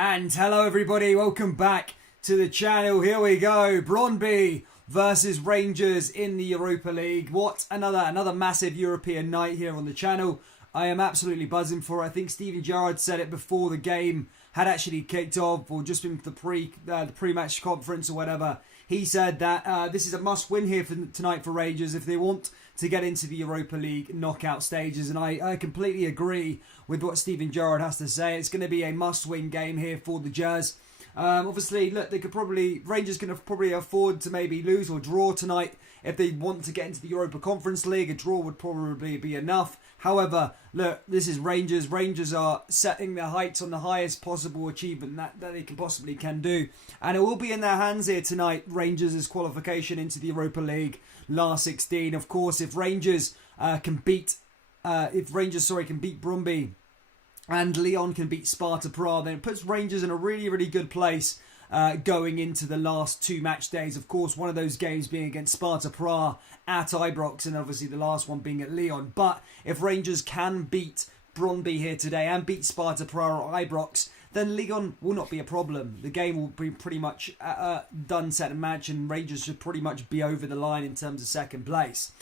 And hello everybody, welcome back to the channel. Here we go, Brondby versus Rangers in the Europa League. What another massive European night here on the channel. I am absolutely buzzing for it. I think Steven Gerrard said it before the game had actually kicked off, or just been the pre-match conference or whatever. He said that this is a must-win here for tonight for Rangers if they want to get into the Europa League knockout stages. And I completely agree with what Steven Gerrard has to say. It's going to be a must-win game here for the Jazz. Obviously, look, Rangers can probably afford to maybe lose or draw tonight if they want to get into the Europa Conference League. A draw would probably be enough. However, look, this is Rangers. Rangers are setting their heights on the highest possible achievement that they possibly can do. And it will be in their hands here tonight, Rangers' qualification into the Europa League last 16. Of course, if Rangers can beat Brondby and Lyon can beat Sparta Prague, then it puts Rangers in a really, really good place going into the last two match days. Of course, one of those games being against Sparta Prague at Ibrox, and obviously the last one being at Lyon. But if Rangers can beat Brondby here today and beat Sparta Prague or Ibrox, then Lyon will not be a problem. The game will be pretty much done, set and match, and Rangers should pretty much be over the line in terms of second place.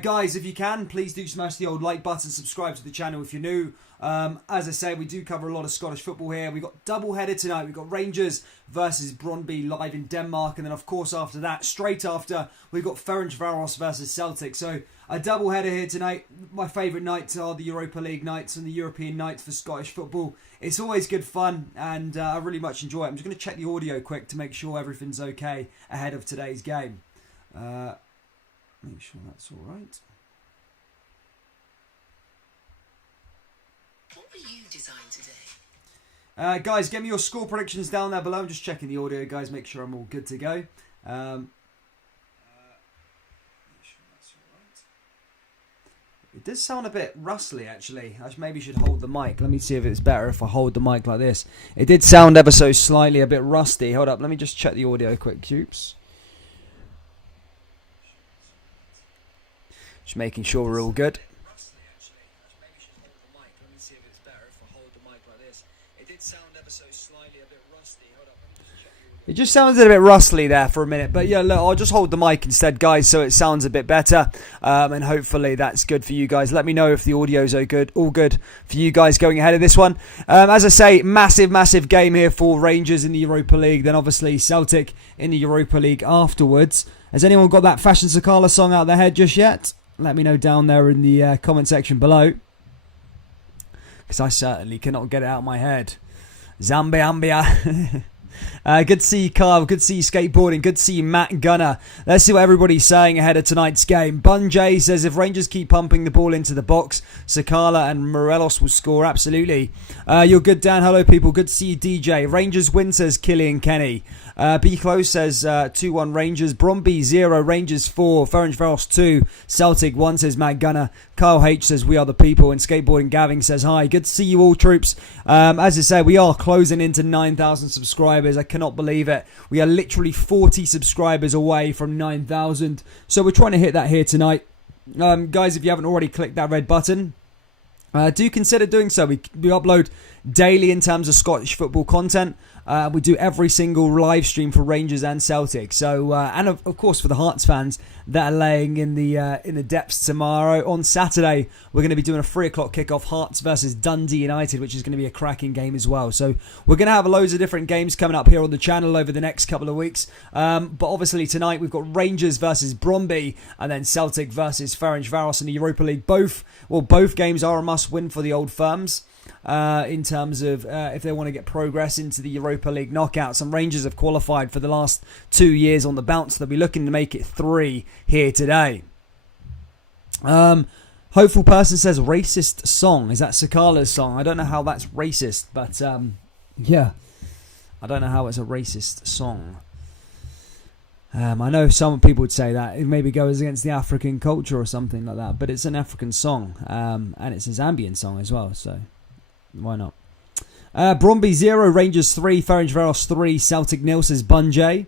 Guys, if you can, please do smash the old like button, subscribe to the channel if you're new. As I say, we do cover a lot of Scottish football here. We've got double-header tonight. We've got Rangers versus Brondby live in Denmark. And then, of course, after that, straight after, we've got Ferencváros versus Celtic. So, a double-header here tonight. My favourite nights are the Europa League nights and the European nights for Scottish football. It's always good fun, and I really much enjoy it. I'm just going to check the audio quick to make sure everything's okay ahead of today's game. Make sure that's all right. What will you design today? Guys, get me your score predictions down there below. I'm just checking the audio, guys. Make sure I'm all good to go. Make sure that's all right. It does sound a bit rustly, actually. I maybe should hold the mic. Let me see if it's better if I hold the mic like this. It did sound ever so slightly a bit rusty. Hold up. Let me just check the audio quick, Oops. Just making sure we're all good. It just sounds a bit rustly there for a minute. But yeah, look, I'll just hold the mic instead, guys, so it sounds a bit better. And hopefully that's good for you guys. Let me know if the audio's all good for you guys going ahead of this one. As I say, massive game here for Rangers in the Europa League. Then obviously Celtic in the Europa League afterwards. Has anyone got that Fashion Sakala song out their head just yet? Let me know down there in the comment section below, because I certainly cannot get it out of my head. Zambia. Good to see you, Kyle. Good to see you skateboarding. Good to see you, Matt Gunner. Let's see what everybody's saying ahead of tonight's game. Bunjay says if Rangers keep pumping the ball into the box, Sakala and Morelos will score. Absolutely. You're good, Dan. Hello, people. Good to see you, DJ. Rangers win, says Killian Kenny. B. Close says 2-1 Rangers. Brondby 0, Rangers 4. Ferencváros 2, Celtic 1, says Matt Gunner. Kyle H says we are the people. And Skateboarding Gavin says hi. Good to see you all, troops. As I say, we are closing into 9,000 subscribers. I cannot believe it. We are literally 40 subscribers away from 9,000. So we're trying to hit that here tonight. Guys, if you haven't already clicked that red button, do consider doing so. We upload daily in terms of Scottish football content. We do every single live stream for Rangers and Celtic. So, and of course for the Hearts fans that are laying in the depths tomorrow. On Saturday, we're going to be doing a 3 o'clock kickoff, Hearts versus Dundee United, which is going to be a cracking game as well. So we're going to have loads of different games coming up here on the channel over the next couple of weeks. But obviously tonight we've got Rangers versus Brondby and then Celtic versus Ferencváros in the Europa League. Both games are a must-win for the old firms. In terms of if they want to get progress into the Europa League knockouts. And Rangers have qualified for the last 2 years on the bounce. They'll be looking to make it 3 here today. Hopeful Person says racist song. Is that Sakala's song? I don't know how that's racist, but yeah, I don't know how it's a racist song. I know some people would say that it maybe goes against the African culture or something like that, but it's an African song, and it's a Zambian song as well, so why not? Brondby 0, Rangers 3, Ferencváros 3, Celtic 0, says Bunjay.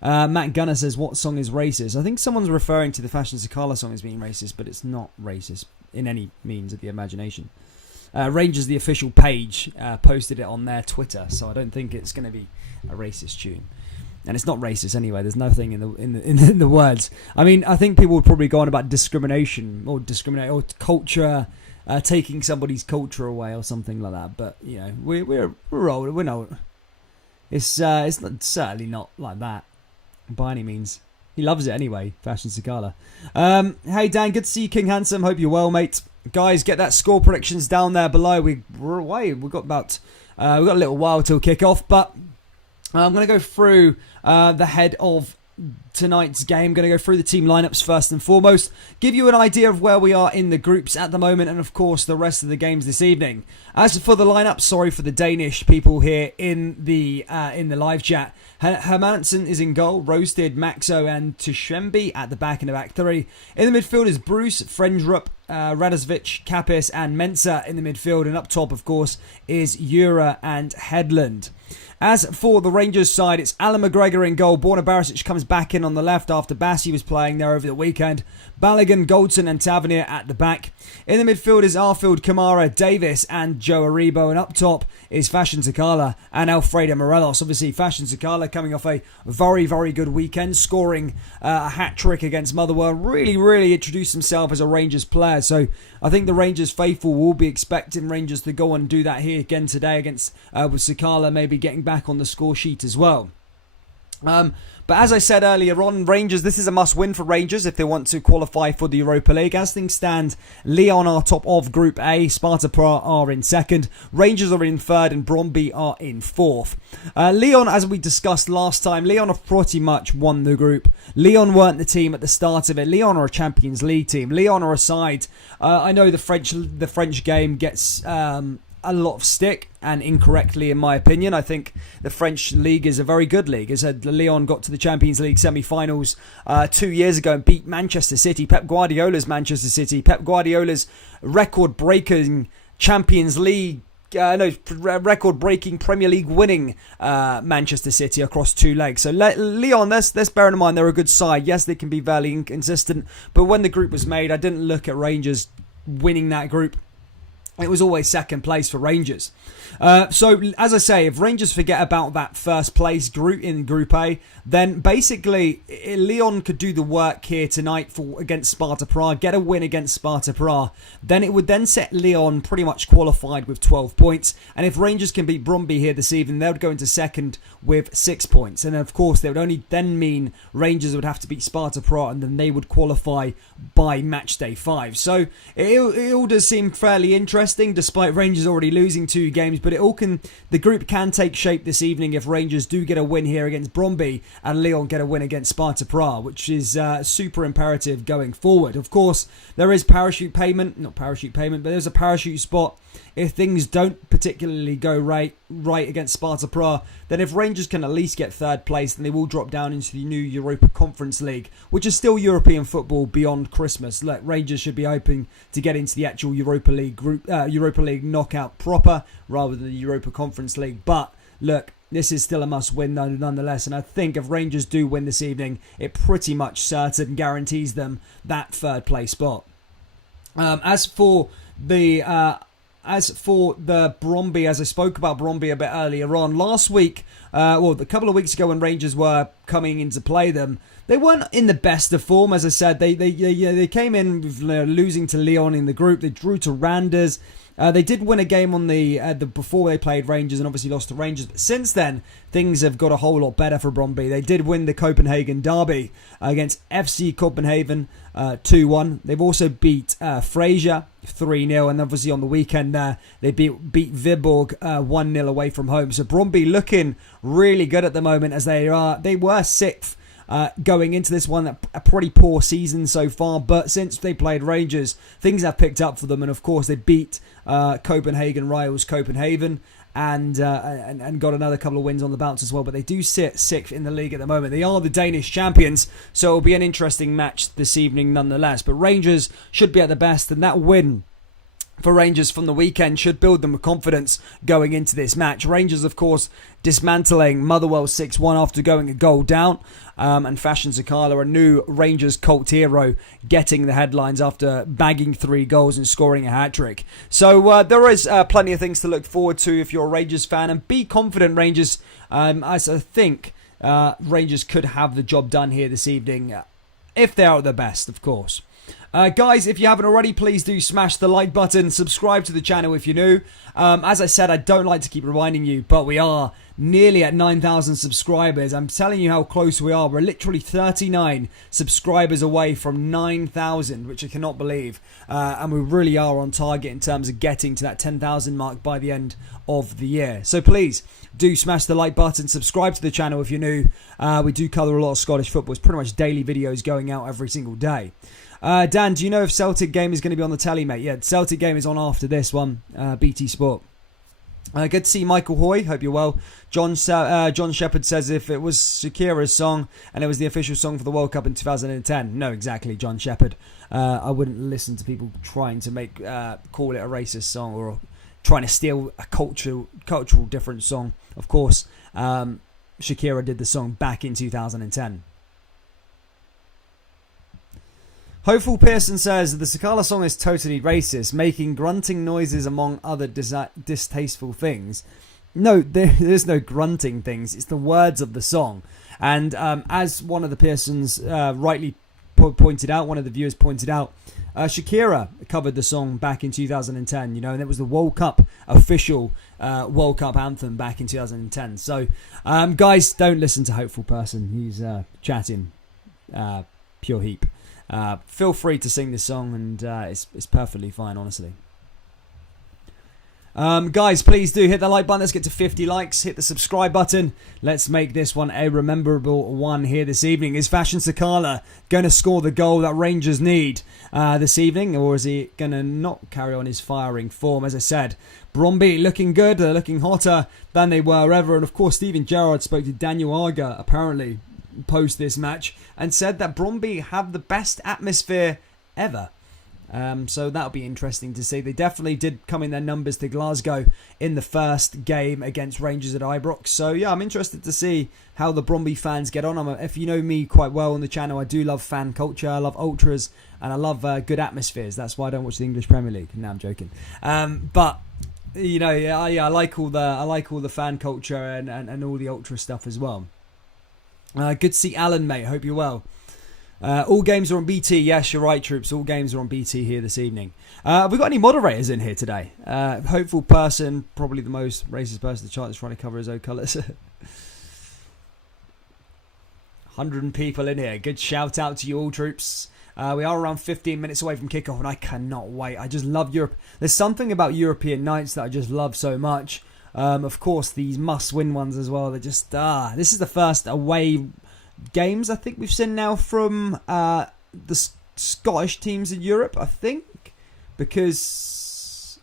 Matt Gunner says, what song is racist? I think someone's referring to the Fashion Sakala song as being racist, but it's not racist in any means of the imagination. Rangers, the official page, posted it on their Twitter, so I don't think it's going to be a racist tune. And it's not racist anyway. There's nothing in the words. I mean, I think people would probably go on about discrimination or culture, taking somebody's culture away or something like that. But you know, we're old. We know it's not, certainly not like that by any means. He loves it anyway, Fashion Sakala. Hey Dan, good to see you, King Handsome. Hope you're well, mate. Guys, get that score predictions down there below. We're away. We've got about we've got a little while till kick off, but I'm going to go through the head of tonight's game. Going to go through the team lineups first and foremost, give you an idea of where we are in the groups at the moment, and of course the rest of the games this evening. As for the lineup, sorry for the Danish people here in the live chat. Hermansen is in goal, Roasted, Maxo and Tushembi at the back in the back three. In the midfield is Bruce, Frendrup, Radosvic, Kapis and Mensah in the midfield, and up top of course is Jura and Headland. As for the Rangers side, it's Alan McGregor in goal. Borna Barisic comes back in on the left after Bassi was playing there over the weekend. Balogun, Goldson and Tavernier at the back. In the midfield is Arfield, Kamara, Davis and Joe Aribo. And up top is Fashion Sakala and Alfredo Morelos. Obviously, Fashion Sakala coming off a very, very good weekend, scoring a hat-trick against Motherwell. Really introduced himself as a Rangers player. So I think the Rangers faithful will be expecting Rangers to go and do that here again today against with Sakala maybe getting back on the score sheet as well. But as I said earlier on, Rangers, this is a must-win for Rangers if they want to qualify for the Europa League. As things stand, Lyon are top of Group A, Sparta Prague are in second, Rangers are in third, and Brondby are in fourth. Lyon, as we discussed last time, Lyon have pretty much won the group. Lyon weren't the team at the start of it. Lyon are a Champions League team. Lyon are a side. I know the French game gets a lot of stick, and incorrectly in my opinion. I think the French league is a very good league. As said, Lyon got to the Champions League semi-finals 2 years ago and beat Manchester City, Pep Guardiola's Manchester City, Pep Guardiola's record-breaking Champions League record-breaking Premier League winning Manchester City across 2 legs. So Lyon, let's bear in mind they're a good side. Yes, they can be very inconsistent, but when the group was made, I didn't look at Rangers winning that group. It was always second place for Rangers. So, as I say, if Rangers forget about that first place group in Group A, then basically Lyon could do the work here tonight against Sparta Prague, get a win against Sparta Prague. Then it would then set Lyon pretty much qualified with 12 points. And if Rangers can beat Brondby here this evening, they would go into second with 6 points. And of course, they would only then mean Rangers would have to beat Sparta Prague, and then they would qualify by match day 5. So it all does seem fairly interesting, despite Rangers already losing 2 games. But the group can take shape this evening if Rangers do get a win here against Brondby and Lyon get a win against Sparta Prague, which is super imperative going forward. Of course, there is not parachute payment, but there's a parachute spot if things don't particularly go right against Sparta Prague. Then if Rangers can at least get third place, then they will drop down into the new Europa Conference League, which is still European football beyond Christmas. Look, Rangers should be hoping to get into the actual Europa League knockout proper, rather than the Europa Conference League. But look, this is still a must-win nonetheless, and I think if Rangers do win this evening, it pretty much certain guarantees them that third place spot. As for the Brondby, as I spoke about Brondby a bit earlier on, last week, a couple of weeks ago when Rangers were coming in to play them, they weren't in the best of form. As I said, they came in with, losing to Lyon in the group. They drew to Randers. They did win a game on the before they played Rangers, and obviously lost to Rangers. But since then, things have got a whole lot better for Brondby. They did win the Copenhagen derby against FC Copenhagen 2-1. They've also beat Fraser 3-0, and obviously on the weekend there they beat Viborg 1-0 away from home. So Brondby looking really good at the moment, as they were 6th. Going into this one, a pretty poor season so far, but since they played Rangers, things have picked up for them, and of course they beat Copenhagen rivals Copenhagen and got another couple of wins on the bounce as well. But they do sit 6th in the league at the moment. They are the Danish champions, so it'll be an interesting match this evening nonetheless. But Rangers should be at the best, and that win for Rangers from the weekend should build them with confidence going into this match. Rangers, of course, dismantling Motherwell 6-1 after going a goal down. And Fashion Sakala, a new Rangers cult hero, getting the headlines after bagging 3 goals and scoring a hat-trick. So there is plenty of things to look forward to if you're a Rangers fan. And be confident, Rangers, as I think Rangers could have the job done here this evening, if they are at their best, of course. Guys, if you haven't already, please do smash the like button, subscribe to the channel if you're new. As I said, I don't like to keep reminding you, but we are nearly at 9,000 subscribers. I'm telling you how close we are. We're literally 39 subscribers away from 9,000, which I cannot believe. And we really are on target in terms of getting to that 10,000 mark by the end of the year. So please do smash the like button, subscribe to the channel if you're new. We do cover a lot of Scottish football. It's pretty much daily videos going out every single day. Dan, do you know if Celtic game is going to be on the telly, mate? Yeah, Celtic game is on after this one, BT Sport. Good to see Michael Hoy. Hope you're well. John Shepherd says if it was Shakira's song and it was the official song for the World Cup in 2010. No, exactly, John Shepherd. I wouldn't listen to people trying to call it a racist song or trying to steal a cultural different song. Of course, Shakira did the song back in 2010. Hopeful Pearson says the Sakala song is totally racist, making grunting noises among other distasteful things. No, there's no grunting things. It's the words of the song. And as one of the Pearsons rightly pointed out, one of the viewers pointed out, Shakira covered the song back in 2010, and it was the World Cup official World Cup anthem back in 2010. So, guys, don't listen to Hopeful Person. He's chatting pure heap. Feel free to sing this song, and it's perfectly fine, honestly. Guys, please do hit the like button. Let's get to 50 likes. Hit the subscribe button. Let's make this one a rememberable one here this evening. Is Fashion Sakala going to score the goal that Rangers need this evening, or is he going to not carry on his firing form? As I said, Brondby looking good. They're looking hotter than they were ever. And of course, Steven Gerrard spoke to Daniel Arga, apparently, post this match, and said that Brondby have the best atmosphere ever. So that'll be interesting to see. They definitely did come in their numbers to Glasgow in the first game against Rangers at Ibrox. So yeah, I'm interested to see how the Brondby fans get on. If you know me quite well on the channel, I do love fan culture, I love ultras, and I love good atmospheres. That's why I don't watch the English Premier League. No, I'm joking. But I like all the fan culture and all the ultra stuff as well. Good to see Alan, mate. Hope you're well. All games are on BT. Yes, you're right, troops. All games are on BT here this evening. Have we got any moderators in here today? Hopeful Person, probably the most racist person in the chart, is trying to cover his own colours. 100 people in here. Good shout out to you all, troops. We are around 15 minutes away from kickoff, and I cannot wait. I just love Europe. There's something about European nights that I just love so much. Of course, these must-win ones as well. They're just this is the first away games I think we've seen now from the Scottish teams in Europe. I think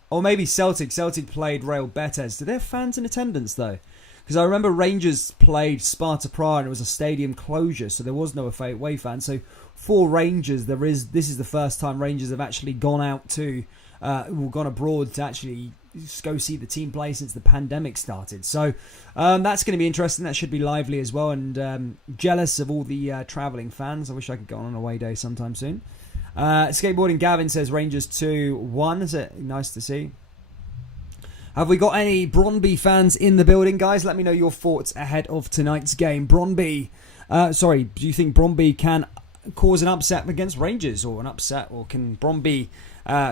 or maybe Celtic. Celtic played Real Betis. Do they have fans in attendance though? Because I remember Rangers played Sparta Prague and it was a stadium closure, so there was no away fans. So for Rangers, this is the first time Rangers have actually gone out to gone abroad to actually go see the team play since the pandemic started. So that's going to be interesting. That should be lively as well. And jealous of all the travelling fans. I wish I could go on an away day sometime soon. Skateboarding Gavin says Rangers 2-1. Is it nice to see? Have we got any Brondby fans in the building, guys? Let me know your thoughts ahead of tonight's game. Do you think Brondby can cause an upset against Rangers, or can Brondby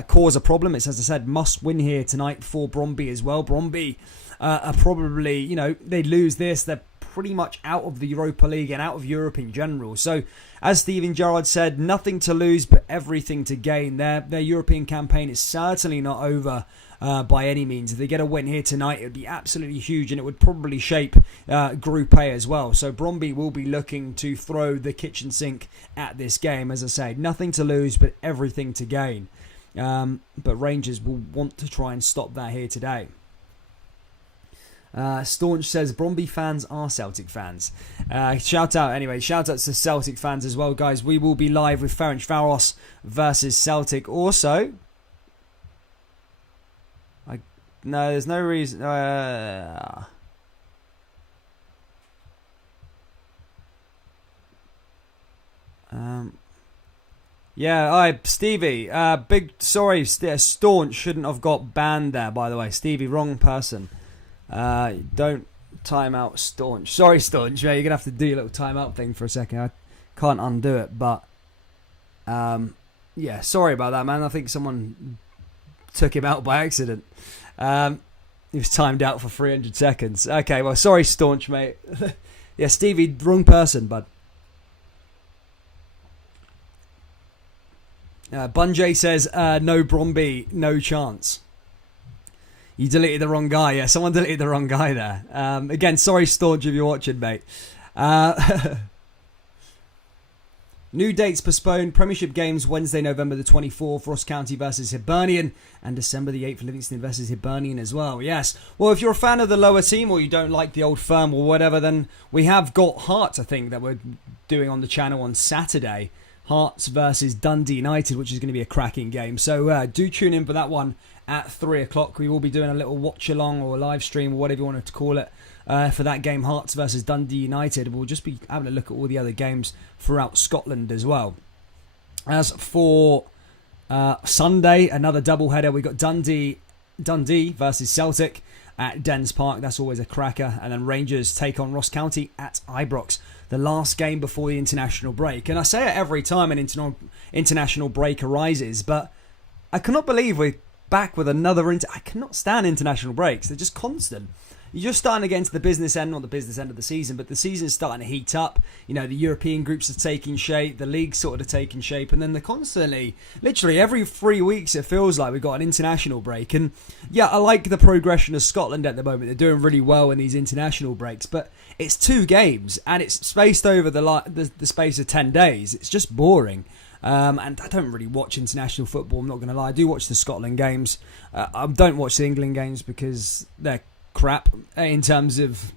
cause a problem? It's, as I said, must win here tonight for Brondby as well. Brondby are probably, they lose this, they're pretty much out of the Europa League and out of Europe in general. So, as Steven Gerrard said, nothing to lose but everything to gain. Their European campaign is certainly not over by any means. If they get a win here tonight, it would be absolutely huge, and it would probably shape Group A as well. So Brondby will be looking to throw the kitchen sink at this game. As I say, nothing to lose but everything to gain. But Rangers will want to try and stop that here today. Staunch says Brondby fans are Celtic fans. Shout out to Celtic fans as well, guys. We will be live with Ferencvaros versus Celtic. Also, No, there's no reason. Yeah, Stevie. Big sorry, Staunch shouldn't have got banned there. By the way, Stevie, wrong person. Don't time out Staunch. Sorry, Staunch. Yeah, you're gonna have to do your little timeout thing for a second. I can't undo it, but yeah, sorry about that, man. I think someone took him out by accident. He was timed out for 300 seconds. Okay, well, sorry, Staunch, mate. Yeah, Stevie, wrong person, bud. Bunjay says, no Brondby, no chance. You deleted the wrong guy. Yeah, someone deleted the wrong guy there. Again, sorry, Staunch, if you're watching, mate. New dates postponed. Premiership games Wednesday, November the 24th. Ross County versus Hibernian. And December the 8th, Livingston versus Hibernian as well. Yes. Well, if you're a fan of the lower team or you don't like the old firm or whatever, then we have got Hearts, I think, that we're doing on the channel on Saturday. Hearts versus Dundee United, which is going to be a cracking game. So do tune in for that one at 3 o'clock. We will be doing a little watch along or a live stream or whatever you want to call it for that game, Hearts versus Dundee United. We'll just be having a look at all the other games throughout Scotland as well. As for Sunday, another doubleheader. We got Dundee versus Celtic at Dens Park. That's always a cracker. And then Rangers take on Ross County at Ibrox. The last game before the international break. And I say it every time an international break arises, but I cannot believe we're back with another... I cannot stand international breaks. They're just constant. You're just starting to get into the business end, not the business end of the season, but the season's starting to heat up. You know, the European groups are taking shape, the league's sort of taking shape, and then they're constantly, literally every 3 weeks, it feels like we've got an international break. And yeah, I like the progression of Scotland at the moment. They're doing really well in these international breaks, but it's 2 games, and it's spaced over the space of 10 days. It's just boring. And I don't really watch international football, I'm not going to lie. I do watch the Scotland games. I don't watch the England games because they're crap in terms of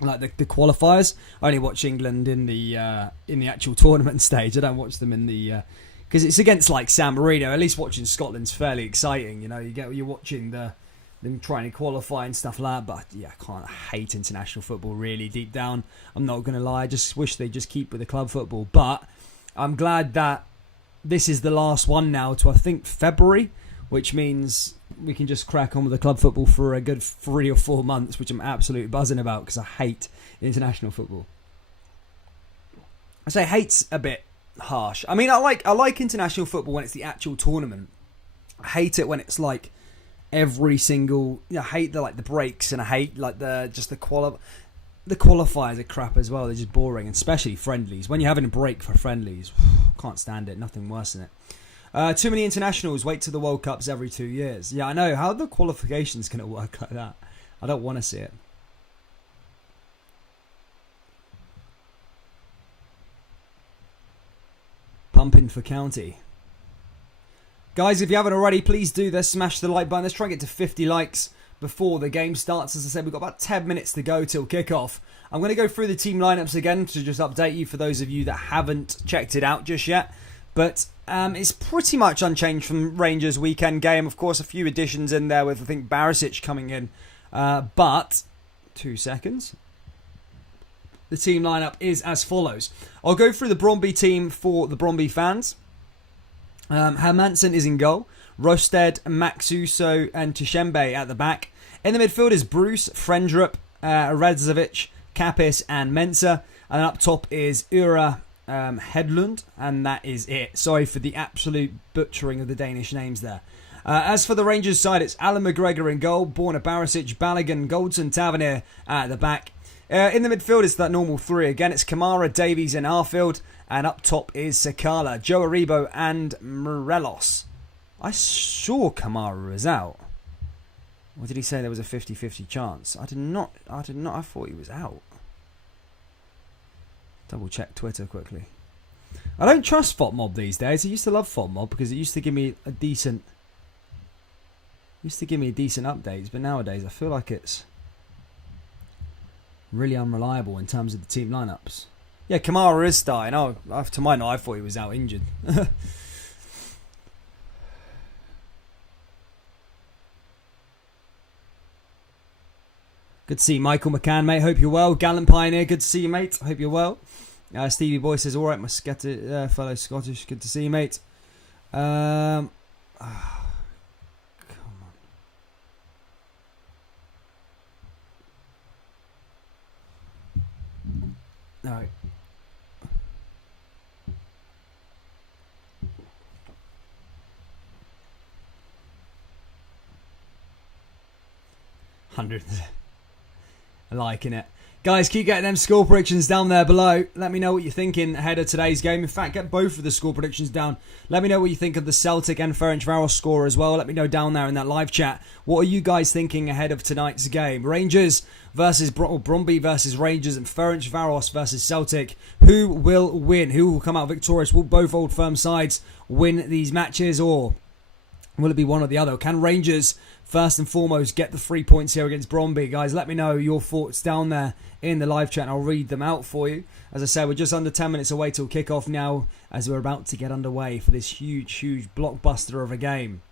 like the qualifiers. I only watch England in the actual tournament stage. I don't watch them in the because it's against like San Marino. At least watching Scotland's fairly exciting. You know, you're watching them trying to qualify and stuff like that. But yeah, I hate international football really deep down. I'm not going to lie. I just wish they just keep with the club football. But I'm glad that this is the last one now to I think February, which means we can just crack on with the club football for a good 3 or 4 months, which I'm absolutely buzzing about because I hate international football. I say hate's a bit harsh. I mean, I like international football when it's the actual tournament. I hate it when it's like every single. I hate the breaks, and I hate like the qualifiers are crap as well. They're just boring, and especially friendlies. When you're having a break for friendlies, can't stand it. Nothing worse than it. Too many internationals. Wait till the World Cups every 2 years. Yeah, I know. How are the qualifications going to work like that? I don't want to see it. Pumping for County. Guys, if you haven't already, please do this. Smash the like button. Let's try and get to 50 likes before the game starts. As I said, we've got about 10 minutes to go till kickoff. I'm going to go through the team lineups again to just update you for those of you that haven't checked it out just yet. But it's pretty much unchanged from Rangers' weekend game. Of course, a few additions in there with, I think, Barisic coming in. But, 2 seconds. The team lineup is as follows. I'll go through the Brondby team for the Brondby fans. Hermansen is in goal. Rosted, Maxuso and Tushembe at the back. In the midfield is Bruce, Frendrup, Radzovic, Kapis and Mensah. And up top is Ura, Hedlund, and that is it. Sorry for the absolute butchering of the Danish names there. As for the Rangers side, it's Alan McGregor in goal, Borna Barisic, Balogun, Goldson, Tavernier at the back. In the midfield, it's that normal 3 again. It's Kamara, Davies and Arfield, and up top is Sakala, Joe Aribo and Morelos. I saw Kamara was out. Or did he say there was a 50-50 chance? I did not. I thought he was out. Double check Twitter quickly. I don't trust FOTMob these days. I used to love FOTMob because it used to give me a decent updates, but nowadays I feel like it's really unreliable in terms of the team lineups. Yeah, Kamara is starting. Oh, to my knowledge, I thought he was out injured. Good to see you, Michael McCann, mate. Hope you're well. Gallant Pioneer, good to see you, mate. Hope you're well. Stevie Boy says, all right, my fellow Scottish. Good to see you, mate. Come on. All right. Hundreds. Liking it. Guys, keep getting them score predictions down there below. Let me know what you're thinking ahead of today's game. In fact, get both of the score predictions down. Let me know what you think of the Celtic and Ferencvaros score as well. Let me know down there in that live chat. What are you guys thinking ahead of tonight's game? Rangers versus Brondby versus Rangers and Ferencvaros versus Celtic. Who will win? Who will come out victorious? Will both old firm sides win these matches, or will it be one or the other? Can Rangers first and foremost get the 3 points here against Brondby? Guys, let me know your thoughts down there in the live chat and I'll read them out for you. As I said, we're just under 10 minutes away till kickoff now as we're about to get underway for this huge blockbuster of a game.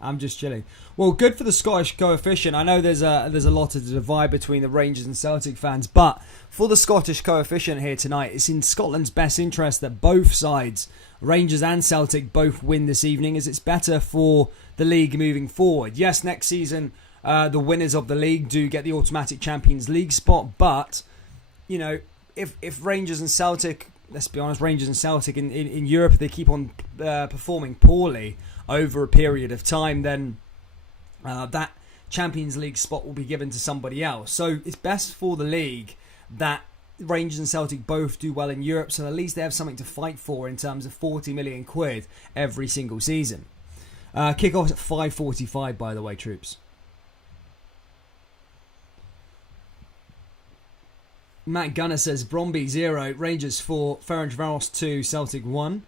I'm just chilling. Well, good for the Scottish coefficient. I know there's a lot of divide between the Rangers and Celtic fans, but for the Scottish coefficient here tonight, it's in Scotland's best interest that both sides, Rangers and Celtic, both win this evening, as it's better for the league moving forward. Yes, next season the winners of the league do get the automatic Champions League spot, but you know, if Rangers and Celtic, let's be honest, Rangers and Celtic in Europe, if they keep on performing poorly over a period of time, then that Champions League spot will be given to somebody else. So it's best for the league that Rangers and Celtic both do well in Europe, so at least they have something to fight for in terms of 40 million quid every single season. Kickoff's at 5:45, by the way, troops. Matt Gunner says Brondby 0, Rangers 4, Ferencvaros 2, Celtic 1.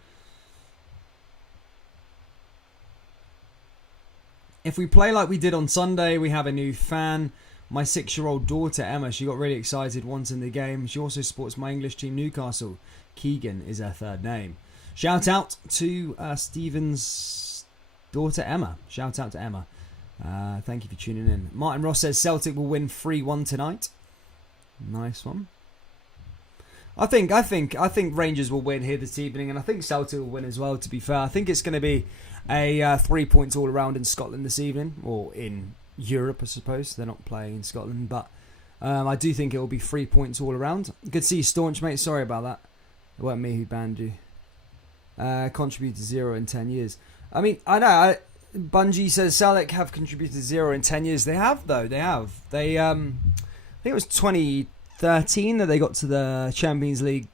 If we play like we did on Sunday, we have a new fan. My 6-year-old daughter, Emma, she got really excited once in the game. She also supports my English team, Newcastle. Keegan is her third name. Shout out to Stephen's daughter, Emma. Shout out to Emma. Thank you for tuning in. Martin Ross says Celtic will win 3-1 tonight. Nice one. I think Rangers will win here this evening, and I think Celtic will win as well, to be fair. I think it's going to be a 3 points all around in Scotland this evening, or in Europe, I suppose. They're not playing in Scotland, but I do think it will be 3 points all around. Good to see you, Staunch, mate. Sorry about that. It wasn't me who banned you. Contributed 0 in 10 years. I mean, I know. Bungie says Celtic have contributed 0 in 10 years. They have, though. They have. They, I think it was 2013 that they got to the Champions League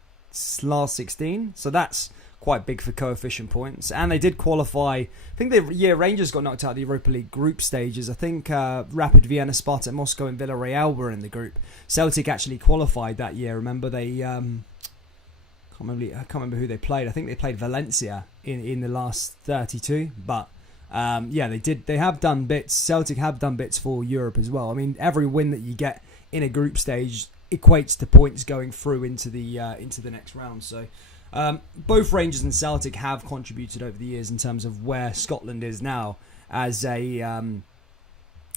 last 16. So that's quite big for coefficient points. And they did qualify. I think the year Rangers got knocked out of the Europa League group stages. I think Rapid Vienna, Spartak Moscow and Villarreal were in the group. Celtic actually qualified that year. Remember, they... I can't remember who they played. I think they played Valencia in the last 32. But yeah, they did. They have done bits. Celtic have done bits for Europe as well. I mean, every win that you get in a group stage equates to points going through into the next round. So both Rangers and Celtic have contributed over the years in terms of where Scotland is now as a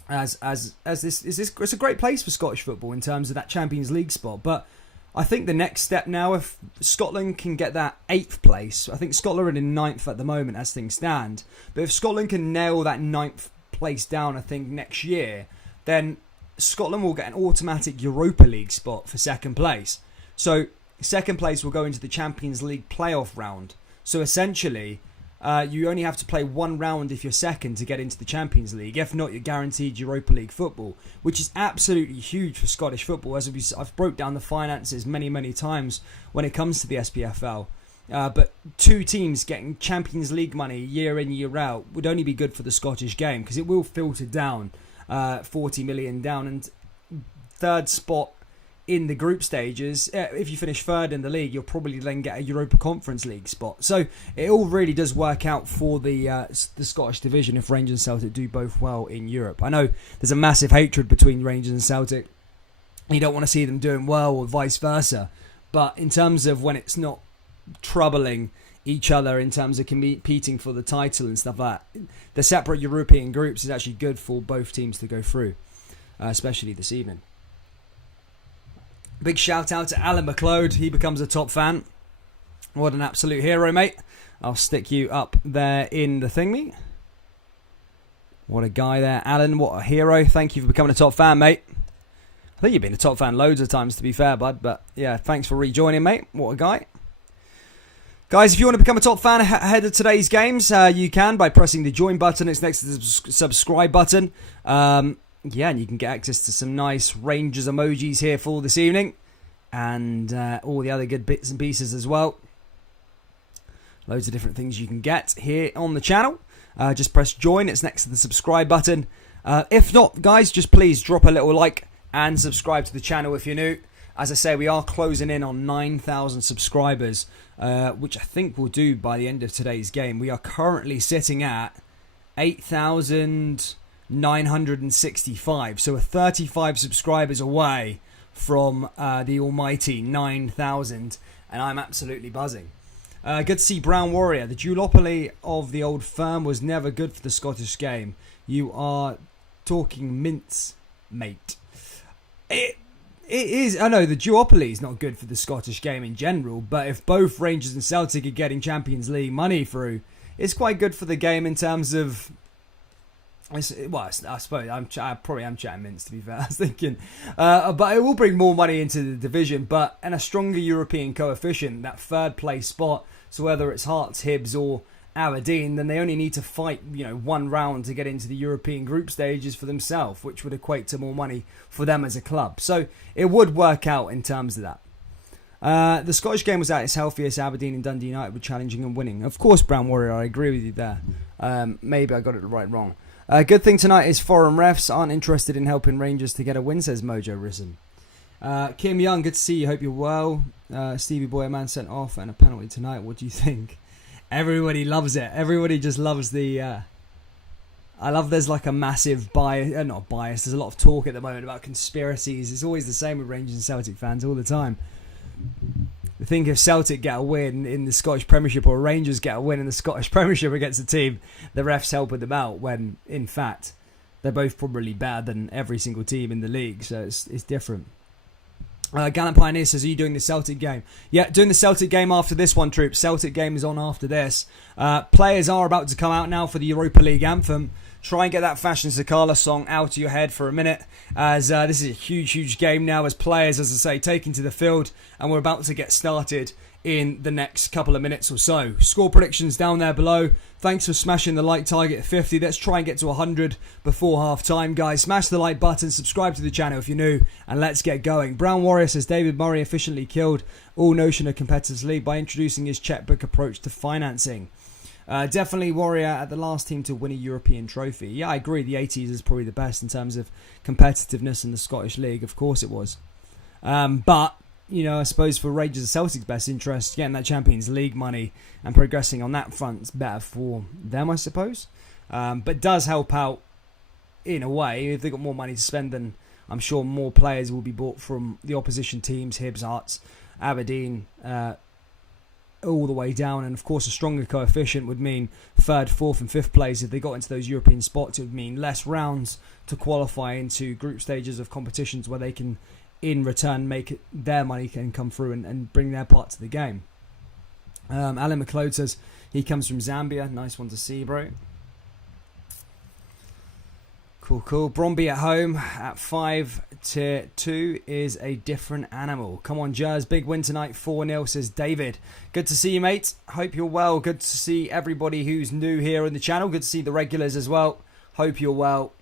it's a great place for Scottish football in terms of that Champions League spot. But I think the next step now, if Scotland can get that 8th place, I think Scotland are in 9th at the moment as things stand. But if Scotland can nail that 9th place down, I think next year, then Scotland will get an automatic Europa League spot for 2nd place. So 2nd place will go into the Champions League playoff round. So essentially, you only have to play one round if you're 2nd to get into the Champions League. If not, you're guaranteed Europa League football, which is absolutely huge for Scottish football. As I've broke down the finances many times when it comes to the SPFL. But 2 teams getting Champions League money year in, year out would only be good for the Scottish game, because it will filter down 40 million down. And 3rd spot in the group stages, if you finish 3rd in the league, you'll probably then get a Europa Conference League spot. So it all really does work out for the Scottish division if Rangers and Celtic do both well in Europe. I know there's a massive hatred between Rangers and Celtic, and you don't want to see them doing well or vice versa. But in terms of when it's not troubling each other in terms of competing for the title and stuff like that. The separate European groups is actually good for both teams to go through, especially this evening. Big shout out to Alan McLeod. He becomes a top fan. What an absolute hero, mate. I'll stick you up there in the thingy. What a guy there. Alan, what a hero. Thank you for becoming a top fan, mate. I think you've been a top fan loads of times, to be fair, bud. But yeah, thanks for rejoining, mate. What a guy. Guys, if you want to become a top fan ahead of today's games, you can by pressing the join button. It's next to the subscribe button. And you can get access to some nice Rangers emojis here for this evening. And all the other good bits and pieces as well. Loads of different things you can get here on the channel. Just press join. It's next to the subscribe button. If not, guys, just please drop a little like and subscribe to the channel if you're new. As I say, we are closing in on 9,000 subscribers, which I think we'll do by the end of today's game. We are currently sitting at 8,965, so we're 35 subscribers away from the almighty 9,000, and I'm absolutely buzzing. Good to see Brown Warrior. The duopoly of the old firm was never good for the Scottish game. You are talking mince, mate. It is. I know the duopoly is not good for the Scottish game in general, but if both Rangers and Celtic are getting Champions League money through, it's quite good for the game in terms of. Well, I suppose I probably am chatting mince, to be fair. I was thinking, but it will bring more money into the division, but and a stronger European coefficient, that third place spot. So whether it's Hearts, Hibs, or Aberdeen, then they only need to fight, one round to get into the European group stages for themselves, which would equate to more money for them as a club. So it would work out in terms of that. The Scottish game was at its healthiest. Aberdeen and Dundee United were challenging and winning. Of course, Brown Warrior, I agree with you there. Maybe I got it wrong. Good thing tonight is foreign refs aren't interested in helping Rangers to get a win, says Mojo Risen. Kim Young, good to see you. Hope you're well. Stevie Boy, a man sent off and a penalty tonight. What do you think? Everybody loves it. Everybody just loves the... I love there's like a massive bias... not bias. There's a lot of talk at the moment about conspiracies. It's always the same with Rangers and Celtic fans all the time. I think if Celtic get a win in the Scottish Premiership or Rangers get a win in the Scottish Premiership against a team, the refs helping them out when, in fact, they're both probably better than every single team in the league. So it's different. Gallant Pioneer says, are you doing the Celtic game? Yeah, doing the Celtic game after this one, troops. Celtic game is on after this. Players are about to come out now for the Europa League anthem. Try and get that Fashion Sakala song out of your head for a minute, as this is a huge game now as players, as I say, taking to the field, and we're about to get started in the next couple of minutes or so. Score predictions down there below. Thanks for smashing the like target at 50. Let's try and get to 100 before half time, guys. Smash the like button, subscribe to the channel if you're new, and let's get going. Brown Warrior says David Murray efficiently killed all notion of competitive league by introducing his checkbook approach to financing. Definitely Warrior at the last team to win a European trophy. Yeah, I agree. The 80s is probably the best in terms of competitiveness in the Scottish League. Of course it was. But, I suppose for Rangers and Celtic's best interest, getting that Champions League money and progressing on that front is better for them, I suppose. But does help out in a way. If they've got more money to spend, then I'm sure more players will be bought from the opposition teams, Hibs, Hearts, Aberdeen, all the way down, and of course a stronger coefficient would mean 3rd, 4th and 5th place. If they got into those European spots, it would mean less rounds to qualify into group stages of competitions where they can in return make their money can come through and bring their part to the game. Alan McLeod says he comes from Zambia. Nice one to see, bro. Cool. Brondby at home at 5 tier 2 is a different animal. Come on, Jers. Big win tonight, 4-0, says David. Good to see you, mate. Hope you're well. Good to see everybody who's new here in the channel. Good to see the regulars as well. Hope you're well.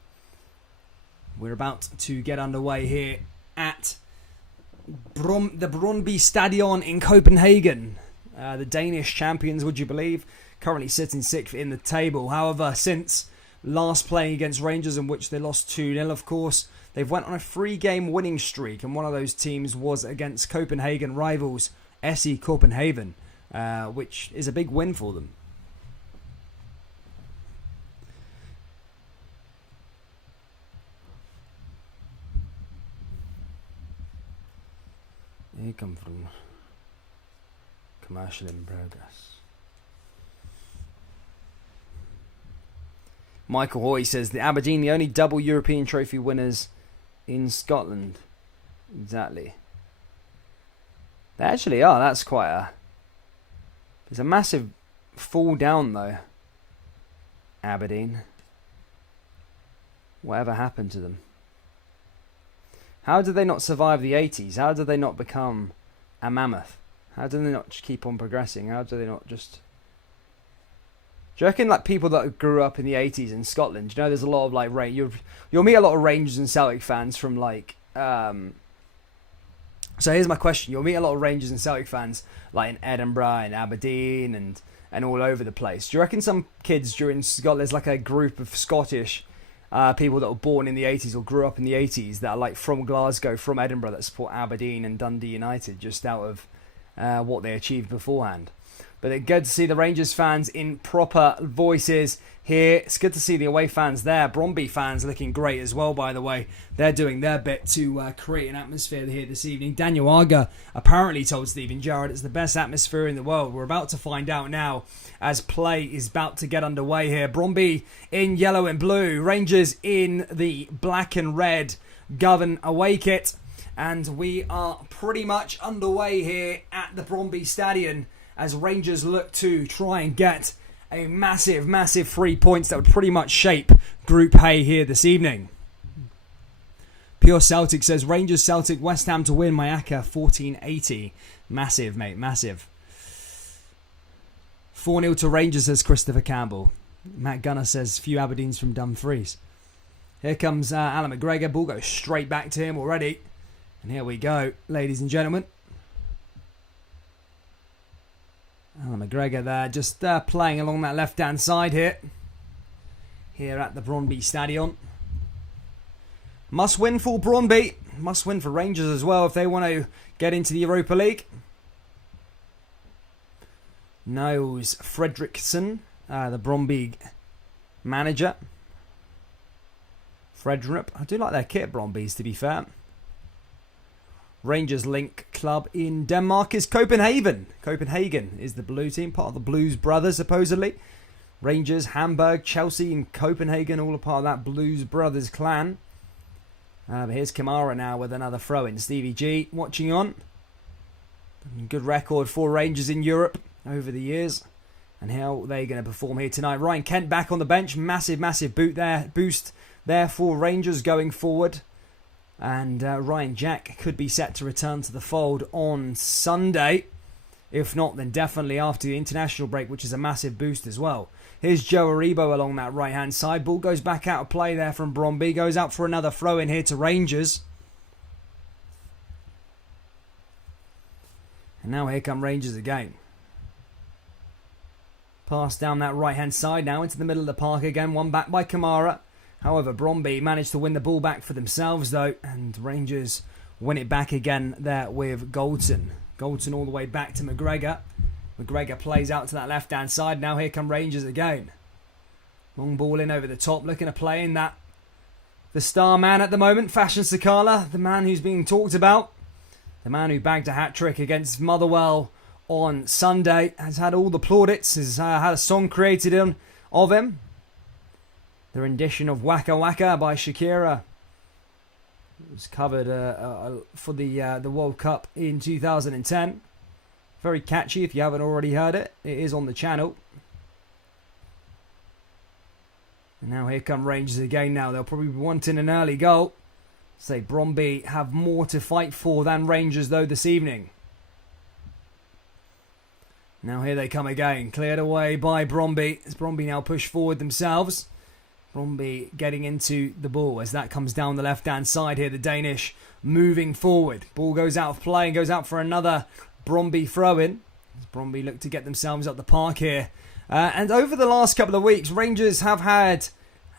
We're about to get underway here at the Brondby Stadion in Copenhagen. The Danish champions, would you believe? Currently sitting 6th in the table. However, since last playing against Rangers, in which they lost 2-0, of course, they've went on a 3-game winning streak, and one of those teams was against Copenhagen rivals SE Copenhagen, which is a big win for them. Here come from commercial in progress. Michael Hoy says the Aberdeen, the only double European trophy winners in Scotland. Exactly. They actually are. That's quite a... There's a massive fall down though. Aberdeen. Whatever happened to them? How did they not survive the 80s? How did they not become a mammoth? How did they not just keep on progressing? How did they not just... Do you reckon like people that grew up in the 80s in Scotland, you know there's a lot of like... You'll meet a lot of Rangers and Celtic fans from like... So here's my question. You'll meet a lot of Rangers and Celtic fans like in Edinburgh and Aberdeen and all over the place. Do you reckon some kids during Scotland, there's like a group of Scottish people that were born in the 80s or grew up in the 80s that are like from Glasgow, from Edinburgh, that support Aberdeen and Dundee United just out of what they achieved beforehand? But it's good to see the Rangers fans in proper voices here. It's good to see the away fans there. Brondby fans looking great as well, by the way. They're doing their bit to create an atmosphere here this evening. Daniel Arga apparently told Stephen Gerrard it's the best atmosphere in the world. We're about to find out now as play is about to get underway here. Brondby in yellow and blue. Rangers in the black and red Govan away kit. And we are pretty much underway here at the Brondby Stadium as Rangers look to try and get a massive, massive 3 points that would pretty much shape Group A here this evening. Pure Celtic says, Rangers, Celtic, West Ham to win, Mayaka 1480. Massive, mate, massive. 4-0 to Rangers, says Christopher Campbell. Matt Gunner says, few Aberdeens from Dumfries. Here comes Alan McGregor. Ball goes straight back to him already. And here we go, ladies and gentlemen. Alan McGregor there, just playing along that left-hand side here at the Brondby Stadium. Must win for Brondby. Must win for Rangers as well if they want to get into the Europa League. Niles Fredriksson, the Brondby manager. Fredrup. I do like their kit, Brondby's, to be fair. Rangers link club in Denmark is Copenhagen. Copenhagen is the blue team, part of the Blues Brothers, supposedly. Rangers, Hamburg, Chelsea and Copenhagen, all a part of that Blues Brothers clan. But here's Kamara now with another throw-in. Stevie G watching on. Good record for Rangers in Europe over the years. And how are they going to perform here tonight? Ryan Kent back on the bench. Massive, massive boost there for Rangers going forward. And Ryan Jack could be set to return to the fold on Sunday. If not, then definitely after the international break, which is a massive boost as well. Here's Joe Aribo along that right-hand side. Ball goes back out of play there from Brondby. Goes out for another throw-in here to Rangers. And now here come Rangers again. Pass down that right-hand side now into the middle of the park again. One back by Kamara. However, Brondby managed to win the ball back for themselves, though, and Rangers win it back again there with Goldson. Goldson all the way back to McGregor. McGregor plays out to that left-hand side. Now here come Rangers again. Long ball in over the top, looking to play in that. The star man at the moment, Fashion Sakala, the man who's being talked about. The man who bagged a hat-trick against Motherwell on Sunday. Has had all the plaudits, has had a song created of him. The rendition of Waka Waka by Shakira. It was covered for the World Cup in 2010. Very catchy if you haven't already heard it. It is on the channel. And now here come Rangers again now. They'll probably be wanting an early goal. Say Brondby have more to fight for than Rangers though this evening. Now here they come again. Cleared away by Brondby. As Brondby now push forward themselves. Brondby getting into the ball as that comes down the left-hand side here. The Danish moving forward. Ball goes out of play and goes out for another Brondby throw-in. As Brondby look to get themselves up the park here. And over the last couple of weeks, Rangers have had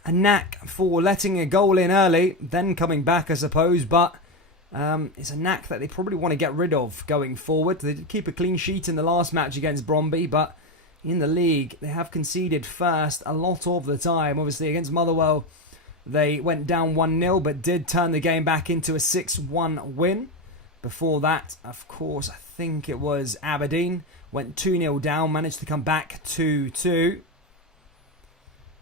a knack for letting a goal in early, then coming back, I suppose. But it's a knack that they probably want to get rid of going forward. They did keep a clean sheet in the last match against Brondby, but in the league, they have conceded first a lot of the time. Obviously, against Motherwell, they went down 1-0, but did turn the game back into a 6-1 win. Before that, of course, I think it was Aberdeen. Went 2-0 down, managed to come back 2-2.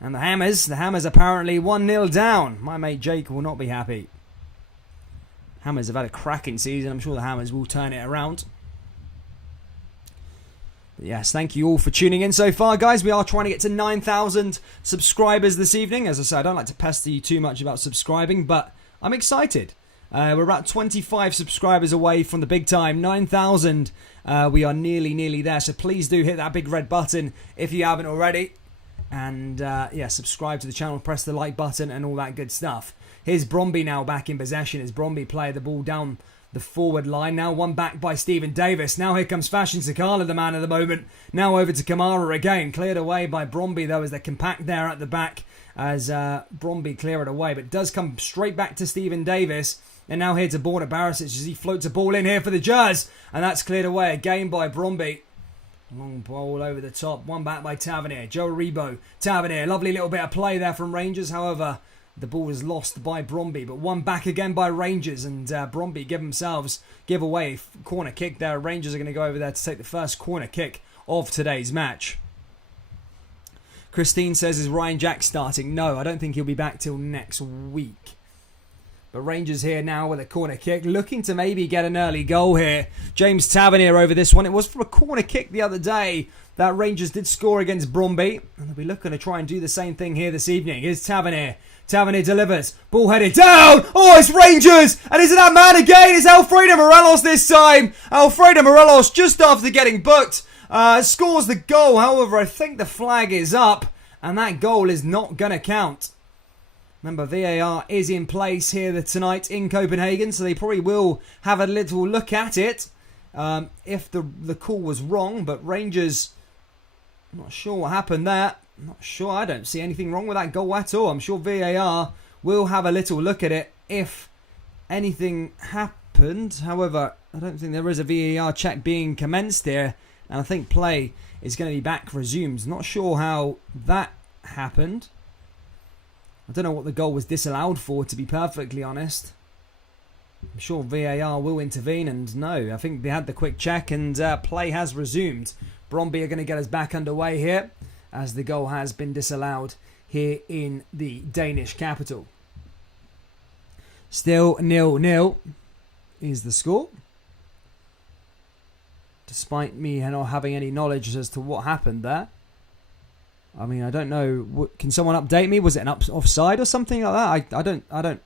And the Hammers apparently 1-0 down. My mate Jake will not be happy. Hammers have had a cracking season. I'm sure the Hammers will turn it around. But yes, thank you all for tuning in so far, guys. We are trying to get to 9,000 subscribers this evening. As I said, I don't like to pester you too much about subscribing, but I'm excited. We're about 25 subscribers away from the big time. 9,000. We are nearly there. So please do hit that big red button if you haven't already. And yeah, subscribe to the channel, press the like button and all that good stuff. Here's Brondby now back in possession as Brondby play the ball down the forward line. Now one back by Stephen Davis. Now here comes Fashion Sakala, the man of the moment. Now over to Kamara again. Cleared away by Brondby though as they're compact there at the back as Brondby clear it away. But does come straight back to Stephen Davis. And now here to Borna Barisic as he floats a ball in here for the Jazz. And that's cleared away again by Brondby. Long ball over the top. One back by Tavernier. Joe Rebo. Tavernier. Lovely little bit of play there from Rangers. However, the ball was lost by Brondby. But one back again by Rangers. And Brondby give away corner kick there. Rangers are going to go over there to take the first corner kick of today's match. Christine says, is Ryan Jack starting? No, I don't think he'll be back till next week. But Rangers here now with a corner kick, looking to maybe get an early goal here. James Tavernier over this one. It was from a corner kick the other day that Rangers did score against Brondby. And they'll be looking to try and do the same thing here this evening. Here's Tavernier. Tavernier delivers. Ball headed down. Oh, it's Rangers. And is it that man again? It's Alfredo Morelos this time. Alfredo Morelos, just after getting booked, scores the goal. However, I think the flag is up. And that goal is not going to count. Remember, VAR is in place here tonight in Copenhagen, so they probably will have a little look at it if the call was wrong. But Rangers, I'm not sure what happened there. I'm not sure. I don't see anything wrong with that goal at all. I'm sure VAR will have a little look at it if anything happened. However, I don't think there is a VAR check being commenced here, and I think play is going to be back resumed. Not sure how that happened. I don't know what the goal was disallowed for, to be perfectly honest. I'm sure VAR will intervene, and no, I think they had the quick check and play has resumed. Brondby are going to get us back underway here as the goal has been disallowed here in the Danish capital. Still 0-0 is the score. Despite me not having any knowledge as to what happened there. I mean, I don't know. Can someone update me? Was it an offside or something like that? I don't. It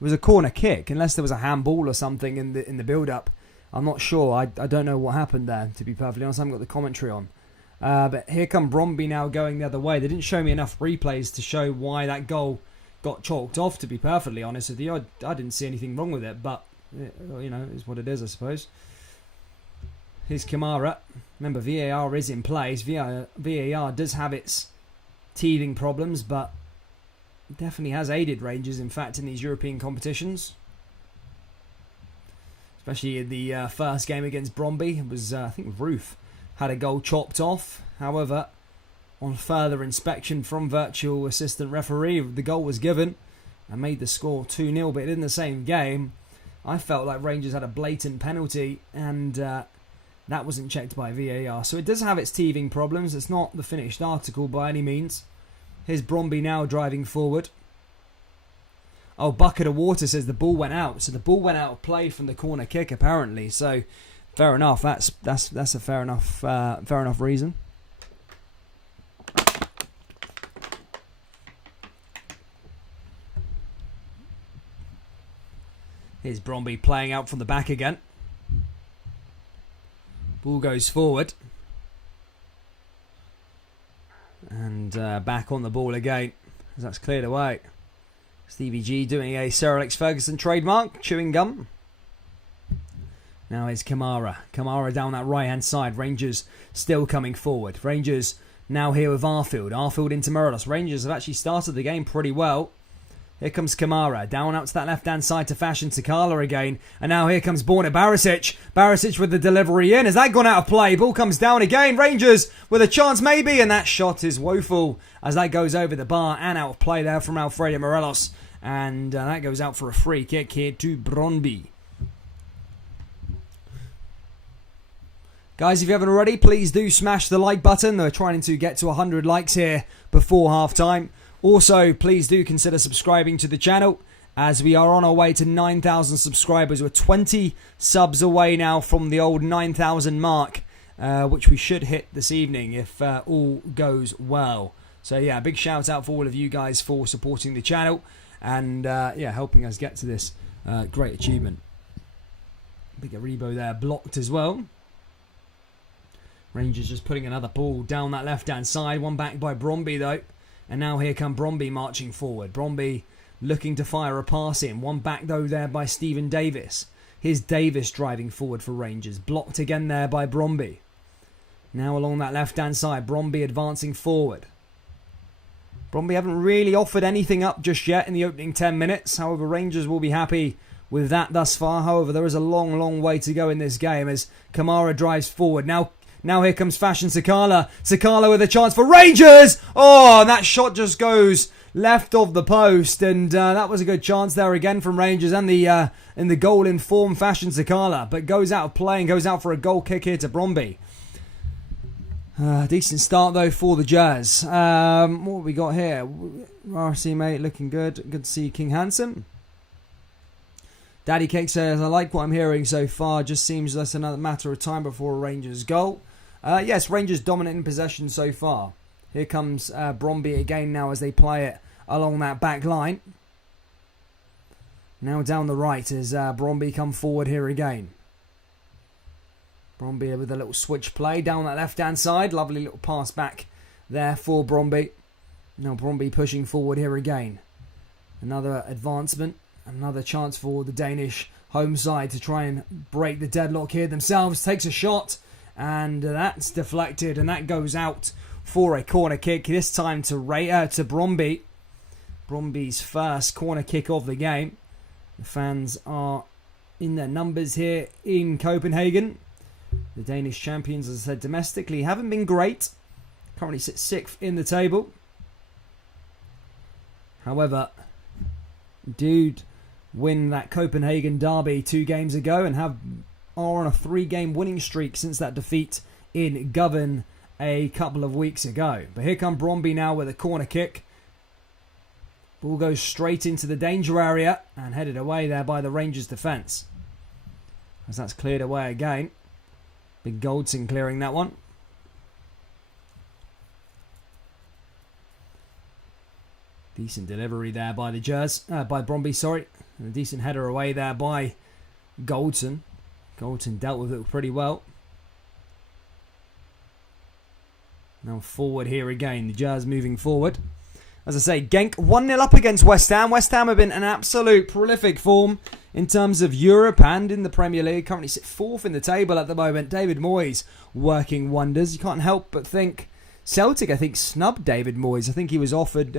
was a corner kick, unless there was a handball or something in the build-up. I'm not sure. I don't know what happened there, to be perfectly honest. I haven't got the commentary on. But here come Brondby now going the other way. They didn't show me enough replays to show why that goal got chalked off, to be perfectly honest with you. I didn't see anything wrong with it, but, you know, it's what it is, I suppose. Here's Kamara. Remember, VAR is in place. VAR does have its teething problems, but definitely has aided Rangers, in fact, in these European competitions. Especially in the first game against Brondby. It was, I think, Roof had a goal chopped off. However, on further inspection from virtual assistant referee, the goal was given and made the score 2-0. But in the same game, I felt like Rangers had a blatant penalty and that wasn't checked by VAR. So it does have its teething problems. It's not the finished article by any means. Here's Brondby now driving forward. Oh, Bucket of Water says the ball went out. So the ball went out of play from the corner kick, apparently. So fair enough. That's a fair enough reason. Here's Brondby playing out from the back again. Ball goes forward. And back on the ball again. As that's cleared away. Stevie G doing a Sir Alex Ferguson trademark. Chewing gum. Now here's Kamara. Kamara down that right hand side. Rangers still coming forward. Rangers now here with Arfield. Arfield into Morelos. Rangers have actually started the game pretty well. Here comes Kamara, down out to that left-hand side to Fashion Sakala again. And now here comes Borna Barisic. Barisic with the delivery in. Has that gone out of play? Ball comes down again. Rangers with a chance maybe. And that shot is woeful as that goes over the bar and out of play there from Alfredo Morelos. And that goes out for a free kick here to Brondby. Guys, if you haven't already, please do smash the like button. They're trying to get to 100 likes here before half time. Also, please do consider subscribing to the channel as we are on our way to 9,000 subscribers. We're 20 subs away now from the old 9,000 mark, which we should hit this evening if all goes well. So yeah, big shout out for all of you guys for supporting the channel and helping us get to this great achievement. Big Aribo there blocked as well. Rangers just putting another ball down that left-hand side. One back by Brondby, though. And now here come Brondby marching forward. Brondby looking to fire a pass in. One back, though, there by Stephen Davis. Here's Davis driving forward for Rangers. Blocked again there by Brondby. Now along that left-hand side. Brondby advancing forward. Brondby haven't really offered anything up just yet in the opening 10 minutes. However, Rangers will be happy with that thus far. However, there is a long, long way to go in this game as Kamara drives forward. Now here comes Fashion Sakala. Sakala with a chance for Rangers. Oh, and that shot just goes left of the post. And that was a good chance there again from Rangers. And the goal in form, Fashion Sakala. But goes out of play and goes out for a goal kick here to Brondby. Decent start, though, for the Jazz. What have we got here? RC, mate, looking good. Good to see King Handsome. Daddy Cake says, I like what I'm hearing so far. Just seems less another matter of time before a Rangers goal. Yes, Rangers dominant in possession so far. Here comes Brondby again now as they play it along that back line. Now down the right as Brondby come forward here again. Brondby with a little switch play down that left-hand side. Lovely little pass back there for Brondby. Now Brondby pushing forward here again. Another advancement. Another chance for the Danish home side to try and break the deadlock here themselves. Takes a shot and that's deflected and that goes out for a corner kick. This time to Brondby. Brondby's first corner kick of the game. The fans are in their numbers here in Copenhagen. The Danish champions, as I said, domestically haven't been great. Currently sit 6th in the table. However, dude win that Copenhagen derby 2 games ago and are on a 3-game winning streak since that defeat in Govan a couple of weeks ago. But here come Brondby now with a corner kick. Ball goes straight into the danger area and headed away there by the Rangers defence. As that's cleared away again. Big Goldson clearing that one. Decent delivery there by the Jazz. By Brondby, sorry. And a decent header away there by Goldson. Goldson dealt with it pretty well. Now forward here again. The Jazz moving forward. As I say, Genk 1-0 up against West Ham. West Ham have been an absolute prolific form in terms of Europe and in the Premier League. Currently sit 4th in the table at the moment. David Moyes working wonders. You can't help but think Celtic, I think, snubbed David Moyes. I think he was offered...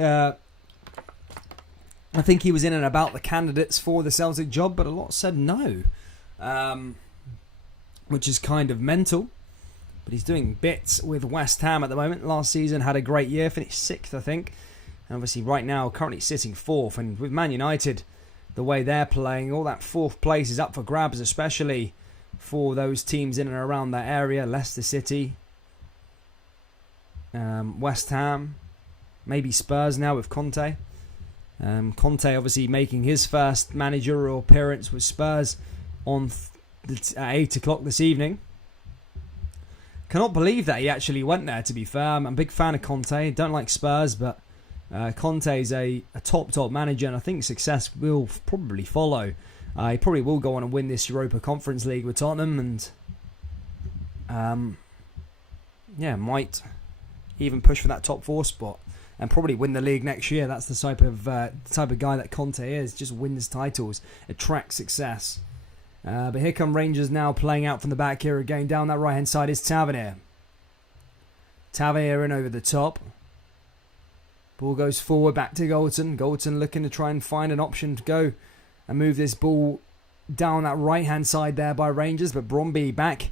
I think he was in and about the candidates for the Celtic job, but a lot said no. Which is kind of mental. But he's doing bits with West Ham at the moment. Last season had a great year. Finished 6th, I think. And obviously right now currently sitting 4th. And with Man United, the way they're playing, all that 4th place is up for grabs, especially for those teams in and around that area. Leicester City, West Ham, maybe Spurs now with Conte. Conte obviously making his first managerial appearance with Spurs on at 8 o'clock this evening. Cannot believe that he actually went there, to be fair. I'm a big fan of Conte. Don't like Spurs, but Conte is a top manager, and I think success will probably follow. He probably will go on and win this Europa Conference League with Tottenham, and might even push for that top 4 spot and probably win the league next year. That's the type of guy that Conte is. Just wins titles, attracts success. But here come Rangers now playing out from the back here again. Down that right hand side is Tavernier. Tavernier in over the top. Ball goes forward back to Goldson. Goldson looking to try and find an option to go and move this ball down that right hand side there by Rangers. But Brondby back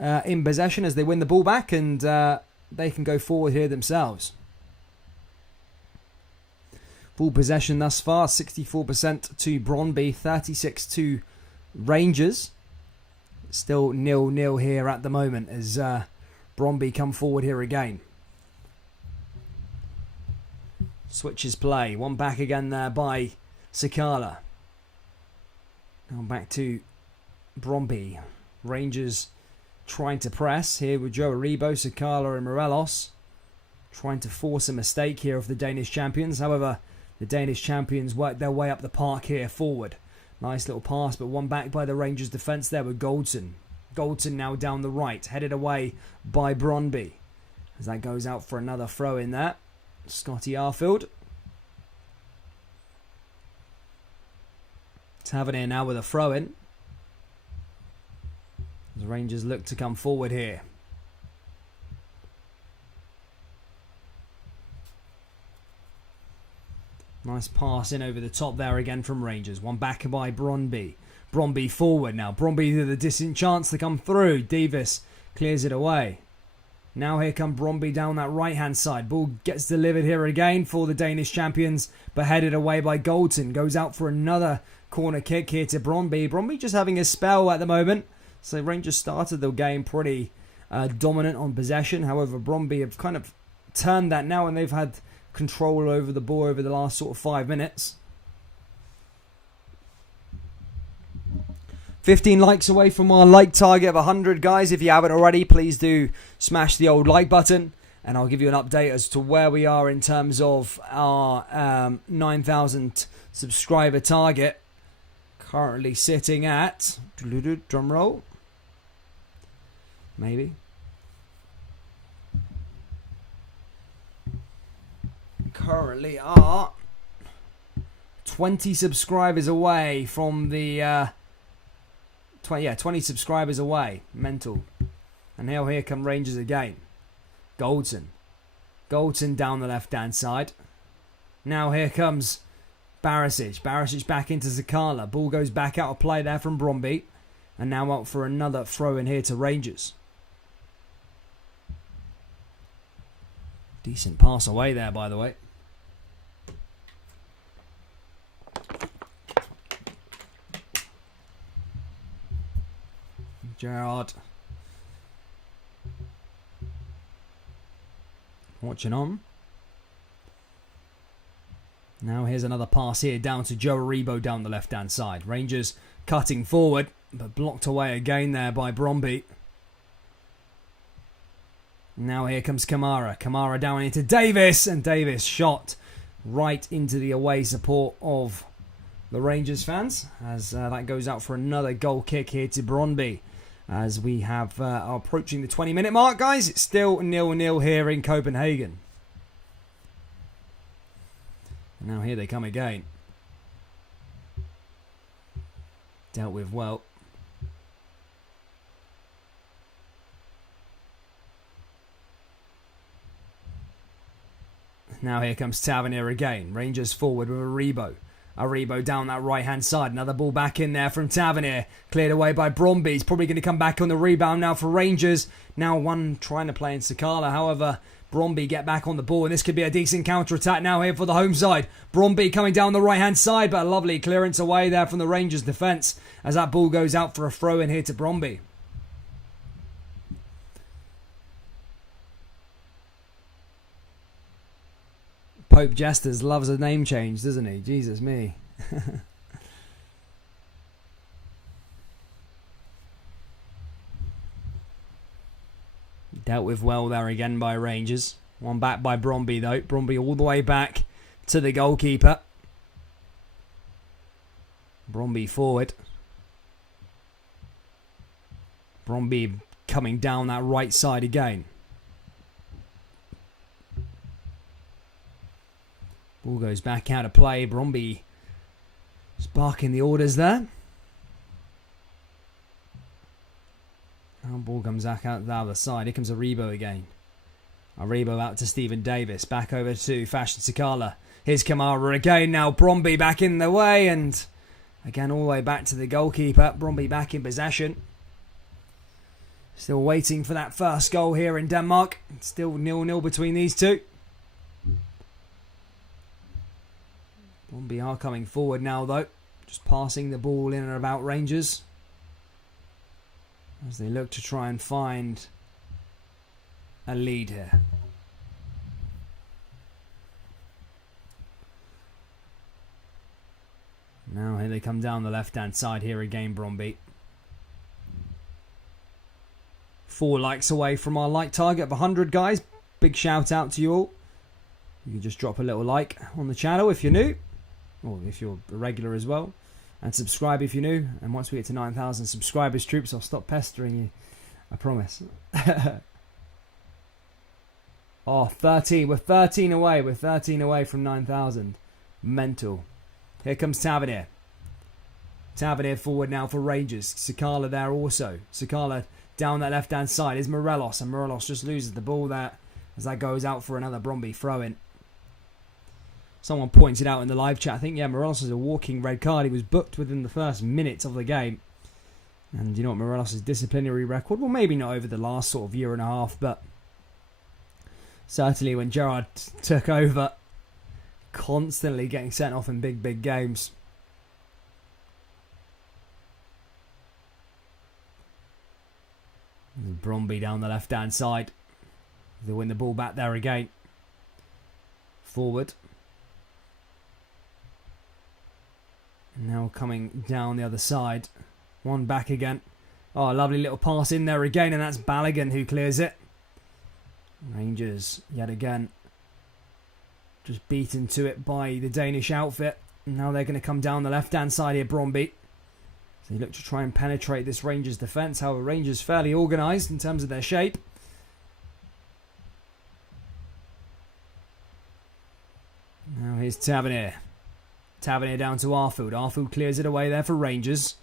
in possession as they win the ball back, and they can go forward here themselves. Full possession thus far, 64% to Brondby, 36% to Rangers. Still 0-0 here at the moment as Brondby come forward here again. Switches play. One back again there by Sakala. Now back to Brondby. Rangers trying to press here with Joe Aribo, Sakala and Morelos. Trying to force a mistake here of the Danish champions. However, the Danish champions work their way up the park here forward. Nice little pass, but one back by the Rangers defence there with Goldson. Goldson now down the right, headed away by Brondby. As that goes out for another throw in there. Scotty Arfield. Tavernier now with a throw in. The Rangers look to come forward here. Nice pass in over the top there again from Rangers. One back by Brondby. Brondby forward now. Brondby with a decent chance to come through. Davis clears it away. Now here come Brondby down that right-hand side. Ball gets delivered here again for the Danish champions, but headed away by Goldson. Goes out for another corner kick here to Brondby. Brondby just having a spell at the moment. So Rangers started the game pretty dominant on possession. However, Brondby have kind of turned that now, and they've had control over the ball over the last sort of 5 minutes. 15 likes away from our like target of 100, guys. If you haven't already, please do smash the old like button, and I'll give you an update as to where we are in terms of our 9,000 subscriber target. Currently sitting at, drum roll, maybe. Currently are 20 subscribers away from the 20 subscribers away. Mental. And now here come Rangers again. Goldson down the left hand side. Now here comes Barisic. Barisic back into Sakala. Ball goes back out of play there from Brondby. And now out for another throw in here to Rangers. Decent pass away there, by the way. Gerard watching on. Now here's another pass here down to Joe Aribo down the left hand side. Rangers cutting forward, but blocked away again there by Brondby. Now here comes Kamara. Kamara down into Davis, and Davis shot right into the away support of the Rangers fans, as that goes out for another goal kick here to Brondby. As we have are approaching the 20-minute mark, guys. It's still 0-0 here in Copenhagen. Now here they come again. Dealt with well. Now here comes Tavernier again. Rangers forward with Aribo. Aribo down that right-hand side. Another ball back in there from Tavernier. Cleared away by Brondby. He's probably going to come back on the rebound now for Rangers. Now one trying to play in Sakala. However, Brondby get back on the ball, and this could be a decent counter-attack now here for the home side. Brondby coming down the right-hand side, but a lovely clearance away there from the Rangers defence as that ball goes out for a throw in here to Brondby. Pope Jesters loves a name change, doesn't he? Jesus me. Dealt with well there again by Rangers. One back by Brondby though. Brondby all the way back to the goalkeeper. Brondby forward. Brondby coming down that right side again. Ball goes back out of play. Brondby sparking the orders there. Now ball comes back out the other side. Here comes Aribo again. Aribo out to Stephen Davis. Back over to Fashion Sakala. Here's Kamara again. Now Brondby back in the way. And again all the way back to the goalkeeper. Brondby back in possession. Still waiting for that first goal here in Denmark. Still 0-0 between these two. Brondby are coming forward now though. Just passing the ball in and about Rangers. as they look to try and find a lead here. Now here they come down the left-hand side here again, Brondby. 4 likes away from our like target of 100, guys. Big shout out to you all. You can just drop a little like on the channel if you're new, or if you're a regular as well, and subscribe if you're new. And once we get to 9,000 subscribers, troops, I'll stop pestering you. I promise. Oh, 13. We're 13 away. We're 13 away from 9,000. Mental. Here comes Tavernier. Tavernier forward now for Rangers. Sakala there also. Sakala down that left-hand side is Morelos. And Morelos just loses the ball there as that goes out for another Brondby throw-in. Someone pointed out in the live chat, I think, yeah, Morelos is a walking red card. He was booked within the first minute of the game. And you know what Morelos' disciplinary record? Well, maybe not over the last sort of year and a half, but certainly when Gerrard took over, constantly getting sent off in big games. Brondby down the left-hand side. They win the ball back there again. Forward. Now coming down the other side. One back again. Oh, lovely little pass in there again, and that's Balogun who clears it. Rangers, yet again, just beaten to it by the Danish outfit. Now they're going to come down the left-hand side here, Brondby. So they look to try and penetrate this Rangers defence. However, Rangers fairly organised in terms of their shape. Now here's Tavernier. Tavernier down to Arfield. Arfield clears it away there for Rangers.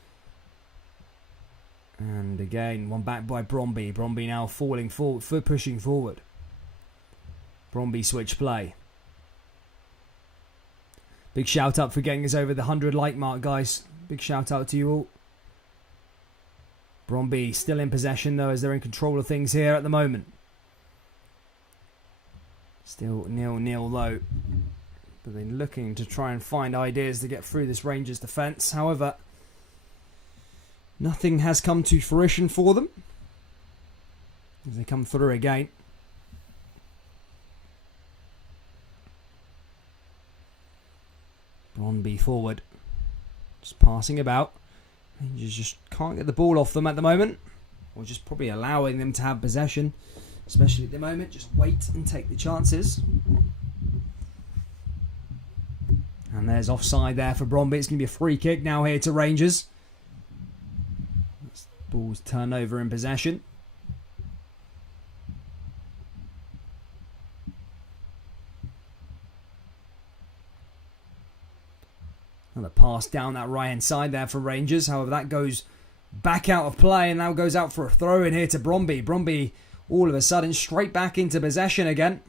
And again, one back by Brondby. Brondby now falling forward, pushing forward. Brondby switch play. Big shout out for getting us over the 100 like mark, guys. Big shout out to you all. Brondby still in possession though, as they're in control of things here at the moment. Still 0-0 though. But they're looking to try and find ideas to get through this Rangers defence. However, nothing has come to fruition for them as they come through again. Brondby forward. Just passing about. Rangers just can't get the ball off them at the moment. Or just probably allowing them to have possession. Especially at the moment. Just wait and take the chances. And there's offside there for Brondby. It's going to be a free kick now here to Rangers. Ball's turned over in possession. Another pass down that right hand side there for Rangers. However, that goes back out of play and now goes out for a throw in here to Brondby. Brondby all of a sudden straight back into possession again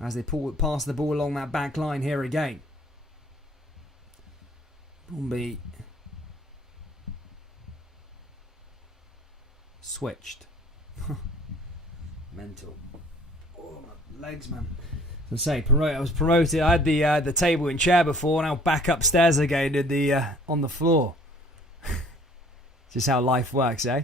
as they pass the ball along that back line here again. Brondby switched. Mental. Oh, my legs, man. As I say, I was promoted. I had the table and chair before, now back upstairs again did the on the floor. Just how life works, eh?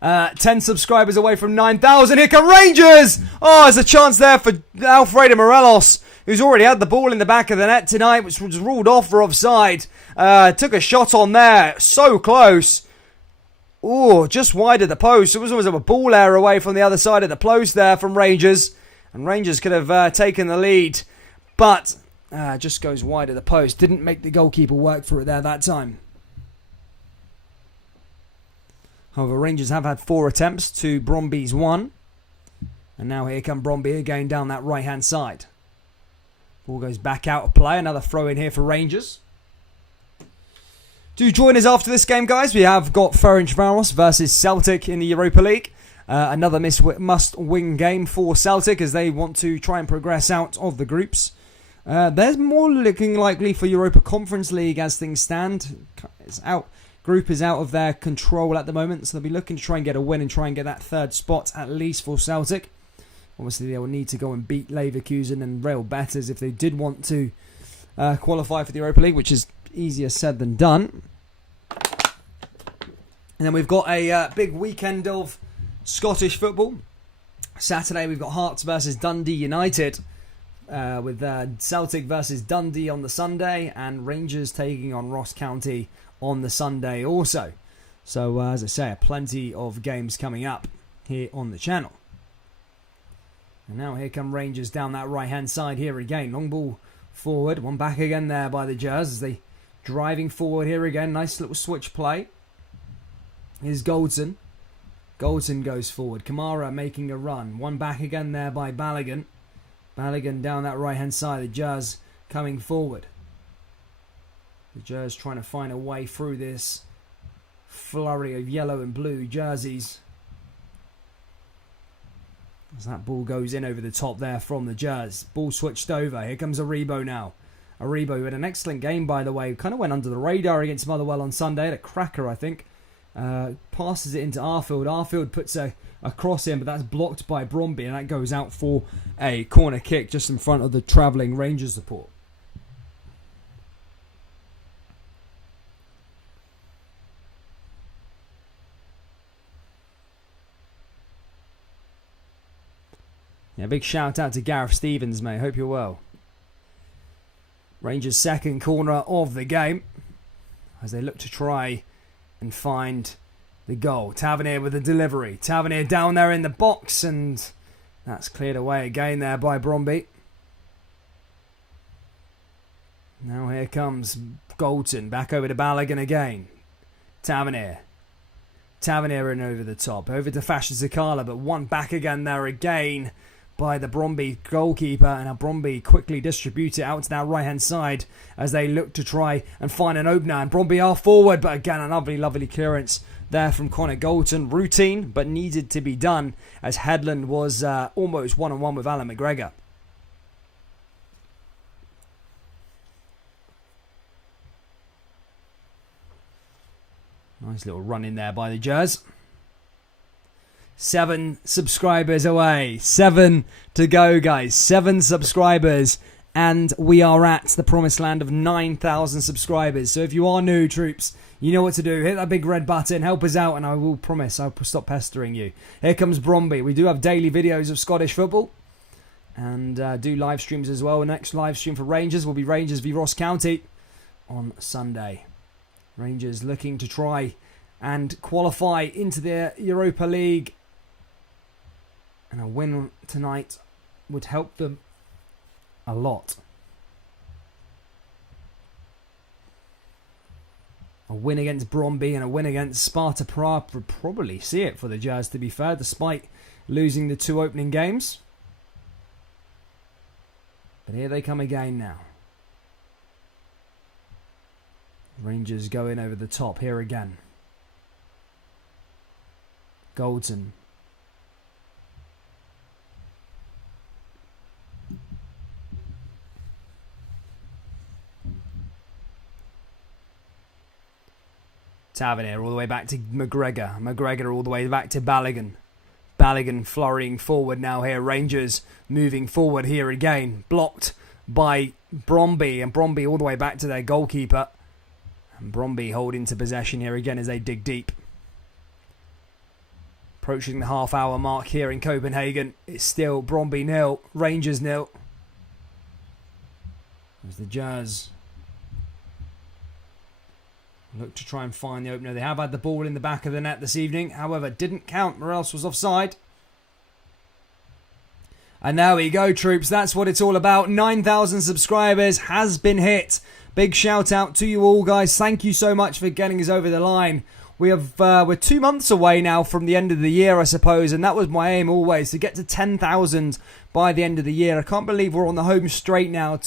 10 subscribers away from 9,000. Here come Rangers! Oh, there's a chance there for Alfredo Morelos, who's already had the ball in the back of the net tonight, which was ruled off for offside. Took a shot on there. So close. Oh, just wide of the post. It was almost a ball error away from the other side of the post there from Rangers. And Rangers could have taken the lead. But just goes wide of the post. Didn't make the goalkeeper work for it there that time. However, Rangers have had 4 attempts to Brondby's 1. And now here come Brondby again down that right-hand side. Ball goes back out of play. Another throw in here for Rangers. Do join us after this game, guys. We have got Ferencvaros versus Celtic in the Europa League. Another must-win game for Celtic as they want to try and progress out of the groups. There's more looking likely for Europa Conference League as things stand. It's out. Group is out of their control at the moment, so they'll be looking to try and get a win and try and get that 3rd spot at least for Celtic. Obviously, they will need to go and beat Leverkusen and Real Betis if they did want to qualify for the Europa League, which is easier said than done. And then we've got a big weekend of Scottish football. Saturday we've got Hearts versus Dundee United, with Celtic versus Dundee on the Sunday, and Rangers taking on Ross County on the Sunday also. So as I say, plenty of games coming up here on the channel. And now here come Rangers down that right hand side here again. Long ball forward, one back again there by the Jers as they driving forward here again. Nice little switch play. Here's Goldson. Goldson goes forward. Kamara making a run. One back again there by Balogun. Balogun down that right hand side. The Jers coming forward. The Jers trying to find a way through this flurry of yellow and blue jerseys. As that ball goes in over the top there from the Jers. Ball switched over. Here comes Aribo now. Aribo, who had an excellent game, by the way. Kind of went under the radar against Motherwell on Sunday. Had a cracker, I think. Passes it into Arfield. Arfield puts a cross in, but that's blocked by Brondby, and that goes out for a corner kick just in front of the travelling Rangers support. Yeah, big shout out to Gareth Stevens, mate. Hope you're well. Rangers' second corner of the game as they look to try and find the goal. Tavernier with the delivery. Tavernier down there in the box, and that's cleared away again there by Brondby. Now here comes Goldson. Back over to Balogun again. Tavernier. Tavernier in over the top. Over to Fashion Sakala, but one back again there again by the Brondby goalkeeper, and now Brondby quickly distribute it out to that right hand side as they look to try and find an opener, and Brondby are forward, but again a lovely clearance there from Connor Goldson. Routine but needed to be done as Headland was almost one-on-one with Alan McGregor. Nice little run in there by the Jers. 7 subscribers away. 7 to go, guys. 7 subscribers. And we are at the promised land of 9,000 subscribers. So if you are new, troops, you know what to do. Hit that big red button. Help us out, and I will promise I'll stop pestering you. Here comes Brondby. We do have daily videos of Scottish football. And do live streams as well. The next live stream for Rangers will be Rangers v Ross County on Sunday. Rangers looking to try and qualify into the Europa League. And a win tonight would help them a lot. A win against Brondby and a win against Sparta Prague would probably see it for the Jazz, to be fair, despite losing the 2 opening games. But here they come again now. Rangers going over the top here again. Goldson. Tavernier all the way back to McGregor. McGregor all the way back to Balogun. Balogun flurrying forward now here. Rangers moving forward here again. Blocked by Brondby. And Brondby all the way back to their goalkeeper. And Brondby holding to possession here again as they dig deep. Approaching the half-hour mark here in Copenhagen. It's still Brondby 0. Rangers 0. There's the Jazz. Look to try and find the opener. They have had the ball in the back of the net this evening. However, didn't count. Morales was offside. And there we go, troops. That's what it's all about. 9,000 subscribers has been hit. Big shout out to you all, guys. Thank you so much for getting us over the line. We're 2 months away now from the end of the year, I suppose. And that was my aim always, to get to 10,000 by the end of the year. I can't believe we're on the home straight now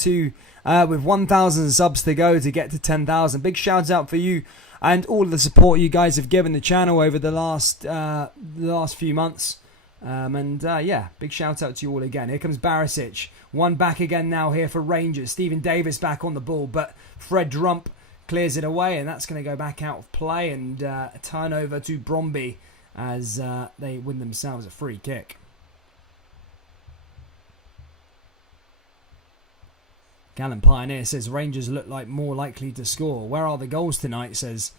with 1,000 subs to go to get to 10,000. Big shout out for you and all of the support you guys have given the channel over the last few months. Yeah, big shout out to you all again. Here comes Barisic. One back again now here for Rangers. Stephen Davis back on the ball, but Fred Drump clears it away, and that's going to go back out of play, and a turnover to Brondby as they win themselves a free kick. Gallant Pioneer says Rangers look like more likely to score. Where are the goals tonight, says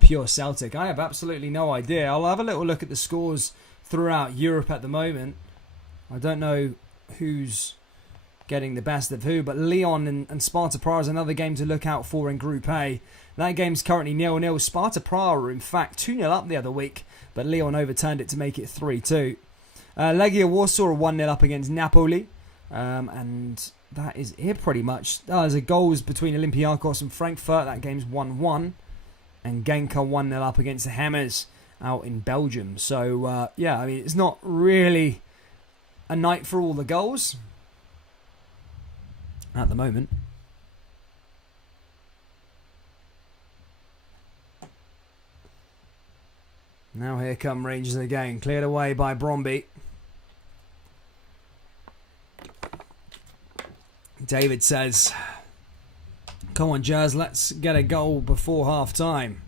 pure Celtic? I have absolutely no idea. I'll have a little look at the scores throughout Europe at the moment. I don't know who's getting the best of who, but Lyon and Sparta Prague is another game to look out for in Group A. That game's currently 0-0. Sparta Prague were in fact 2-0 up the other week, but Lyon overturned it to make it 3-2. Legia Warsaw are 1-0 up against Napoli, and that is it pretty much. There's a goals between Olympiacos and Frankfurt. That game's 1-1, and Genk are 1-0 up against the Hammers out in Belgium. So yeah, I mean, it's not really a night for all the goals at the moment. Now here come Rangers again, cleared away by Brondby. David says, come on Jazz, let's get a goal before half time.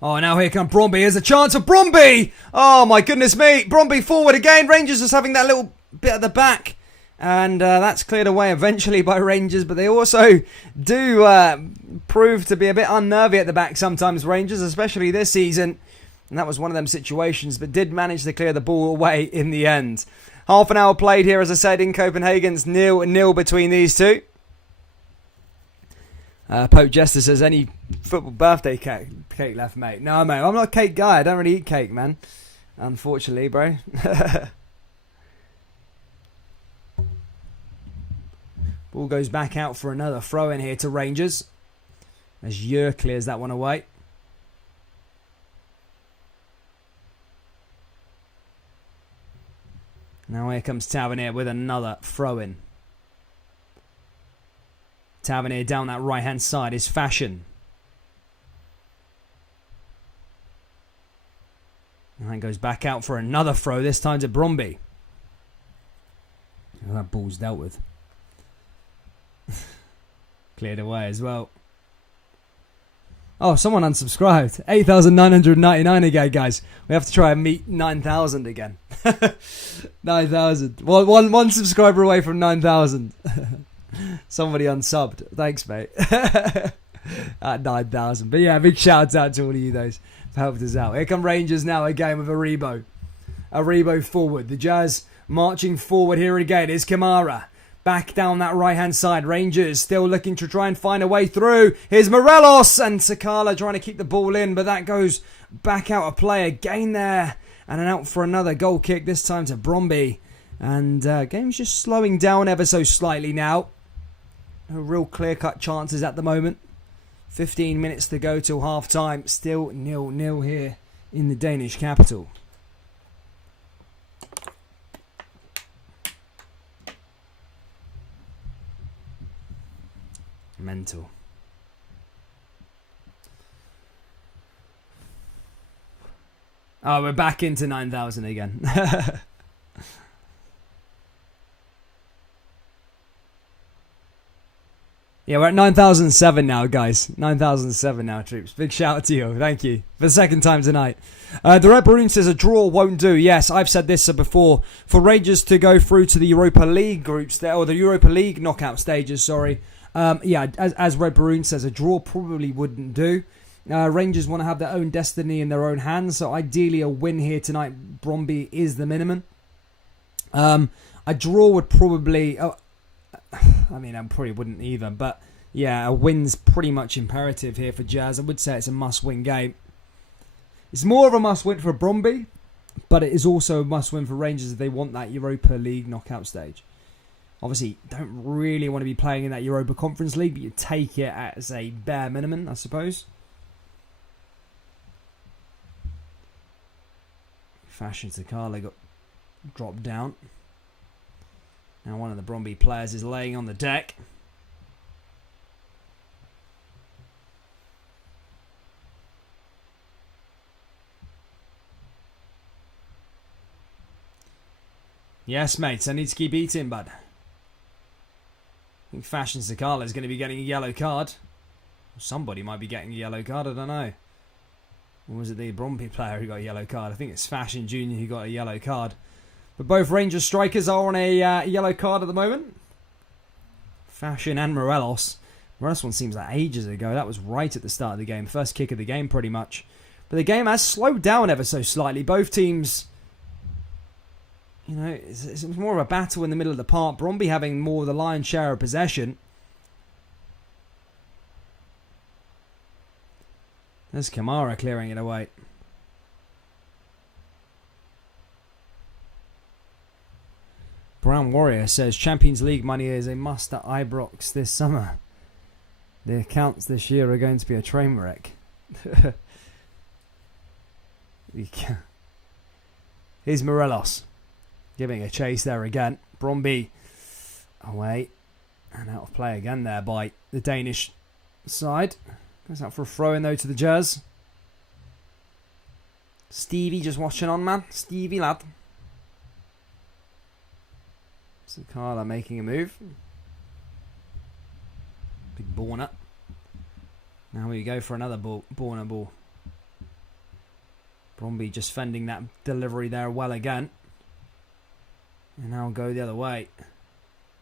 Oh, now here come Brondby. Here's a chance for Brondby. Oh my goodness me. Brondby forward again. Rangers just having that little bit at the back. And that's cleared away eventually by Rangers. But they also do prove to be a bit unnervy at the back sometimes, Rangers, especially this season. And that was one of them situations, but did manage to clear the ball away in the end. Half an hour played here, as I said, in Copenhagen's 0-0 between these two. Pope Jester says, any football birthday cake left, mate? No, mate, I'm not a cake guy. I don't really eat cake, man. Unfortunately, bro. Ball goes back out for another throw in here to Rangers, as Jur clears that one away. Now here comes Tavernier with another throw in. Tavernier down that right hand side is Fashion. And that goes back out for another throw, this time to Brondby. Oh, that ball's dealt with. Cleared away as well. Oh, someone unsubscribed. 8,999 again, guys. We have to try and meet 9,000 again. 9,000. One subscriber away from 9,000. Somebody unsubbed. Thanks, mate. At 9,000. But yeah, big shout out to all of you guys for helping us out. Here come Rangers now again with Aribo. Aribo forward. The Jazz marching forward here again is Kamara. Back down that right-hand side. Rangers still looking to try and find a way through. Here's Morelos and Sakala trying to keep the ball in, but that goes back out of play again there. And an out for another goal kick, this time to Brondby. And game's just slowing down ever so slightly now. No real clear-cut chances at the moment. 15 minutes to go till half-time. Still 0-0 here in the Danish capital. Mental. Oh, we're back into 9,000 again. Yeah, we're at 9,007 now, guys. 9,007 now, troops. Big shout out to you. Thank you. For the second time tonight. The Red Maroon says a draw won't do. Yes, I've said this before. For Rangers to go through to the Europa League groups there, or the Europa League knockout stages, sorry. Yeah, as Red Maroon says, a draw probably wouldn't do. Rangers want to have their own destiny in their own hands, so ideally a win here tonight, Brondby, is the minimum. A draw would probably... I mean, I probably wouldn't either, but yeah, a win's pretty much imperative here for Jazz. I would say it's a must-win game. It's more of a must-win for Brondby, but it is also a must-win for Rangers if they want that Europa League knockout stage. Obviously, don't really want to be playing in that Europa Conference League, but you take it as a bare minimum, I suppose. Fashion Sakala got dropped down. Now one of the Brondby players is laying on the deck. Yes, mates, I need to keep eating, bud. I think Fashion Sakala is going to be getting a yellow card. Somebody might be getting a yellow card, I don't know. Or was it the Brondby player who got a yellow card? I think it's Fashion Jr. who got a yellow card. But both Rangers strikers are on a yellow card at the moment. Fashion and Morelos This one seems like ages ago. That was right at the start of the game. First kick of the game, pretty much. But the game has slowed down ever so slightly. Both teams, you know, it's more of a battle in the middle of the park. Brondby having more of the lion's share of possession. There's Kamara clearing it away. Brown Warrior says Champions League money is a must at Ibrox this summer. The accounts this year are going to be a train wreck. Here's Morelos giving a chase there again. Brondby away and out of play again there by the Danish side. Goes out for a throw in though to the Jazz. Stevie just watching on, man. Stevie lad. Sakala making a move. Big Borner. Now we go for another Borner ball. Brondby just fending that delivery there well again. And now go the other way.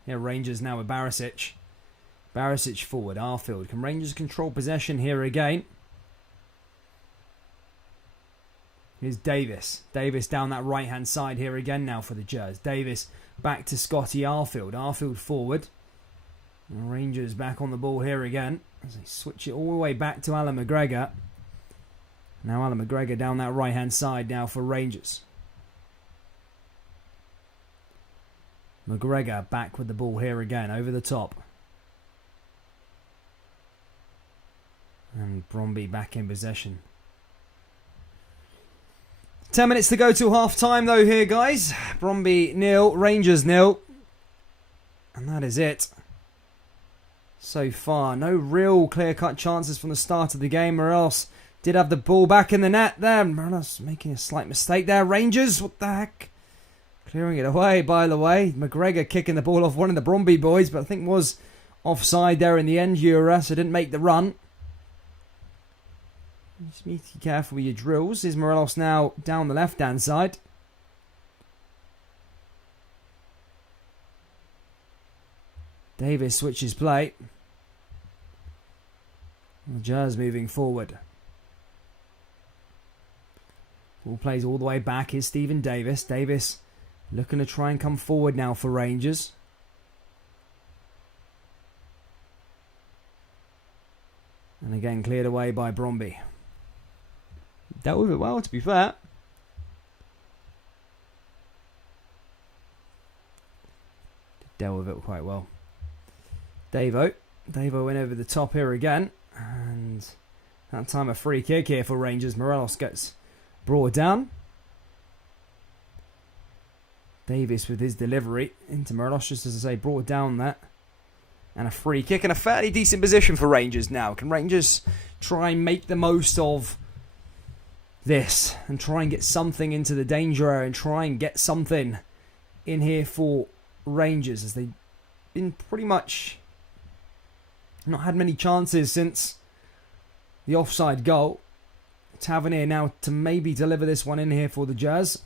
Here Rangers now with Barisic. Barisic forward, Arfield. Can Rangers control possession here again? Here's Davis. Davis down that right-hand side here again now for the Jazz. Davis back to Scotty Arfield. Arfield forward. And Rangers back on the ball here again. As they switch it all the way back to Alan McGregor. Now Alan McGregor down that right-hand side now for Rangers. McGregor back with the ball here again, over the top. And Brondby back in possession. 10 minutes to go till half-time though here, guys. Brondby 0, Rangers 0. And that is it. So far, no real clear-cut chances from the start of the game, or else did have the ball back in the net there. Morelos making a slight mistake there. Rangers, what the heck? Clearing it away, by the way. McGregor kicking the ball off one of the Brondby boys, but I think was offside there in the end, Eura, so didn't make the run. Just need to be careful with your drills. Is Morelos now down the left-hand side? Davis switches play. The Jazz moving forward. Ball plays all the way back. Here's Stephen Davis. Davis looking to try and come forward now for Rangers. And again cleared away by Brondby. Dealt with it well, to be fair. Dealt with it quite well. Davo went over the top here again. And that time a free kick here for Rangers. Morelos gets brought down. Davis with his delivery into Morelos, just as I say, brought down that. And a free kick and a fairly decent position for Rangers now. Can Rangers try and make the most of this and try and get something into the danger area and try and get something in here for Rangers, as they've been pretty much not had many chances since the offside goal. Tavernier now to maybe deliver this one in here for the Jazz.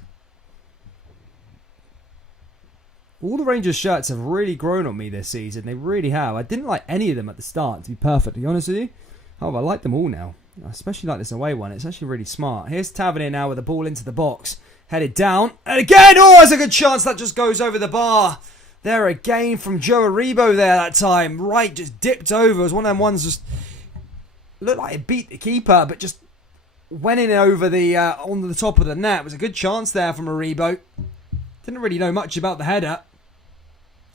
All the Rangers shirts have really grown on me this season. They really have. I didn't like any of them at the start, to be perfectly honest with you. However, I like them all now. I especially like this away one. It's actually really smart. Here's Tavernier now with the ball into the box. Headed down. And again, oh, there's a good chance that just goes over the bar. There again from Joe Aribo there that time. Right, just dipped over. It was one of them ones just looked like it beat the keeper, but just went in over the on the top of the net. It was a good chance there from Aribo. Didn't really know much about the header,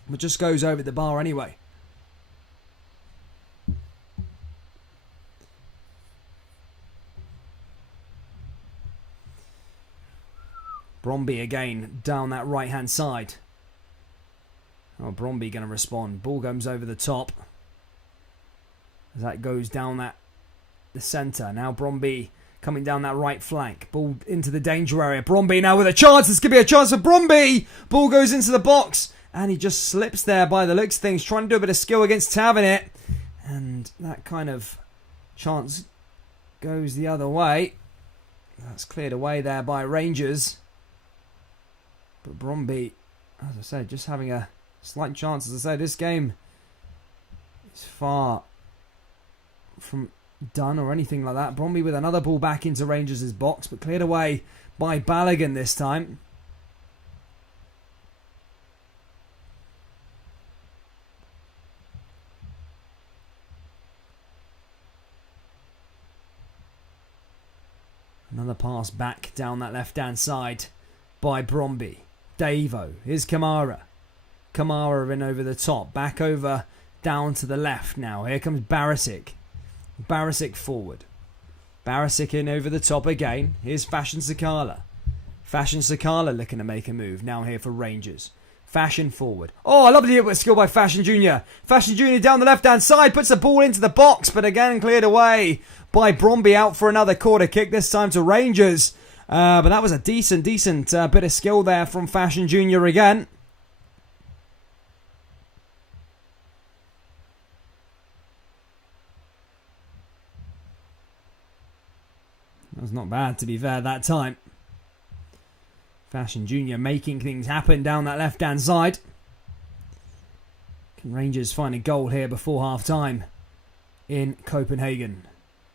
but just goes over the bar anyway. Brondby again down that right-hand side. Oh, Brondby going to respond. Ball comes over the top. As that goes down the centre. Now Brondby coming down that right flank. Ball into the danger area. Brondby now with a chance. This could be a chance for Brondby. Ball goes into the box. And he just slips there by the looks of things. Trying to do a bit of skill against Tavernier. And that kind of chance goes the other way. That's cleared away there by Rangers. But Brondby, as I said, just having a slight chance. As I say, this game is far from done or anything like that. Brondby with another ball back into Rangers' box, but cleared away by Balogun this time. Another pass back down that left-hand side by Brondby. Davo. Here's Kamara. Kamara in over the top. Back over down to the left now. Here comes Barisic. Barisic forward. Barisic in over the top again. Here's Fashion Sakala. Fashion Sakala looking to make a move. Now here for Rangers. Fashion forward. Oh, I love the skill by Fashion Jr. Fashion Jr. down the left-hand side. Puts the ball into the box, but again cleared away by Brondby, out for another corner kick, this time to Rangers. But that was a decent bit of skill there from Fashion Jr. again. That was not bad, to be fair, that time. Fashion Jr. making things happen down that left-hand side. Can Rangers find a goal here before half-time in Copenhagen?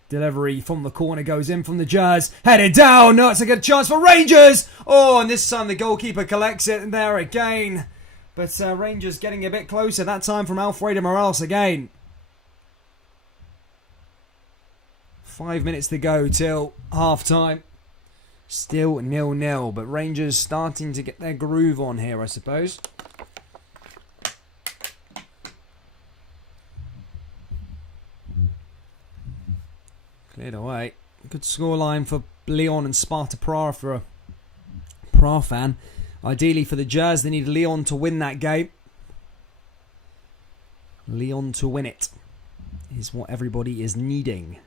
Delivery from the corner goes in from the Jers. Headed down. No, it's a good chance for Rangers. Oh, and this time the goalkeeper collects it there again. But Rangers getting a bit closer. That time from Alfredo Morelos again. 5 minutes to go till half-time. Still 0-0, but Rangers starting to get their groove on here, I suppose. Cleared away. Good scoreline for Lyon and Sparta Prague for a Prague fan. Ideally for the Jazz, they need Lyon to win that game. Lyon to win it is what everybody is needing.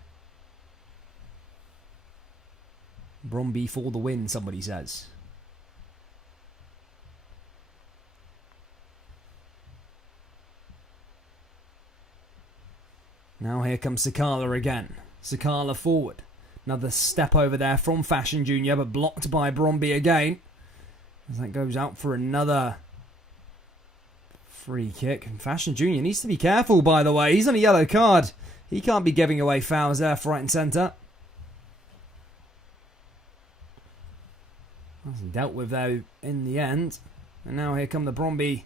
Brondby for the win, somebody says. Now here comes Sakala again. Sakala forward. Another step over there from Fashion Jr., but blocked by Brondby again. As that goes out for another free kick. And Fashion Jr. needs to be careful, by the way. He's on a yellow card. He can't be giving away fouls there for right and centre. Wasn't dealt with, though, in the end. And now here come the Brondby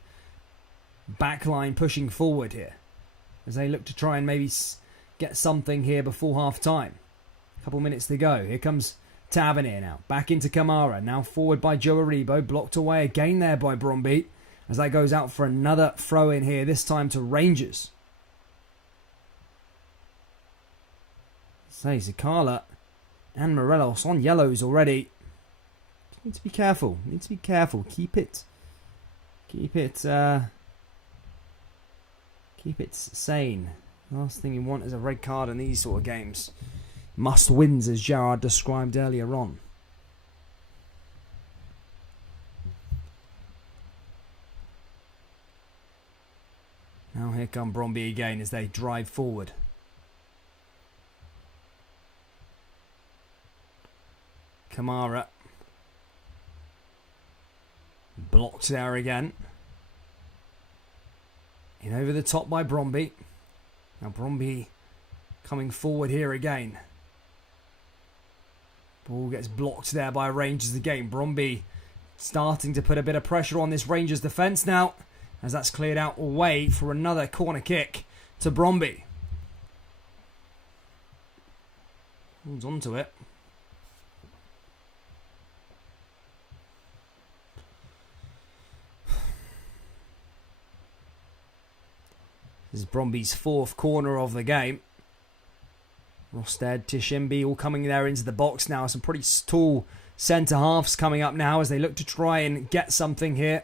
backline pushing forward here, as they look to try and maybe get something here before half-time. A couple minutes to go. Here comes Tavernier now. Back into Kamara. Now forward by Joe Aribo. Blocked away again there by Brondby, as that goes out for another throw-in here, this time to Rangers. Say, Sakala and Morelos on yellows already. Need to be careful. Need to be careful. Keep it sane. Last thing you want is a red card in these sort of games. Must wins, as Gerard described earlier on. Now here come Brondby again as they drive forward. Kamara. Blocked there again. In over the top by Brondby. Now Brondby coming forward here again. Ball gets blocked there by Rangers again. Brondby starting to put a bit of pressure on this Rangers defence now, as that's cleared out away for another corner kick to Brondby. Holds on to it. This is Brondby's fourth corner of the game. Rosted, Tishimbi all coming there into the box now. Some pretty tall centre-halves coming up now as they look to try and get something here.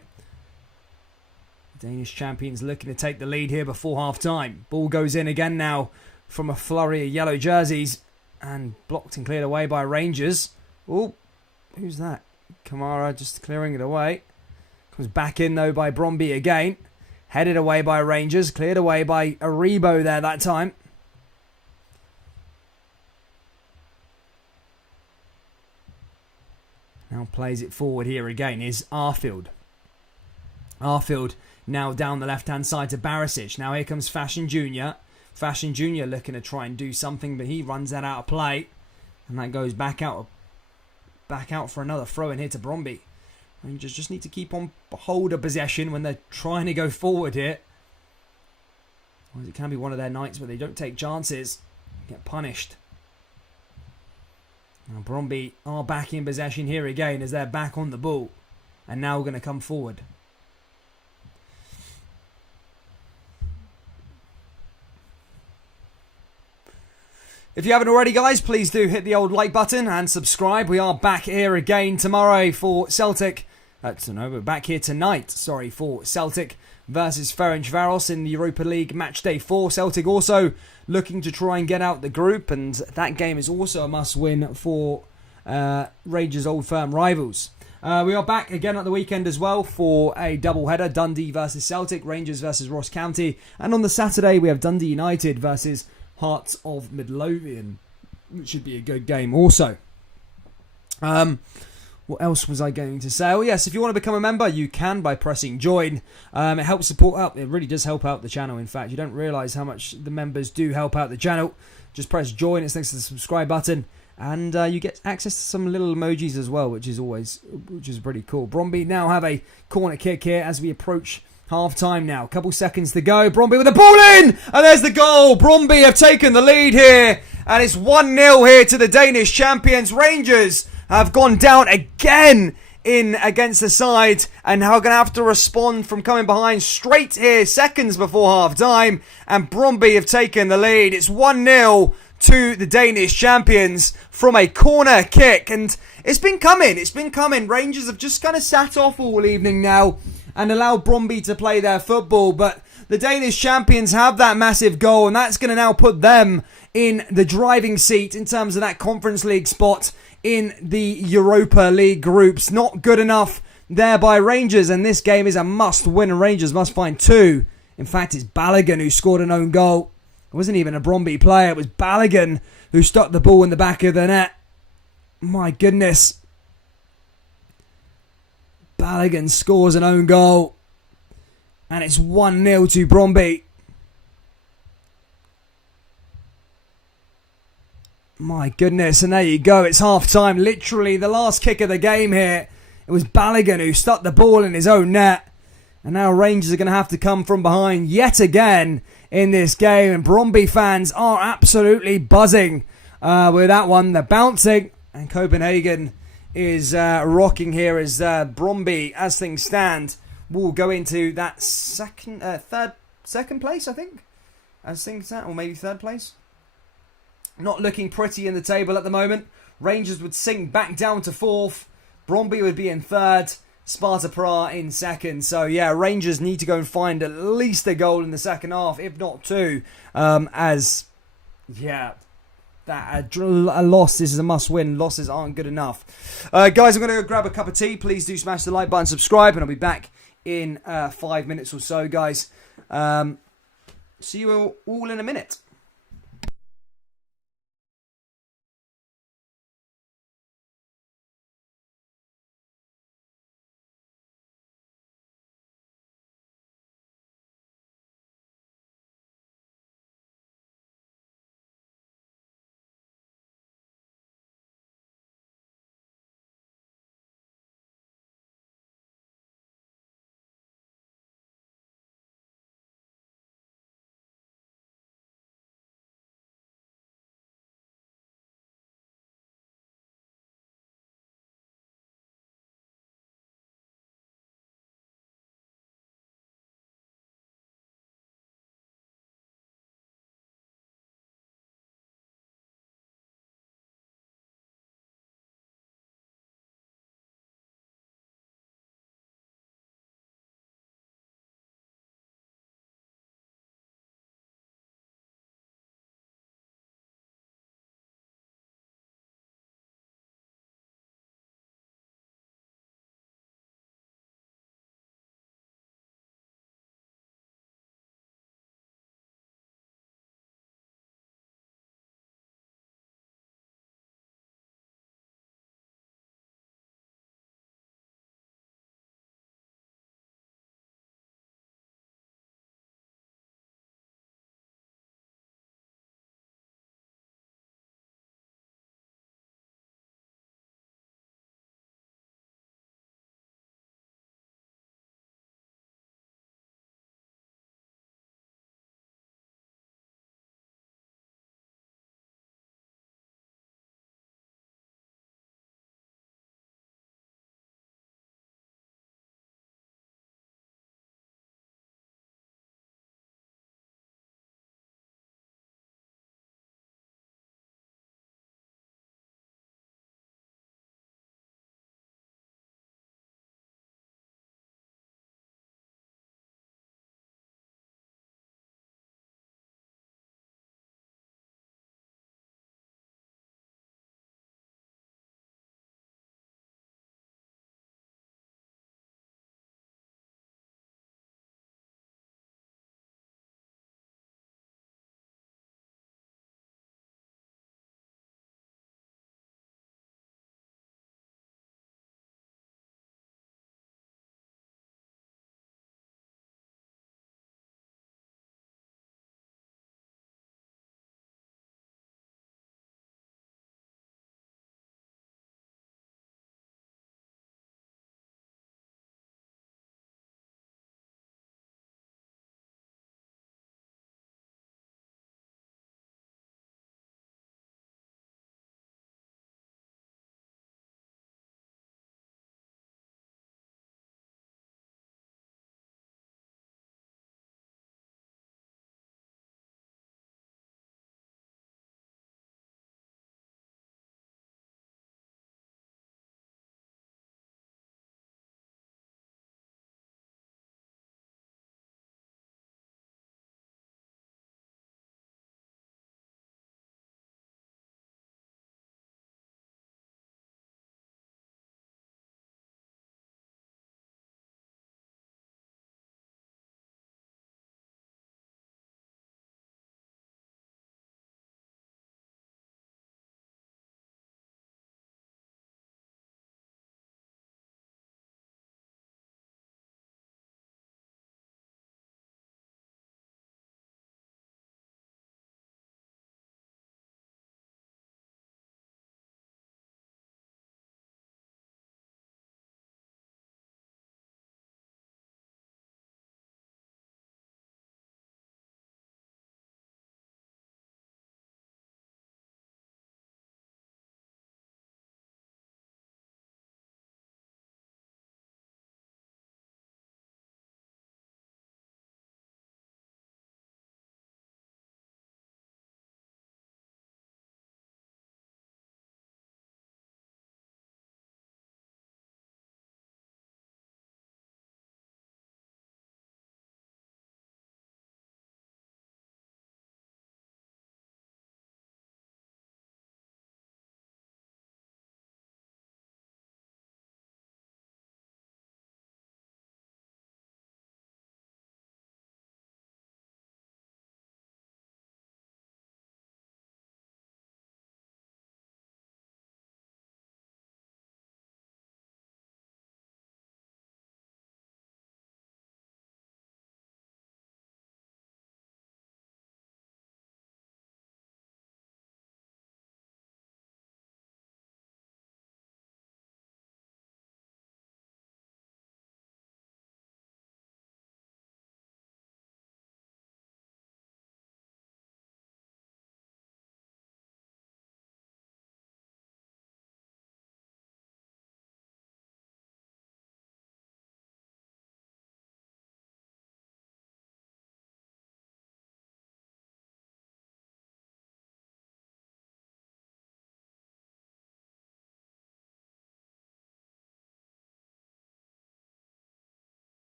The Danish champions looking to take the lead here before half-time. Ball goes in again now from a flurry of yellow jerseys. And blocked and cleared away by Rangers. Oh, who's that? Kamara just clearing it away. Comes back in though by Brondby again. Headed away by Rangers. Cleared away by Aribo there that time. Now plays it forward here again is Arfield. Arfield now down the left-hand side to Barisic. Now here comes Fashion Jr. Fashion Jr. looking to try and do something, but he runs that out of play. And that goes back out for another throw in here to Brondby. Rangers just need to keep on hold of possession when they're trying to go forward here. Well, it can be one of their nights where they don't take chances, get punished. Now Brondby are back in possession here again as they're back on the ball. And now we're going to come forward. If you haven't already, guys, please do hit the old like button and subscribe. We are back here again tomorrow for Celtic. We're back here tonight, for Celtic versus Ferencvaros in the Europa League match day 4. Celtic also looking to try and get out the group, and that game is also a must-win for Rangers' old firm rivals. We are back again at the weekend as well for a double-header, Dundee versus Celtic, Rangers versus Ross County, and on the Saturday we have Dundee United versus Hearts of Midlothian, which should be a good game also. What else was I going to say? Oh yes, if you want to become a member, you can by pressing join. It helps support out. It really does help out the channel. In fact, you don't realise how much the members do help out the channel. Just press join. It's next to the subscribe button, and you get access to some little emojis as well, which is pretty cool. Brondby now have a corner kick here as we approach half time now. A couple seconds to go. Brondby with the ball in, and there's the goal. Brondby have taken the lead here, and it's 1-0 here to the Danish champions. Rangers have gone down again in against the side, and now going to have to respond from coming behind straight here seconds before half time, and Brondby have taken the lead. It's 1-0 to the Danish champions from a corner kick, and it's been coming. Rangers have just kind of sat off all evening now and allowed Brondby to play their football, but the Danish champions have that massive goal, and that's going to now put them in the driving seat in terms of that Conference League spot in the Europa League groups. Not good enough there by Rangers, and this game is a must-win, and Rangers must find 2. In fact, it's Balogun who scored an own goal. It wasn't even a Brondby player, it was Balogun who stuck the ball in the back of the net. My goodness. Balogun scores an own goal, and it's 1-0 to Brondby. My goodness, and there you go, it's half time. Literally the last kick of the game here. It was Balogun who stuck the ball in his own net, and now Rangers are going to have to come from behind yet again in this game, and Brondby fans are absolutely buzzing with that one. They're bouncing, and Copenhagen is rocking here as Brondby, as things stand, will go into that second place, I think, as things stand, or maybe third place. Not looking pretty in the table at the moment. Rangers would sink back down to 4th. Brondby would be in 3rd. Sparta Prague in 2nd. So yeah, Rangers need to go and find at least a goal in the second half, if not 2. A loss. This is a must-win. Losses aren't good enough. Guys, I'm going to go grab a cup of tea. Please do smash the like button, subscribe, and I'll be back in 5 minutes or so, guys. See you all in a minute.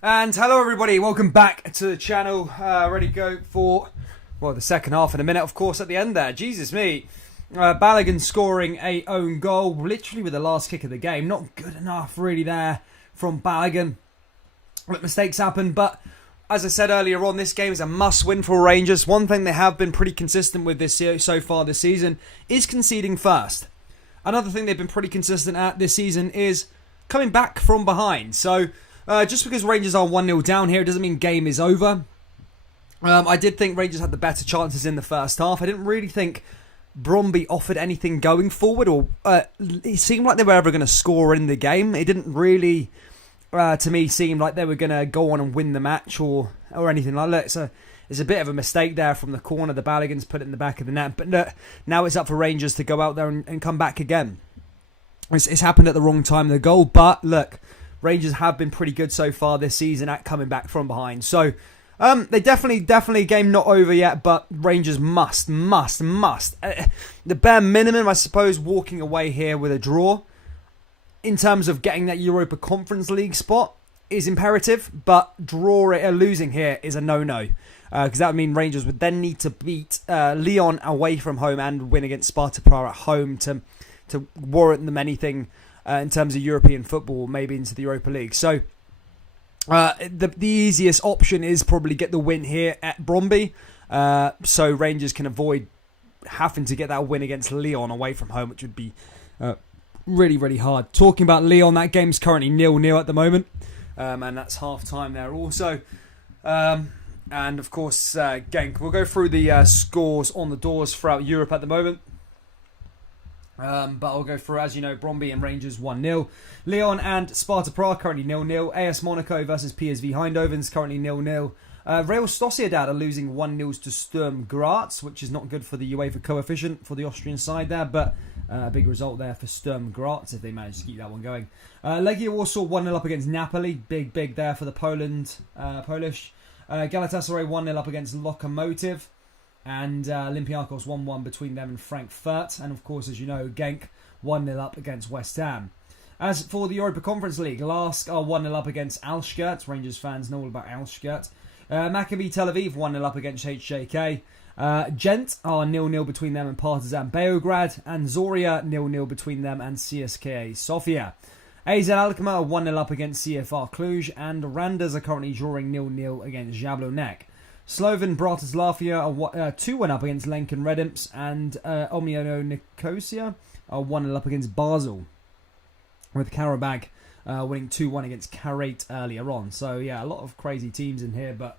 And hello everybody, welcome back to the channel. Ready to go for, well, the second half in a minute, of course, at the end there. Jesus me. Balogun scoring a own goal, literally with the last kick of the game. Not good enough really there from Balogun. But mistakes happen, but as I said earlier on, this game is a must-win for Rangers. One thing they have been pretty consistent with this year, so far this season is conceding first. Another thing they've been pretty consistent at this season is coming back from behind. So just because Rangers are 1-0 down here, it doesn't mean game is over. I did think Rangers had the better chances in the first half. I didn't really think Brondby offered anything going forward, or it seemed like they were ever going to score in the game. It didn't really, to me, seem like they were going to go on and win the match or anything like that. It's a bit of a mistake there from the corner. The Baloguns put it in the back of the net. But look, now it's up for Rangers to go out there and come back again. It's happened at the wrong time, the goal. But look, Rangers have been pretty good so far this season at coming back from behind. So they definitely game not over yet, but Rangers must. The bare minimum, I suppose, walking away here with a draw in terms of getting that Europa Conference League spot is imperative, but losing here is a no-no. Because that would mean Rangers would then need to beat Lyon away from home and win against Sparta Prague at home to warrant them anything in terms of European football, maybe into the Europa League. So the easiest option is probably get the win here at Brondby, so Rangers can avoid having to get that win against Lyon away from home, which would be really hard. Talking about Lyon, that game's currently 0-0 at the moment, and that's half-time there also. And of course, Genk. We'll go through the scores on the doors throughout Europe at the moment. But I'll go through, as you know, Brondby and Rangers 1-0. Lyon and Sparta Prague currently 0-0. AS Monaco versus PSV Eindhoven is currently 0-0. Real Sociedad are losing 1-0 to Sturm Graz, which is not good for the UEFA coefficient for the Austrian side there, but a big result there for Sturm Graz if they manage to keep that one going. Legia Warsaw 1-0 up against Napoli. Big there for the Polish. Galatasaray 1-0 up against Lokomotiv. And Olympiacos 1-1 between them and Frankfurt. And of course, as you know, Genk 1-0 up against West Ham. As for the Europa Conference League, Lask are 1-0 up against Alshkert. Rangers fans know all about Alshkert. Maccabi Tel Aviv 1-0 up against HJK. Gent are 0-0 between them and Partizan Beograd. And Zoria 0-0 between them and CSKA Sofia. AZ Alkmaar are 1-0 up against CFR Cluj. And Randers are currently drawing 0-0 against Jablonek. Slovan Bratislava are 2-1 up against Lenken Redimps, and Omniano Nicosia are 1-0 up against Basel, with Karabag winning 2-1 against Karate earlier on. So yeah, a lot of crazy teams in here, but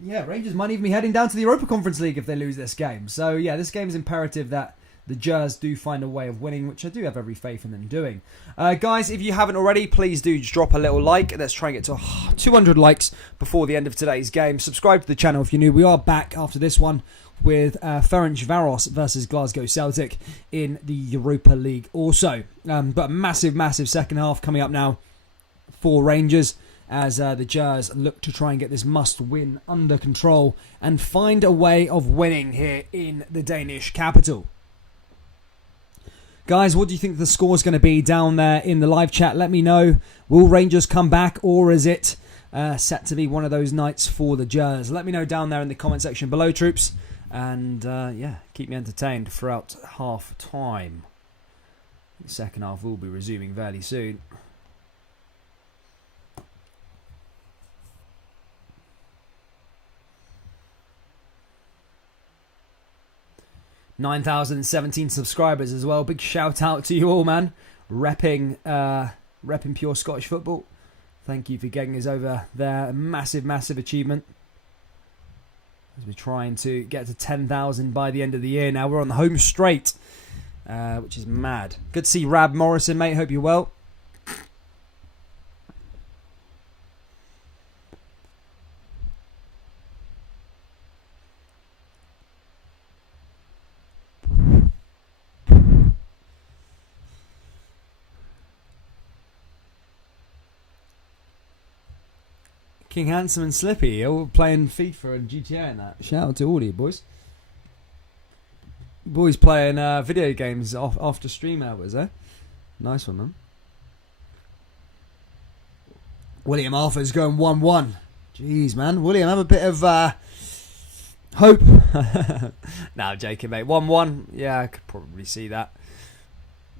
Rangers might even be heading down to the Europa Conference League if they lose this game. So yeah, this game is imperative that the Gers do find a way of winning, which I do have every faith in them doing. Guys, if you haven't already, please do just drop a little like. Let's try and get to 200 likes before the end of today's game. Subscribe to the channel if you're new. We are back after this one with Ferencvaros versus Glasgow Celtic in the Europa League also. But a massive second half coming up now for Rangers as the Gers look to try and get this must-win under control and find a way of winning here in the Danish capital. Guys, what do you think the score is going to be down there in the live chat? Let me know. Will Rangers come back, or is it set to be one of those nights for the Gers? Let me know down there in the comment section below, troops. And keep me entertained throughout half time. The second half will be resuming fairly soon. $9,017 subscribers as well. Big shout out to you all, man. Repping pure Scottish football. Thank you for getting us over there. Massive achievement. As we're trying to get to 10,000 by the end of the year. Now we're on the home straight, which is mad. Good to see Rab Morrison, mate. Hope you're well. King Handsome and Slippy all playing FIFA and GTA and that. Shout out to all of you boys. Boys playing video games after stream hours, eh? Nice one, man. William Arthur's going 1-1. Jeez, man. William, have a bit of hope. No, joking, mate. 1-1. Yeah, I could probably see that.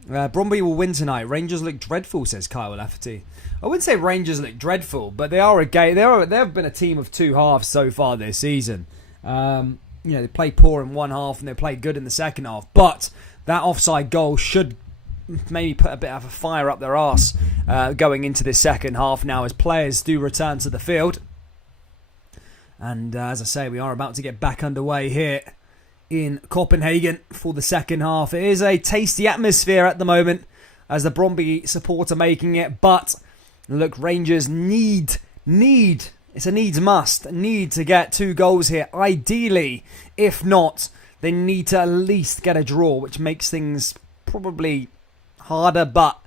Brondby will win tonight. Rangers look dreadful, says Kyle Lafferty. I wouldn't say Rangers look dreadful, but they are a game. They've been a team of two halves so far this season. They play poor in one half and they play good in the second half. But that offside goal should maybe put a bit of a fire up their arse going into this second half now as players do return to the field. And as I say, we are about to get back underway here in Copenhagen for the second half. It is a tasty atmosphere at the moment as the Brondby support are making it. But look, Rangers need, it's a needs must, need to get 2 goals here. Ideally, if not, they need to at least get a draw, which makes things probably harder, but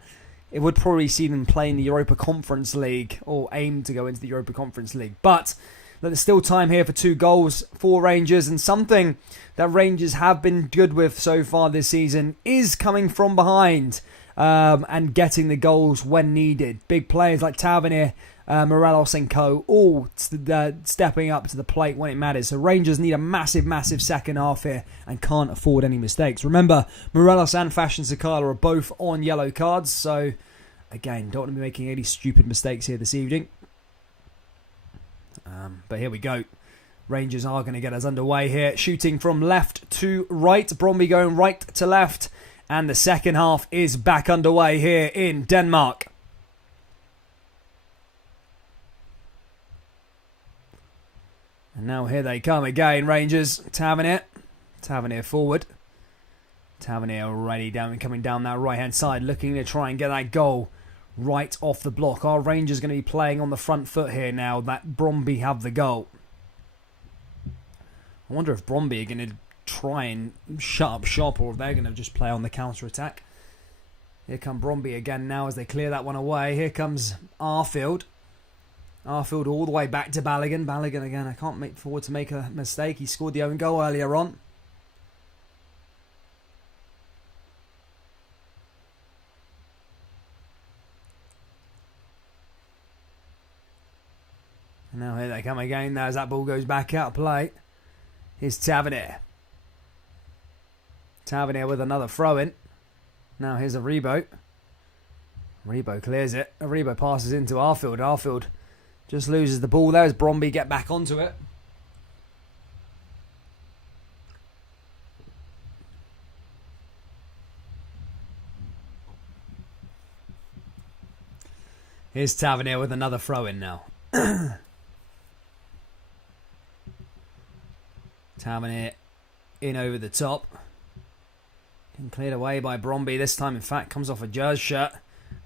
it would probably see them play in the Europa Conference League or aim to go into the Europa Conference League. But there's still time here for 2 goals for Rangers, and something that Rangers have been good with so far this season is coming from behind and getting the goals when needed. Big players like Tavernier, Morelos and co, all stepping up to the plate when it matters. So Rangers need a massive second half here and can't afford any mistakes. Remember, Morelos and Fashion Sakala are both on yellow cards, so again, don't want to be making any stupid mistakes here this evening. But here we go. Rangers are going to get us underway here. Shooting from left to right. Brondby going right to left. And the second half is back underway here in Denmark. And now here they come again, Rangers. Tavernier forward. Tavernier already coming down that right-hand side, looking to try and get that goal right off the block. Are Rangers going to be playing on the front foot here now that Brondby have the goal? I wonder if Brondby are going to try and shut up shop or if they're going to just play on the counter-attack. Here come Brondby again now as they clear that one away. Here comes Arfield. Arfield all the way back to Balogun. Balogun again, I can't afford to make a mistake. He scored the own goal earlier on. And now here they come again. Now as that ball goes back out of play. Here's Tavernier. Tavernier with another throw-in. Now here's Aribo. Aribo clears it. Aribo passes into Arfield. Arfield just loses the ball there as Brondby get back onto it. Here's Tavernier with another throw-in now. Tavernier in over the top. Getting cleared away by Brondby. This time, in fact, comes off a Jers shirt.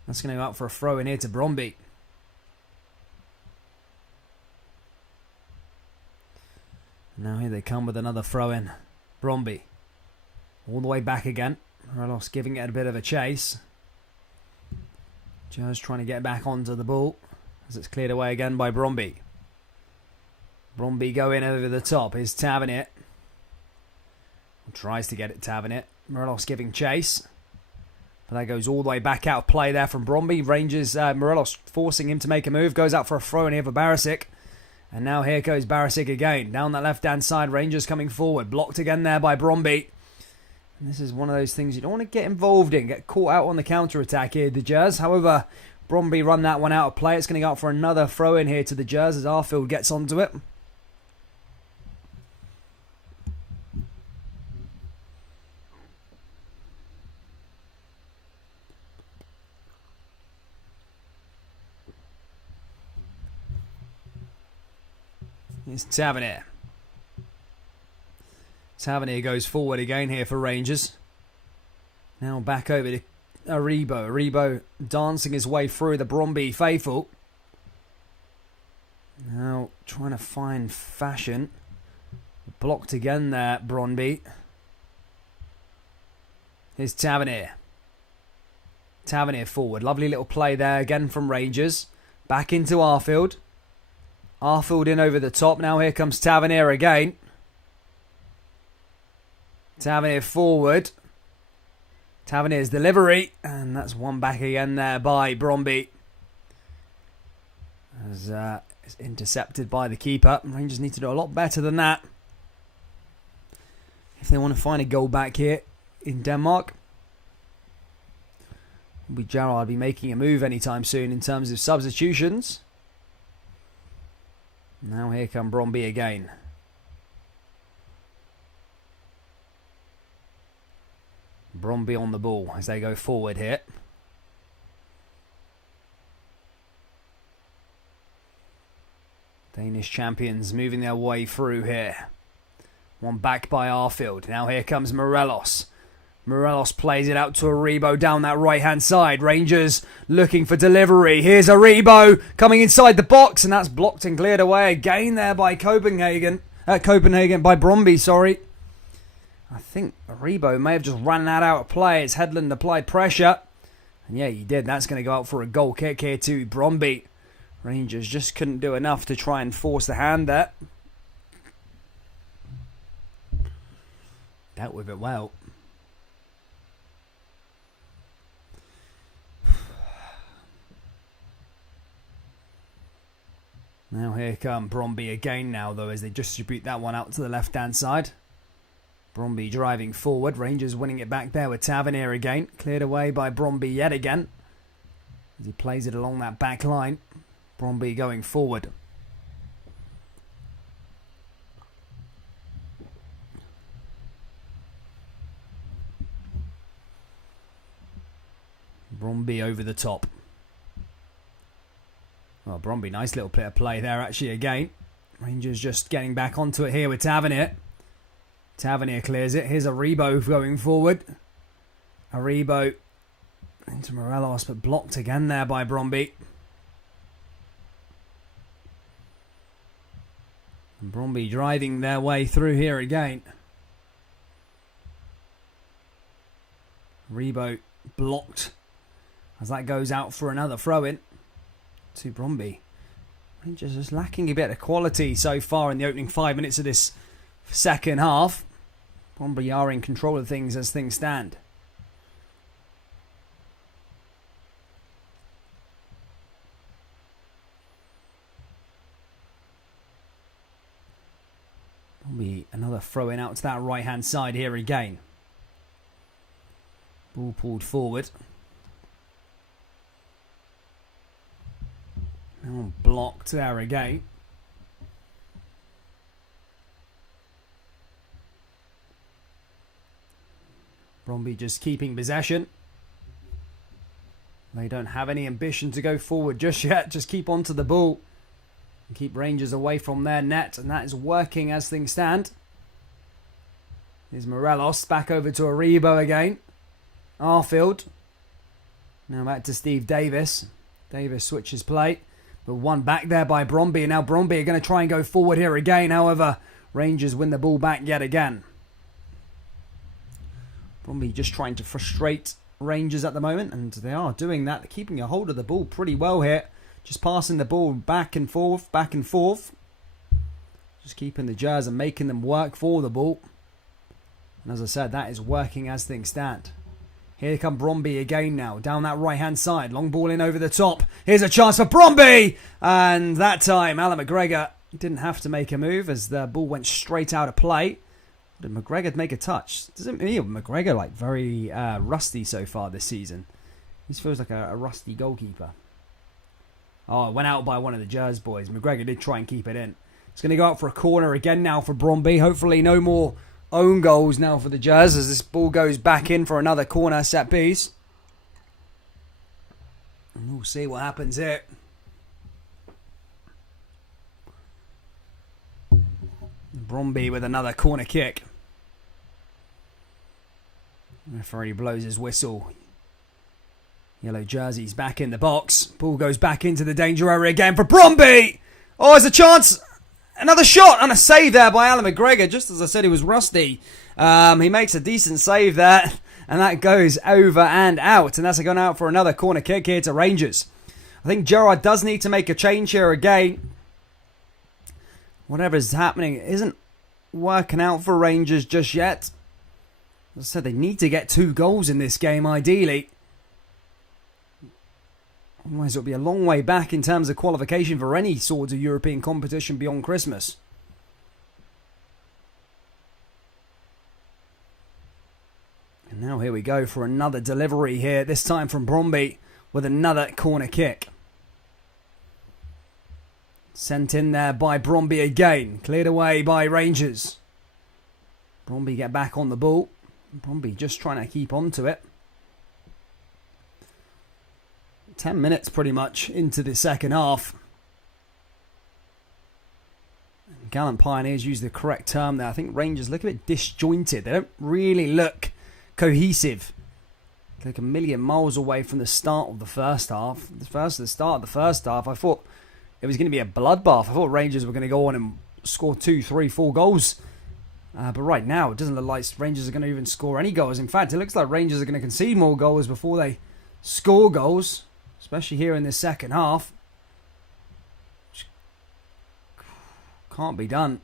That's going to go out for a throw in here to Brondby. Now here they come with another throw in. Brondby. All the way back again. Morelos giving it a bit of a chase. Jers trying to get back onto the ball as it's cleared away again by Brondby. Brondby going over the top. Here's Tavernier. Tries to get it Tavernier. Morelos giving chase. But that goes all the way back out of play there from Brondby. Rangers, Morelos forcing him to make a move. Goes out for a throw in here for Barisic. And now here goes Barisic again. Down that left-hand side. Rangers coming forward. Blocked again there by Brondby. And this is one of those things you don't want to get involved in. Get caught out on the counter-attack here, the Jers. However, Brondby run that one out of play. It's going to go out for another throw in here to the Jers as Arfield gets onto it. It's Tavernier. Tavernier goes forward again here for Rangers. Now back over to Aribo. Aribo dancing his way through the Brondby faithful. Now trying to find Fashion. Blocked again there, Brondby. Here's Tavernier. Tavernier forward. Lovely little play there again from Rangers. Back into Arfield. Arfield in over the top. Now here comes Tavernier again. Tavernier forward. Tavernier's delivery. And that's one back again there by Brondby. As it's intercepted by the keeper. Rangers need to do a lot better than that if they want to find a goal back here in Denmark. Will Gerrard be making a move anytime soon in terms of substitutions? Now here come Brondby again. Brondby on the ball as they go forward here. Danish champions moving their way through here. One back by Arfield. Now here comes Morelos. Morelos plays it out to Aribo down that right-hand side. Rangers looking for delivery. Here's Aribo coming inside the box, and that's blocked and cleared away again there by Copenhagen by Brondby, sorry. I think Aribo may have just run that out of play as Headland applied pressure. And yeah, he did. That's going to go out for a goal kick here to Brondby. Rangers just couldn't do enough to try and force the hand there. Dealt with it well. Now here come Brondby again now, though, as they distribute that one out to the left-hand side. Brondby driving forward. Rangers winning it back there with Tavernier again. Cleared away by Brondby yet again. As he plays it along that back line. Brondby going forward. Brondby over the top. Well, Brondby, nice little bit of play there actually again. Rangers just getting back onto it here with Tavernier. Tavernier clears it. Here's Aribo going forward. Aribo into Morelos, but blocked again there by Brondby. And Brondby driving their way through here again. Aribo blocked as that goes out for another throw-in to Brondby. Rangers just lacking a bit of quality so far in the opening 5 minutes of this second half. Brondby are in control of things as things stand. Brondby another throw-in out to that right-hand side here again. Ball pulled forward. Now blocked there again. Brondby just keeping possession. They don't have any ambition to go forward just yet. Just keep onto the ball and keep Rangers away from their net, and that is working as things stand. Here's Morelos back over to Aribo again. Arfield. Now back to Steve Davis. Davis switches play. But one back there by Brondby. And now Brondby are going to try and go forward here again. However, Rangers win the ball back yet again. Brondby just trying to frustrate Rangers at the moment. And they are doing that. They're keeping a hold of the ball pretty well here. Just passing the ball back and forth, back and forth. Just keeping the Jazz and making them work for the ball. And as I said, that is working as things stand. Here come Brondby again now, down that right-hand side. Long ball in over the top. Here's a chance for Brondby! And that time, Alan McGregor didn't have to make a move as the ball went straight out of play. Did McGregor make a touch? Doesn't feel McGregor like very rusty so far this season. He feels like a rusty goalkeeper. Oh, it went out by one of the Jazz boys. McGregor did try and keep it in. It's going to go out for a corner again now for Brondby. Hopefully no more own goals now for the Jazz as this ball goes back in for another corner set piece. And we'll see what happens here. Brondby with another corner kick. Referee blows his whistle. Yellow jerseys back in the box. Ball goes back into the danger area again for Brondby. Oh, there's a chance. Another shot and a save there by Alan McGregor. Just as I said, he was rusty. He makes a decent save there. And that goes over and out. And that's going out for another corner kick here to Rangers. I think Gerrard does need to make a change here again. Whatever's happening isn't working out for Rangers just yet. As I said, they need to get 2 goals in this game, ideally. Otherwise, it'll be a long way back in terms of qualification for any sort of European competition beyond Christmas. And now here we go for another delivery here, this time from Brondby with another corner kick. Sent in there by Brondby again, cleared away by Rangers. Brondby get back on the ball. Brondby just trying to keep on to it. 10 minutes pretty much into the second half. Gallant Pioneers use the correct term there. I think Rangers look a bit disjointed. They don't really look cohesive. Like a million miles away from the start of the first half. The start of the first half, I thought it was going to be a bloodbath. I thought Rangers were going to go on and score 2, 3, 4 goals. But right now, it doesn't look like Rangers are going to even score any goals. In fact, it looks like Rangers are going to concede more goals before they score goals. Especially here in the second half. Which can't be done.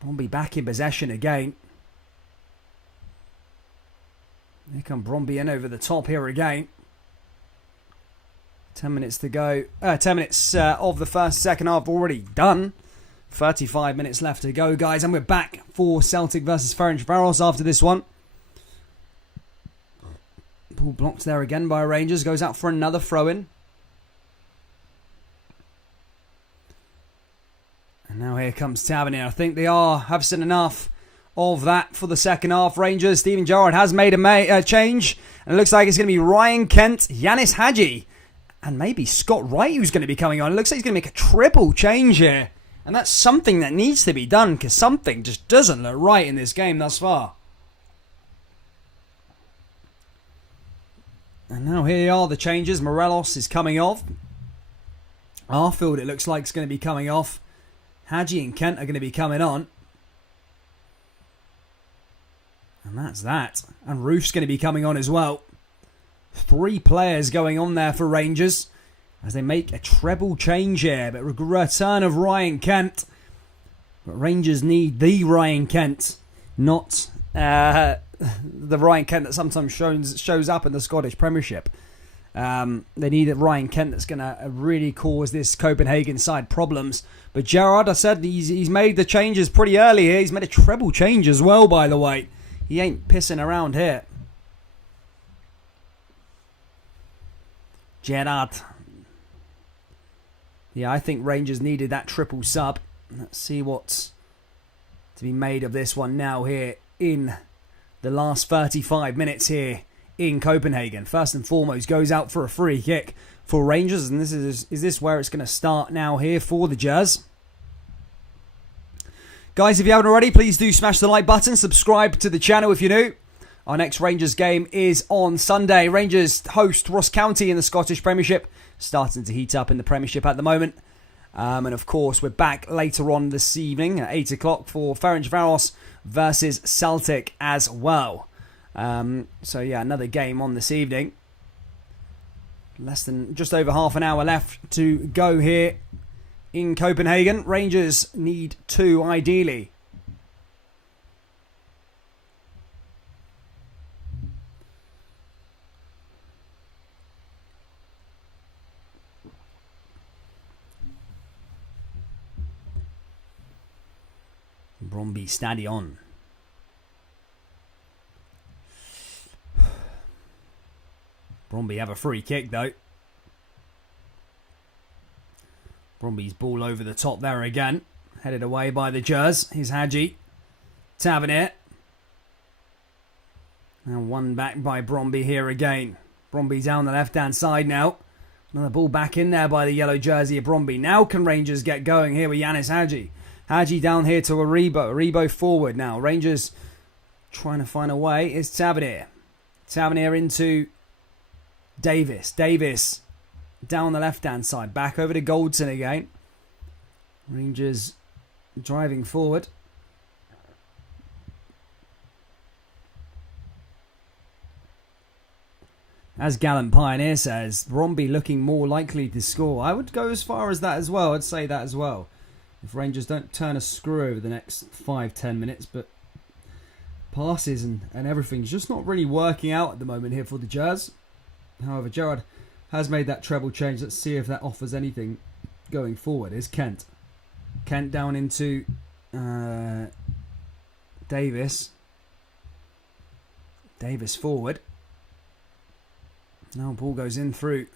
Brondby back in possession again. Here come Brondby in over the top here again. 10 minutes to go. 10 minutes of the second half already done. 35 minutes left to go, guys. And we're back for Celtic versus Ferencvaros after this one. Ball blocked there again by Rangers. Goes out for another throw-in. And now here comes Tavernier. I think they have seen enough of that for the second half. Rangers, Steven Gerrard has made a change. And it looks like it's going to be Ryan Kent, Yanis Hadji, and maybe Scott Wright who's going to be coming on. It looks like he's going to make a triple change here. And that's something that needs to be done because something just doesn't look right in this game thus far. And now here are the changes. Morelos is coming off. Arfield, it looks like, is going to be coming off. Hadji and Kent are going to be coming on. And that's that. And Roof's going to be coming on as well. 3 players going on there for Rangers as they make a treble change here. But return of Ryan Kent. But Rangers need the Ryan Kent, not the Ryan Kent that sometimes shows up in the Scottish Premiership. They need a Ryan Kent that's going to really cause this Copenhagen side problems. But Gerrard, I said, he's made the changes pretty early here. He's made a treble change as well, by the way. He ain't pissing around here. Gerrard. Yeah, I think Rangers needed that triple sub. Let's see what's to be made of this one now here in the last 35 minutes here in Copenhagen. First and foremost, goes out for a free kick for Rangers. And is this where it's going to start now here for the Jazz? Guys, if you haven't already, please do smash the like button. Subscribe to the channel if you're new. Our next Rangers game is on Sunday. Rangers host Ross County in the Scottish Premiership. Starting to heat up in the Premiership at the moment. And of course, we're back later on this evening at 8 o'clock for Ferencvaros versus Celtic as well. So yeah, another game on this evening. Just over half an hour left to go here in Copenhagen. Rangers need 2 ideally. Brondby Stadion. Brondby have a free kick though. Brondby's ball over the top there again. Headed away by the Jers. Here's Hadji. Tavernier. And one back by Brondby here again. Brondby down the left-hand side now. Another ball back in there by the yellow jersey of Brondby. Now can Rangers get going here with Yanis Hadji. Hadji down here to Aribo. Aribo forward now. Rangers trying to find a way. It's Tavernier. Tavernier into Davis. Davis down the left-hand side. Back over to Goldson again. Rangers driving forward. As Gallant Pioneer says, Brondby looking more likely to score. I would go as far as that as well. I'd say that as well. If Rangers don't turn a screw over the next 5-10 minutes, but passes and everything's just not really working out at the moment here for the Jazz. However, Gerrard has made that treble change. Let's see if that offers anything going forward. Is Kent. Kent down into Davis. Davis forward. Now ball goes in through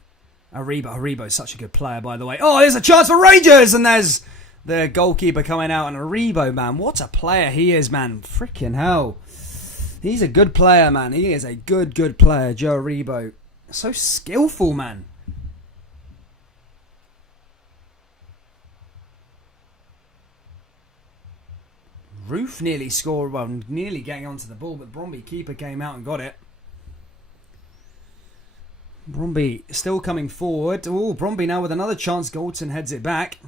Aribo. Aribo's such a good player, by the way. Oh, there's a chance for Rangers, and there's the goalkeeper coming out. And Aribo, man, what a player he is, man. Freaking hell. He's a good player, man. He is a good player, Joe Aribo. So skillful, man. Roof nearly scored, well, nearly getting onto the ball, but Brondby keeper came out and got it. Brondby still coming forward. Oh, Brondby now with another chance. Galton heads it back.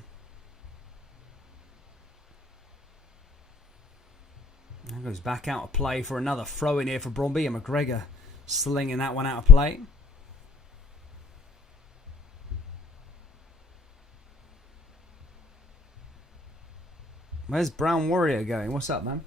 Now goes back out of play for another throw in here for Brondby, and McGregor slinging that one out of play. Where's Brown Warrior going? What's up, man?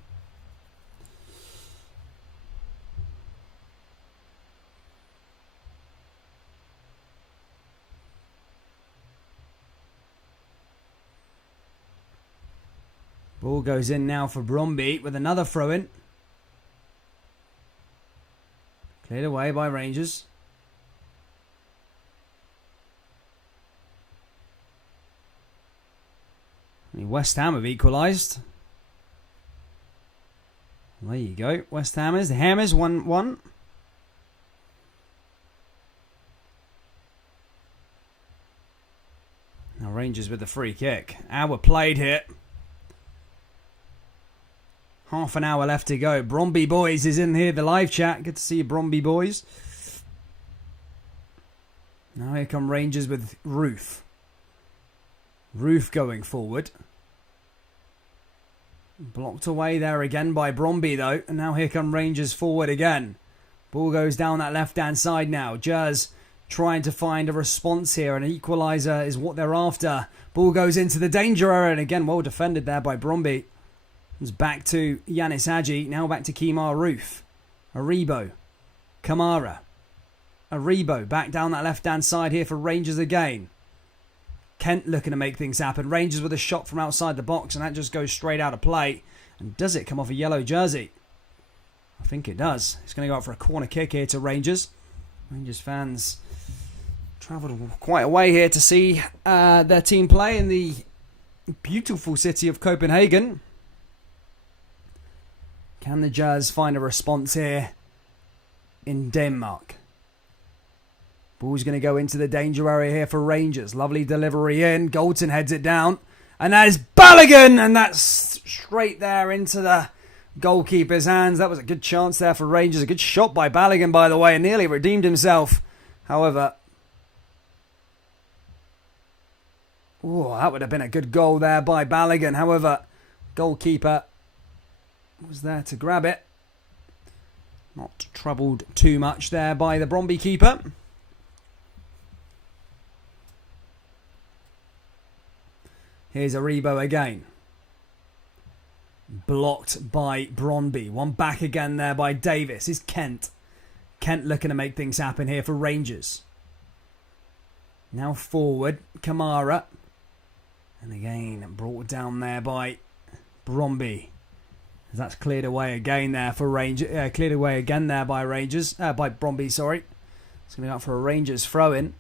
Ball goes in now for Brondby with another throw-in. Cleared away by Rangers. West Ham have equalised. There you go. West Hammers. The Hammers 1-1. Now Rangers with the free kick. Hour played here. Half an hour left to go. Brondby Boys is in here, the live chat. Good to see you, Brondby Boys. Now here come Rangers with Roof. Roof going forward. Blocked away there again by Brondby though. And now here come Rangers forward again. Ball goes down that left-hand side now. Jers trying to find a response here. An equaliser is what they're after. Ball goes into the danger area. And again, well defended there by Brondby. It's back to Yanis Hadji. Now back to Kemar Roof. Aribo. Kamara. Aribo back down that left-hand side here for Rangers again. Kent looking to make things happen. Rangers with a shot from outside the box, and that just goes straight out of play. And does it come off a yellow jersey? I think it does. It's going to go out for a corner kick here to Rangers. Rangers fans travelled quite a way here to see their team play in the beautiful city of Copenhagen. Can the Jazz find a response here in Denmark? Ball's going to go into the danger area here for Rangers. Lovely delivery in. Galton heads it down. And that is Balogun! And that's straight there into the goalkeeper's hands. That was a good chance there for Rangers. A good shot by Balogun, by the way, and nearly redeemed himself. However, that would have been a good goal there by Balogun. However, goalkeeper was there to grab it. Not troubled too much there by the Brondby keeper. Here's Aribo again. Blocked by Brondby. One back again there by Davis. Is Kent. Kent looking to make things happen here for Rangers. Now forward. Kamara. And again brought down there by Brondby. That's cleared away again there for Rangers. Cleared away again there by Rangers. By Brondby, sorry. It's going to go out for a Rangers throw-in.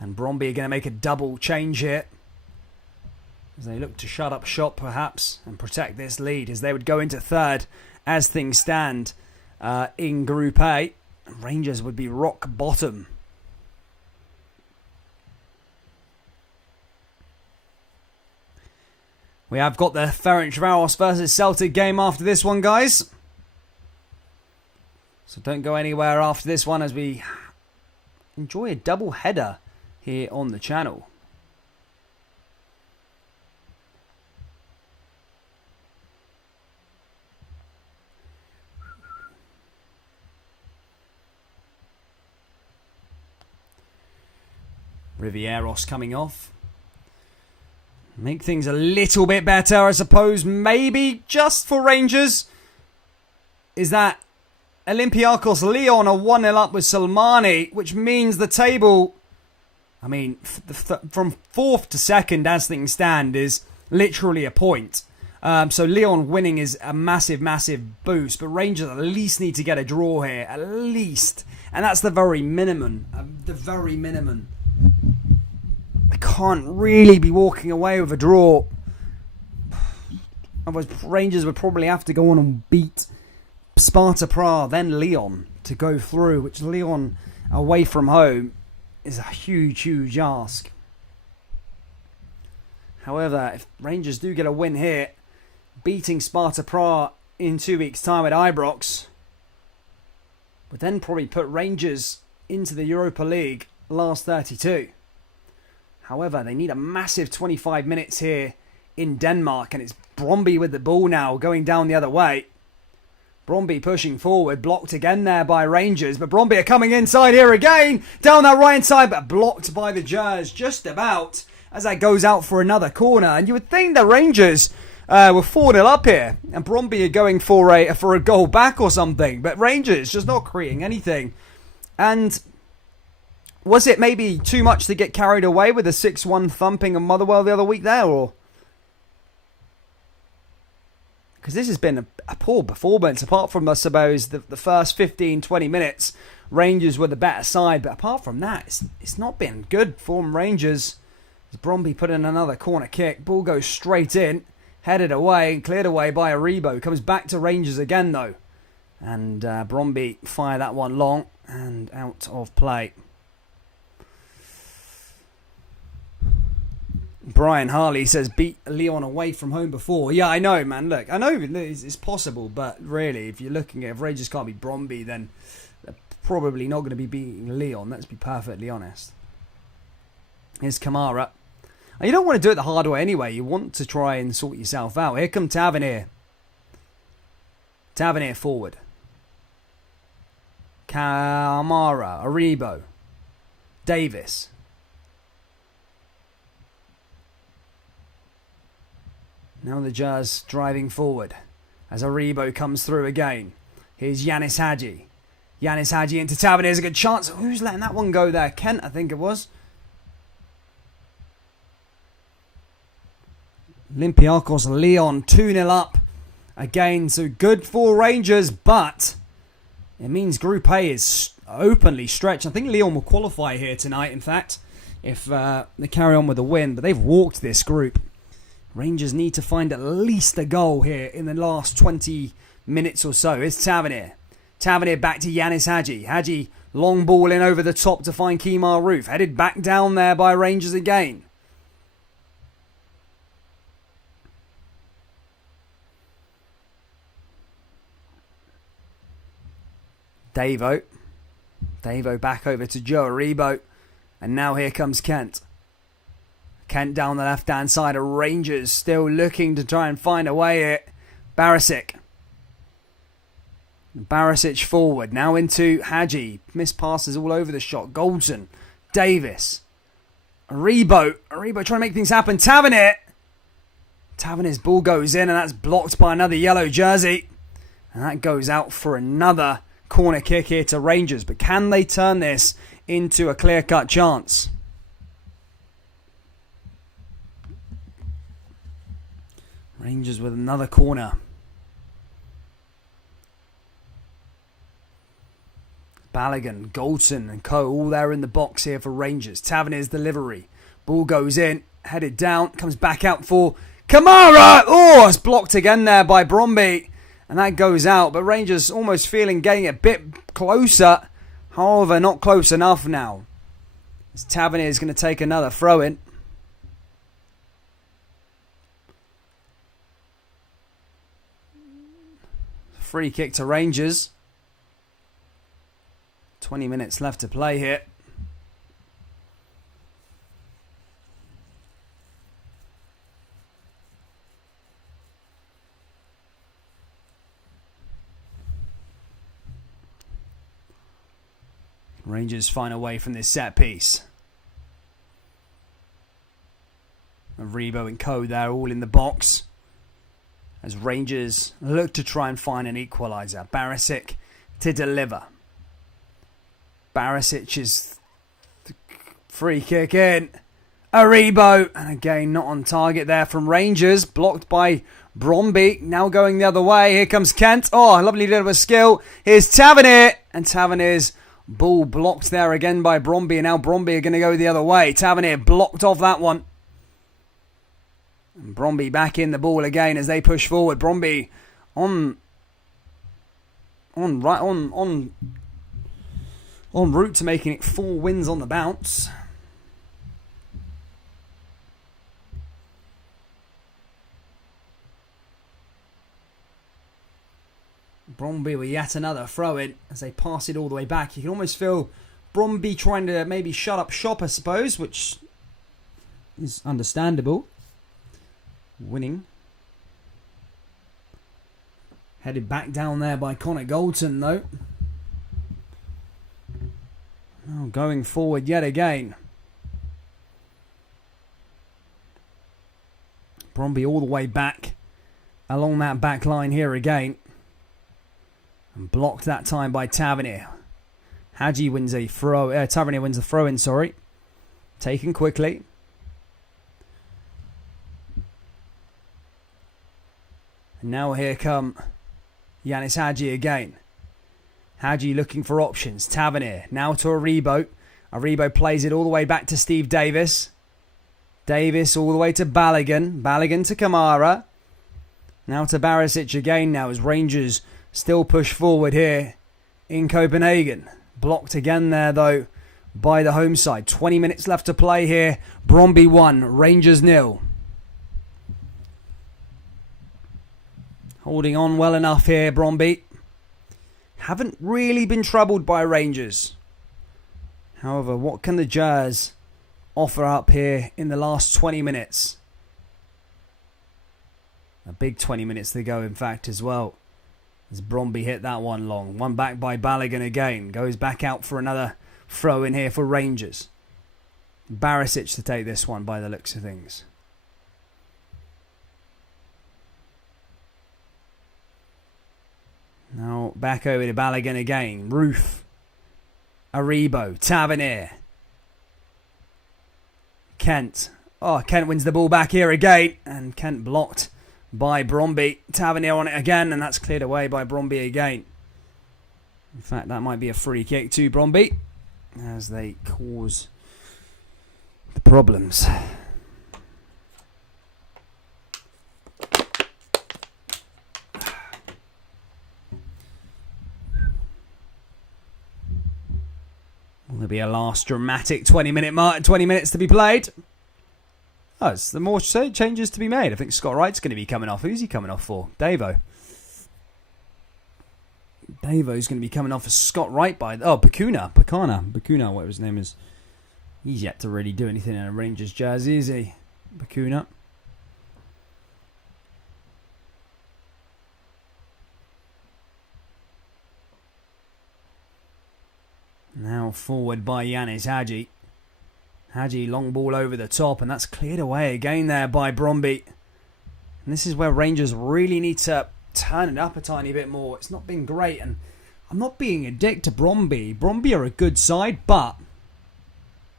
And Brondby are going to make a double change here. As they look to shut up shop, perhaps, and protect this lead. As they would go into third as things stand in Group A. Rangers would be rock bottom. We have got the Ferencvaros versus Celtic game after this one, guys. So don't go anywhere after this one as we enjoy a double header here on the channel. Rivieros coming off. Make things a little bit better, I suppose. Maybe just for Rangers. Is that Olympiacos Lyon are 1-0 up with Salmani, which means the table, I mean, from 4th to 2nd as things stand is literally a point. So Lyon winning is a massive, massive boost. But Rangers at least need to get a draw here. At least. And that's the very minimum. The very minimum. They can't really be walking away with a draw. Otherwise, Rangers would probably have to go on and beat Sparta Prague, then Lyon to go through. Which Lyon away from home is a huge, huge ask. However, if Rangers do get a win here, beating Sparta Prague in 2 weeks' time at Ibrox would then probably put Rangers into the Europa League last 32. However, they need a massive 25 minutes here in Denmark, and it's Brondby with the ball now, going down the other way. Brondby pushing forward, blocked again there by Rangers, but Brondby are coming inside here again, down that right side, but blocked by the Gers just about as that goes out for another corner. And you would think the Rangers were 4-0 up here, and Brondby are going for a goal back or something, but Rangers just not creating anything. And was it maybe too much to get carried away with a 6-1 thumping of Motherwell the other week there, or? Because this has been a poor performance. Apart from, I suppose, the first 15-20 minutes, Rangers were the better side. But apart from that, it's not been good from Rangers. As Brondby put in another corner kick. Ball goes straight in, headed away, cleared away by Aribo. Comes back to Rangers again, though. And Brondby fire that one long and out of play. Brian Harley says, beat Lyon away from home before. Yeah, I know, man. Look, I know it's possible, but really, if you're looking at if Rangers can't beat Brondby, then they're probably not going to be beating Lyon. Let's be perfectly honest. Here's Kamara. And you don't want to do it the hard way anyway. You want to try and sort yourself out. Here come Tavernier. Tavernier forward. Kamara, Aribo, Davis. Now the Jazz driving forward as Aribo comes through again. Here's Yanis Hadji. Yanis Hadji into Tavernier. There's a good chance. Who's letting that one go there? Kent, I think it was. Olympiacos Lyon 2-0 up. Again, so good for Rangers, but it means Group A is openly stretched. I think Lyon will qualify here tonight, in fact, if they carry on with a win. But they've walked this group. Rangers need to find at least a goal here in the last 20 minutes or so. It's Tavernier. Tavernier back to Yanis Hadji. Hadji long ball in over the top to find Kemar Roof. Headed back down there by Rangers again. Davo back over to Joe Aribo. And now here comes Kent. Kent down the left-hand side of Rangers, still looking to try and find a way here. Barisic forward, now into Hadji. Missed passes all over the shot. Goldson, Davis, Aribo trying to make things happen. Tavernier's ball goes in, and that's blocked by another yellow jersey. And that goes out for another corner kick here to Rangers. But can they turn this into a clear-cut chance? Rangers with another corner. Balogun, Goldson and co. all there in the box here for Rangers. Tavernier's delivery. Ball goes in, headed down, comes back out for Kamara. Oh, it's blocked again there by Brondby. And that goes out. But Rangers almost feeling getting a bit closer. However, not close enough now. As Tavernier's going to take another throw in. Free kick to Rangers. 20 minutes left to play here. Rangers find a way from this set piece. Rebo and co there all in the box. As Rangers look to try and find an equaliser. Barisic to deliver. Barisic's free kick in. Aribo, and again not on target there from Rangers, blocked by Brondby. Now going the other way. Here comes Kent. Oh, lovely little skill. Here's Tavernier, and Tavernier's ball blocked there again by Brondby, and now Brondby are going to go the other way. Tavernier blocked off that one. And Brondby back in the ball again as they push forward. Brondby on route to making it 4 wins on the bounce. Brondby with yet another throw in as they pass it all the way back. You can almost feel Brondby trying to maybe shut up shop, I suppose, which is understandable. Winning. Headed back down there by Connor Goulton, though. Now going forward yet again. Brondby all the way back along that back line here again. And blocked that time by Tavernier. Hadji wins a throw. Tavernier wins the throw in, sorry. Taken quickly. And now here come Yanis Hadji again. Hadji looking for options. Tavernier now to Aribo. Aribo plays it all the way back to Steve Davis. Davis all the way to Balogun. Balogun to Kamara. Now to Barisic again now as Rangers still push forward here in Copenhagen. Blocked again there though by the home side. 20 minutes left to play here. Brondby 1, Rangers 0. Holding on well enough here, Brondby. Haven't really been troubled by Rangers. However, what can the Jazz offer up here in the last 20 minutes? A big 20 minutes to go, in fact, as well. As Brondby hit that one long. One back by Balogun again. Goes back out for another throw in here for Rangers. Barisic to take this one by the looks of things. Now back over to Balogun again. Roof. Aribo. Tavernier. Kent. Oh, Kent wins the ball back here again. And Kent blocked by Brondby. Tavernier on it again. And that's cleared away by Brondby again. In fact, that might be a free kick to Brondby. As they cause the problems. Will there be a last dramatic 20 minutes to be played? Oh, it's the more changes to be made. I think Scott Wright's going to be coming off. Who's he coming off for? Davo. Davo's going to be coming off for Scott Wright by... Oh, Bacuna, whatever his name is. He's yet to really do anything in a Rangers jersey, is he? Bacuna. Now forward by Yanis Hadji. Hadji, long ball over the top, and that's cleared away again there by Brondby. And this is where Rangers really need to turn it up a tiny bit more. It's not been great, and I'm not being a dick to Brondby. Brondby are a good side, but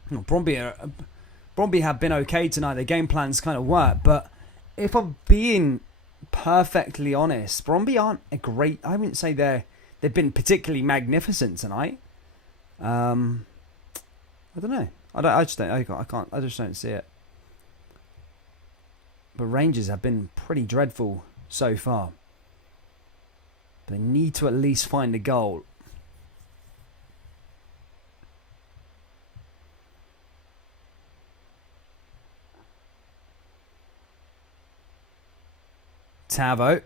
Brondby have been okay tonight. Their game plans kind of work, but if I'm being perfectly honest, Brondby aren't a great... I wouldn't say they've been particularly magnificent tonight. I don't know. I just don't see it. But Rangers have been pretty dreadful so far. They need to at least find a goal. Tavo.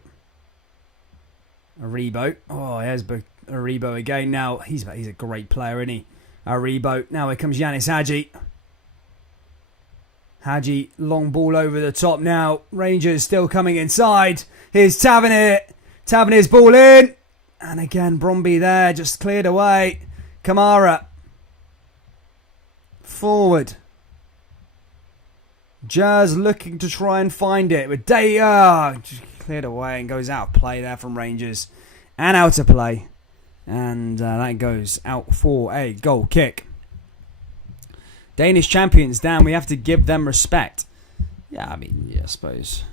Aribo. Oh, there's Aribo again now. He's a great player, isn't he? Aribo. Now here comes Yanis Hadji. Hadji, long ball over the top now. Rangers still coming inside. Here's Tavernier. Tavernier's ball in. And again, Brondby there, just cleared away. Kamara. Forward. Jazz looking to try and find it. But just cleared away and goes out of play there from Rangers. And out of play. And that goes out for a goal kick. Danish champions, Dan, we have to give them respect. Yeah, I suppose.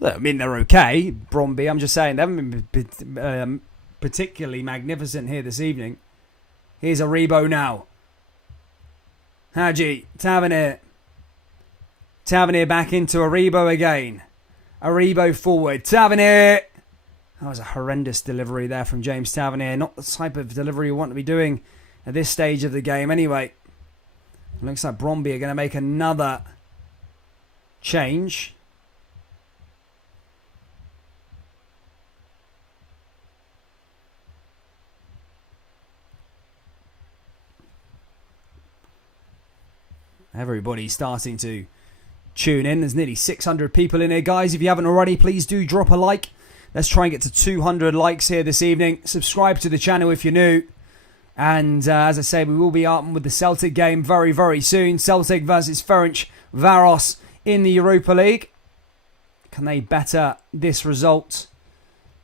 Look, they're okay, Brondby. I'm just saying, they haven't been particularly magnificent here this evening. Here's Aribo now. Hadji, Tavernier. Tavernier back into Aribo again. Aribo forward. Tavernier. That was a horrendous delivery there from James Tavernier. Not the type of delivery you want to be doing at this stage of the game anyway. Looks like Brondby are going to make another change. Everybody's starting to tune in. There's nearly 600 people in here, guys. If you haven't already, please do drop a like. Let's try and get to 200 likes here this evening. Subscribe to the channel if you're new. And as I say, we will be up with the Celtic game very, very soon. Celtic versus Ferencvaros in the Europa League. Can they better this result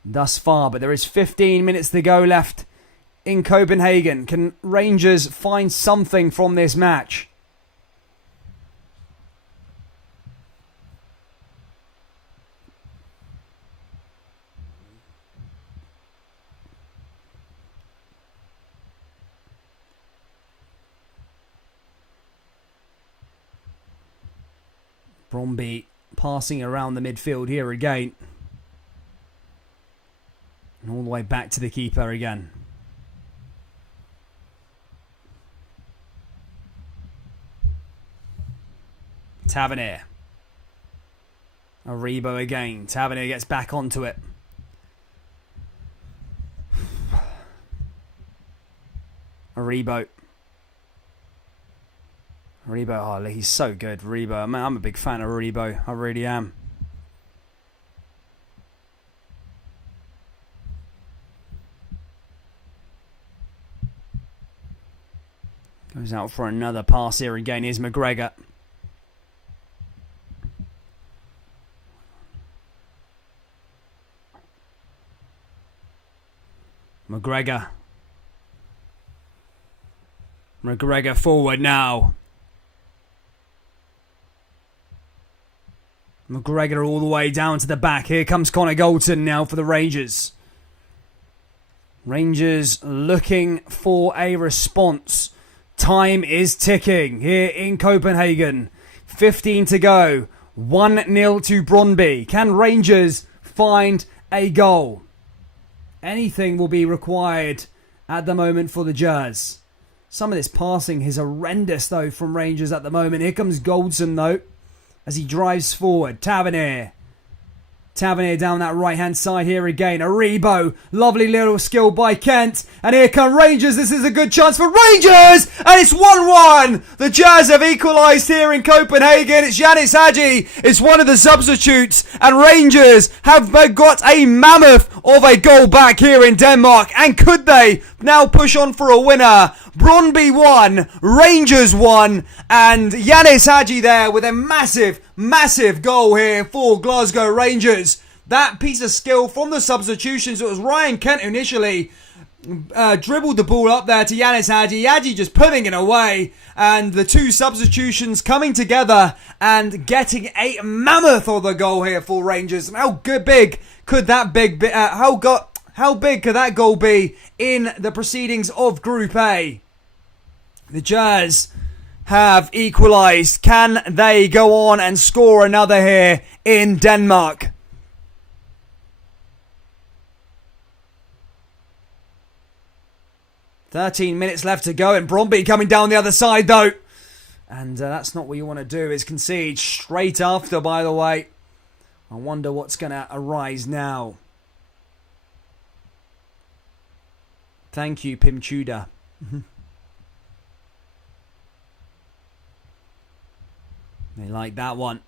thus far? But there is 15 minutes to go left in Copenhagen. Can Rangers find something from this match? Brondby passing around the midfield here again. And all the way back to the keeper again. Tavernier. Aribo again. Tavernier gets back onto it. Aribo. Aribo, he's so good, Aribo. Man, I'm a big fan of Aribo. I really am. Goes out for another pass here again. Here's McGregor. McGregor forward now. McGregor all the way down to the back. Here comes Connor Goldson now for the Rangers. Rangers looking for a response. Time is ticking here in Copenhagen. 15 to go. 1-0 to Brondby. Can Rangers find a goal? Anything will be required at the moment for the Jazz. Some of this passing is horrendous though from Rangers at the moment. Here comes Goldson though, as he drives forward. Tavernier down that right-hand side here again. Aribo. Lovely little skill by Kent. And here come Rangers. This is a good chance for Rangers. And it's 1-1. The Jazz have equalised here in Copenhagen. It's Yanis Hadji. It's one of the substitutes. And Rangers have got a mammoth of a goal back here in Denmark. And could they now push on for a winner? Brondby 1, Rangers 1, and Yanis Hadji there with a massive, massive goal here for Glasgow Rangers. That piece of skill from the substitutions. It was Ryan Kent who initially dribbled the ball up there to Yanis Hadji. Hadji just putting it away, and the two substitutions coming together and getting a mammoth of a goal here for Rangers. And how big could that how big could that goal be in the proceedings of Group A? The Jazz have equalised. Can they go on and score another here in Denmark? "13 minutes left to go, and Brondby coming down the other side though. And that's not what you want to do, is concede straight after, by the way. I wonder what's going to arise now. Thank you, Pim Tudor. They like that one.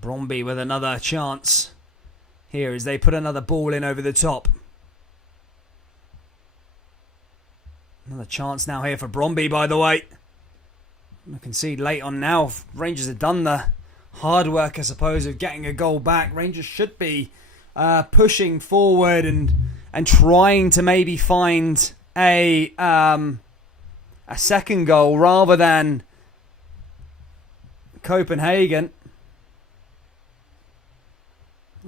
Brondby with another chance here as they put another ball in over the top. Another chance now here for Brondby, by the way. I concede late on now. Rangers have done the hard work, I suppose, of getting a goal back. Rangers should be pushing forward and trying to maybe find a second goal rather than Copenhagen.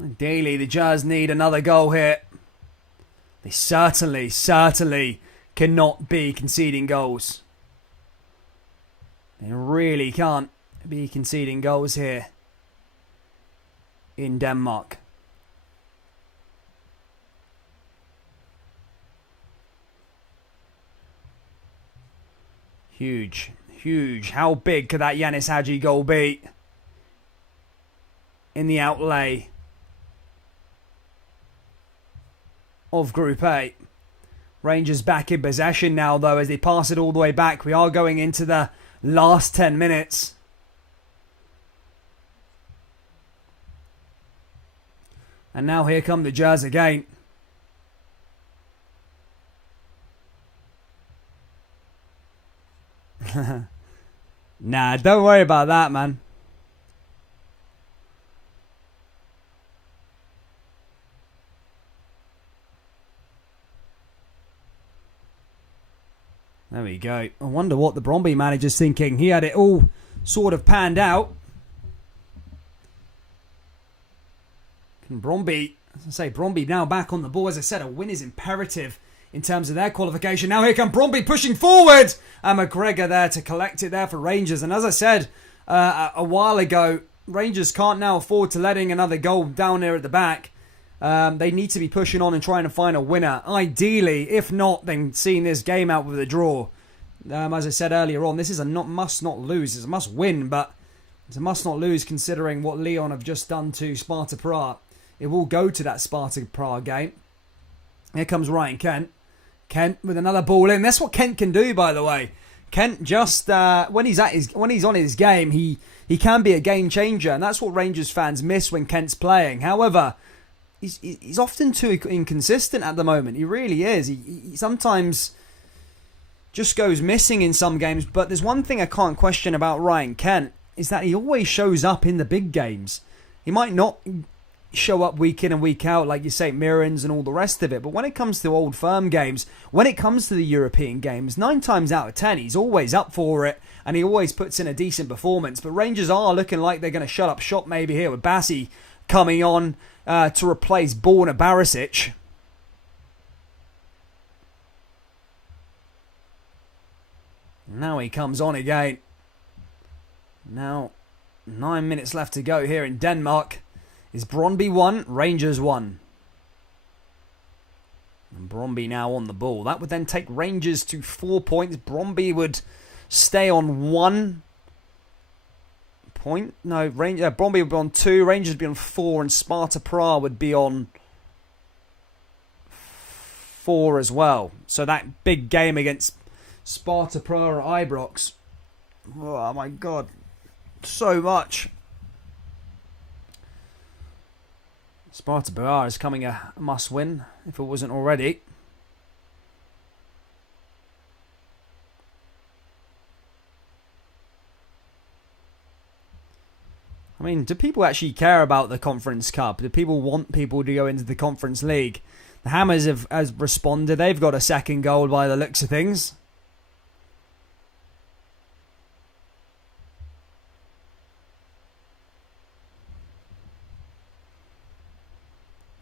Ideally, the Jazz need another goal here. They certainly cannot be conceding goals. They really can't be conceding goals here in Denmark. Huge. How big could that Yanis Hadji goal be in the outlay of Group A? Rangers back in possession now, though, as they pass it all the way back. We are going into the last 10 minutes. And now here come the Jazz again. Nah, don't worry about that, man. There we go. I wonder what the Brondby manager's thinking. He had it all sort of panned out. Can Brondby, as I say, Brondby now back on the ball. As I said, a win is imperative in terms of their qualification. Now here come Brondby pushing forward. And McGregor there to collect it there for Rangers. And as I said a while ago, Rangers can't now afford to letting another goal down there at the back. They need to be pushing on and trying to find a winner. Ideally, if not, then seeing this game out with a draw. As I said earlier on, this is a must not lose. It's a must win, but it's a must not lose considering what Lyon have just done to Sparta Prague. It will go to that Sparta Prague game. Here comes Ryan Kent. Kent with another ball in. That's what Kent can do, by the way. Kent just when he's on his game, he can be a game changer, and that's what Rangers fans miss when Kent's playing. However, he's often too inconsistent at the moment. He really is. He sometimes just goes missing in some games. But there's one thing I can't question about Ryan Kent is that he always shows up in the big games. He might not show up week in and week out like your St. Mirrens and all the rest of it, but when it comes to old firm games, when it comes to the European games, 9 times out of 10 he's always up for it and he always puts in a decent performance. But Rangers are looking like they're going to shut up shop maybe here with Bassi coming on to replace Borna Barisic. Now he comes on again. Now 9 minutes left to go here in Denmark. Is Brondby 1, Rangers 1. And Brondby now on the ball. That would then take Rangers to 4 points. Brondby would stay on 1 point. No, Brondby would be on 2. Rangers would be on 4. And Sparta Prague would be on 4 as well. So that big game against Sparta Prague at Ibrox. Oh my God. So much. Sparta Prague is coming a must-win, if it wasn't already. I mean, do people actually care about the Conference Cup? Do people want people to go into the Conference League? The Hammers have responded. They've got a second goal by the looks of things.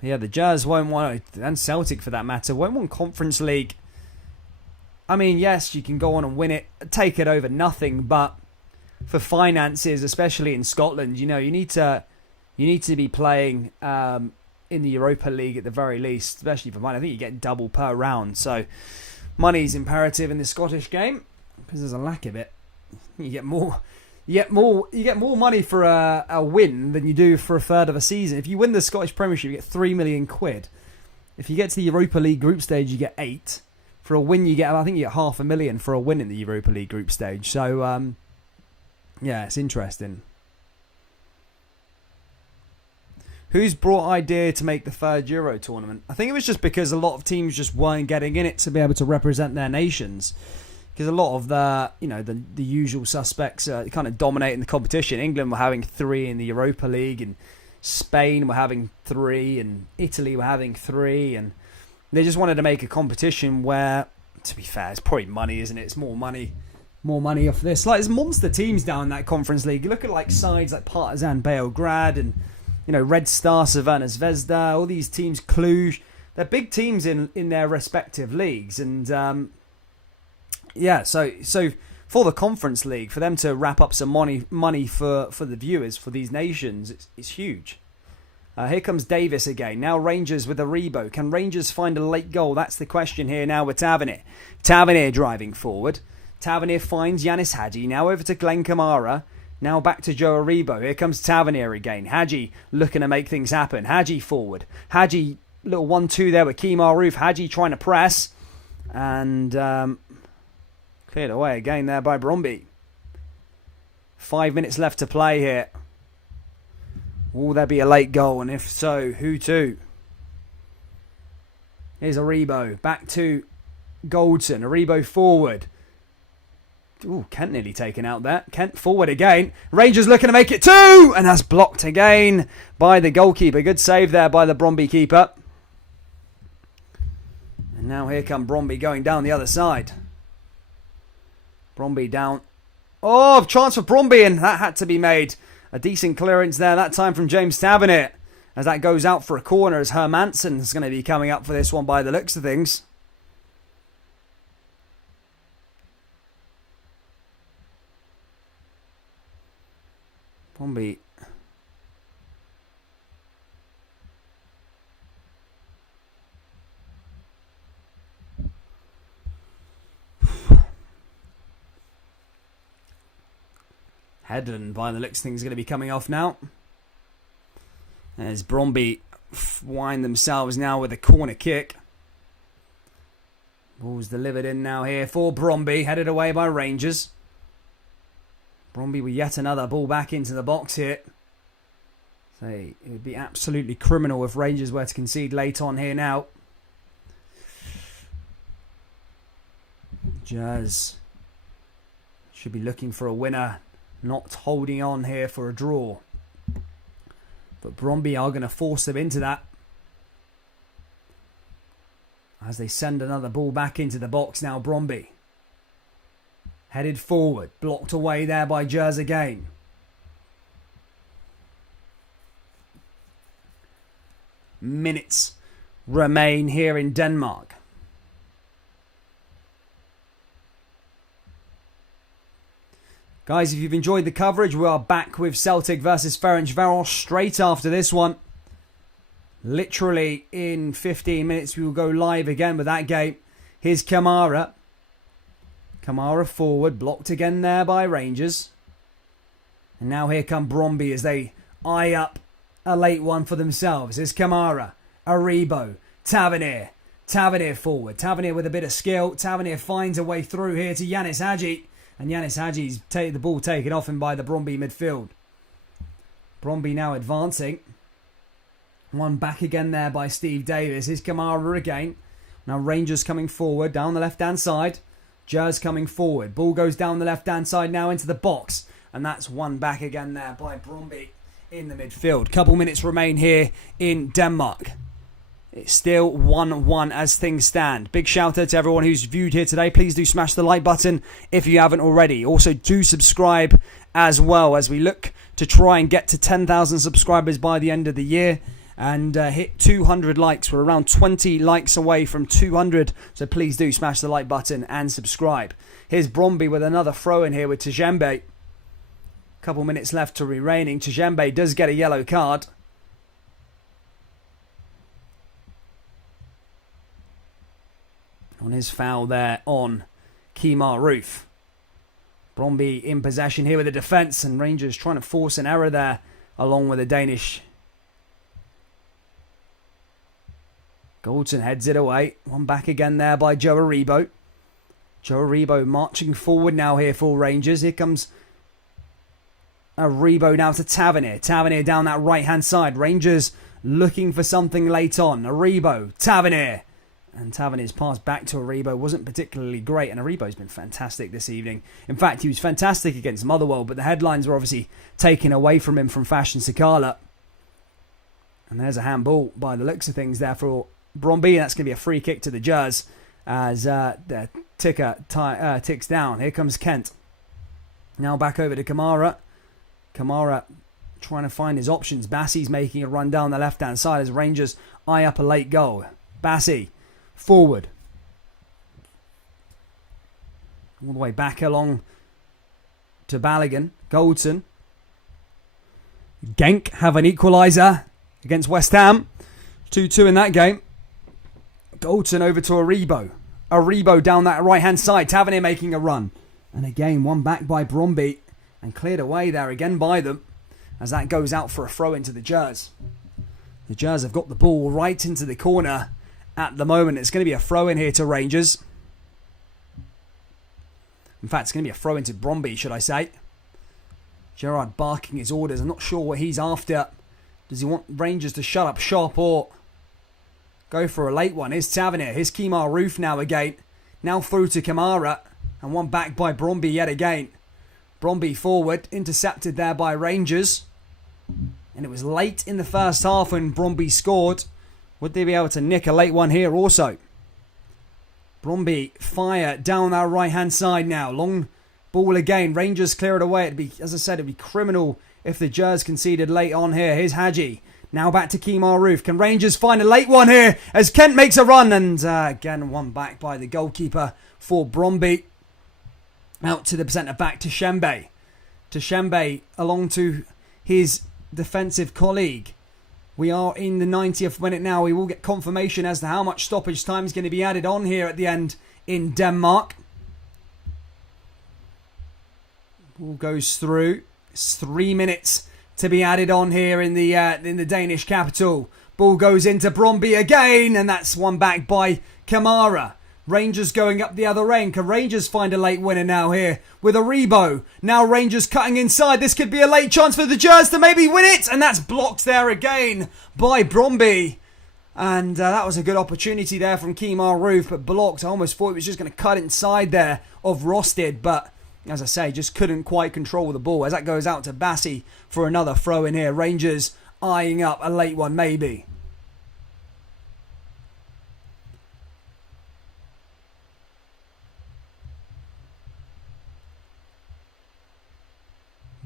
Yeah, the Jazz won't want, and Celtic for that matter, won't want Conference League. I mean, yes, you can go on and win it, take it over nothing, but for finances, especially in Scotland, you need to be playing in the Europa League at the very least, especially for money. I think you get double per round, so money's imperative in the Scottish game because there's a lack of it. You get more money for a win than you do for a third of a season. If you win the Scottish Premiership, you get £3 million. If you get to the Europa League group stage, you get 8. For a win, you get £500,000 for a win in the Europa League group stage. So, yeah, it's interesting. Who's brought idea to make the third Euro tournament? I think it was just because a lot of teams just weren't getting in it to be able to represent their nations. Because a lot of the usual suspects are kind of dominating the competition. England were having 3 in the Europa League, and Spain were having 3, and Italy were having 3, and they just wanted to make a competition where, to be fair, it's probably money, isn't it? It's more money off this. Like, there's monster teams down in that Conference League. You look at like sides like Partizan Beograd and Red Star, Crvena Zvezda, all these teams, Cluj. They're big teams in their respective leagues, and so for the Conference League, for them to wrap up some money for the viewers for these nations, it's huge. Here comes Davis again. Now Rangers with a Rebo. Can Rangers find a late goal? That's the question here now with Tavernier. Tavernier driving forward. Tavernier finds Yanis Hadji. Now over to Glenn Kamara. Now back to Joe Aribo. Here comes Tavernier again. Hadji looking to make things happen. Hadji forward. Hadji, little 1-2 there with Kemar Roof. Hadji trying to press. And cleared away again there by Brondby. 5 minutes left to play here. Will there be a late goal? And if so, who to? Here's Aribo. Back to Goldson. Aribo forward. Ooh, Kent nearly taken out there. Kent forward again. Rangers looking to make it 2! And that's blocked again by the goalkeeper. Good save there by the Brondby keeper. And now here come Brondby going down the other side. Brondby down. Oh, chance for Brondby, and that had to be made. A decent clearance there, that time from James Tavernier. As that goes out for a corner, as Hermansen is going to be coming up for this one by the looks of things. Brondby. Headland, by the looks of things, is going to be coming off now. As Brondby wind themselves now with a corner kick. Ball's delivered in now here for Brondby, headed away by Rangers. Brondby with yet another ball back into the box here. So it would be absolutely criminal if Rangers were to concede late on here now. Jazz should be looking for a winner. Not holding on here for a draw. But Brondby are going to force them into that. As they send another ball back into the box now, Brondby. Headed forward. Blocked away there by Jers again. Minutes remain here in Denmark. Guys, if you've enjoyed the coverage, we are back with Celtic versus Ferencvaros straight after this one. Literally in 15 minutes, we will go live again with that game. Here's Kamara. Kamara forward, blocked again there by Rangers. And now here come Brondby as they eye up a late one for themselves. Here's Kamara, Aribo, Tavernier. Tavernier forward. Tavernier with a bit of skill. Tavernier finds a way through here to Yanis Hadji. And Yanis Hadji's the ball taken off him by the Brondby midfield. Brondby now advancing. One back again there by Steve Davis. Here's Kamara again. Now Rangers coming forward down the left-hand side. Jers coming forward. Ball goes down the left-hand side now into the box. And that's one back again there by Brondby in the midfield. Couple minutes remain here in Denmark. It's still 1-1 as things stand. Big shout out to everyone who's viewed here today. Please do smash the like button if you haven't already. Also do subscribe as well as we look to try and get to 10,000 subscribers by the end of the year. And hit 200 likes. We're around 20 likes away from 200. So please do smash the like button and subscribe. Here's Brondby with another throw in here with Tjembe. Couple minutes left to remaining. Tjembe does get a yellow card. On his foul there on Kemar Roof. Brondby in possession here with the defence, and Rangers trying to force an error there along with the Danish. Goldson heads it away. One back again there by Joe Aribo. Joe Aribo marching forward now here for Rangers. Here comes Aribo now to Tavernier. Tavernier down that right-hand side. Rangers looking for something late on. Aribo, Tavernier. And Tavernier's pass back to Aribo wasn't particularly great, and Aribo's been fantastic this evening. In fact, he was fantastic against Motherwell, but the headlines were obviously taken away from him from Fashion Sakala. And there's a handball by the looks of things there for Brondby, and that's going to be a free kick to the Jers as the ticker ticks down. Here comes Kent. Now back over to Kamara. Kamara trying to find his options. Bassey's making a run down the left-hand side as Rangers eye up a late goal. Bassey. Forward. All the way back along to Balogun. Goldson. Genk have an equaliser against West Ham. 2-2 in that game. Goldson over to Aribo. Aribo down that right-hand side. Tavernier making a run. And again, one back by Brondby. And cleared away there again by them. As that goes out for a throw into the Jers. The Jers have got the ball right into the corner. At the moment, it's going to be a throw in here to Rangers. In fact, it's going to be a throw into Brondby, should I say. Gerrard barking his orders. I'm not sure what he's after. Does he want Rangers to shut up shop or go for a late one? Here's Tavernier. Here's Kemar Roof now again. Now through to Kamara. And one back by Brondby yet again. Brondby forward. Intercepted there by Rangers. And it was late in the first half when Brondby scored. Would they be able to nick a late one here also? Brondby fire down our right-hand side now. Long ball again. Rangers clear it away. It'd be, as I said, it'd be criminal if the Jers conceded late on here. Here's Hadji. Now back to Kemar Roof. Can Rangers find a late one here as Kent makes a run? And again, one back by the goalkeeper for Brondby. Out to the centre-back to Shembe. To Shembe along to his defensive colleague. We are in the 90th minute now. We will get confirmation as to how much stoppage time is going to be added on here at the end in Denmark. Ball goes through. It's 3 minutes to be added on here in the Danish capital. Ball goes into Brondby again, and that's one back by Kamara. Rangers going up the other end. Can Rangers find a late winner now here with Aribo? Now Rangers cutting inside. This could be a late chance for the Jers to maybe win it. And that's blocked there again by Brondby. And that was a good opportunity there from Kemar Roof, but blocked. I almost thought he was just going to cut inside there of Rosted. But as I say, just couldn't quite control the ball as that goes out to Bassey for another throw in here. Rangers eyeing up a late one maybe.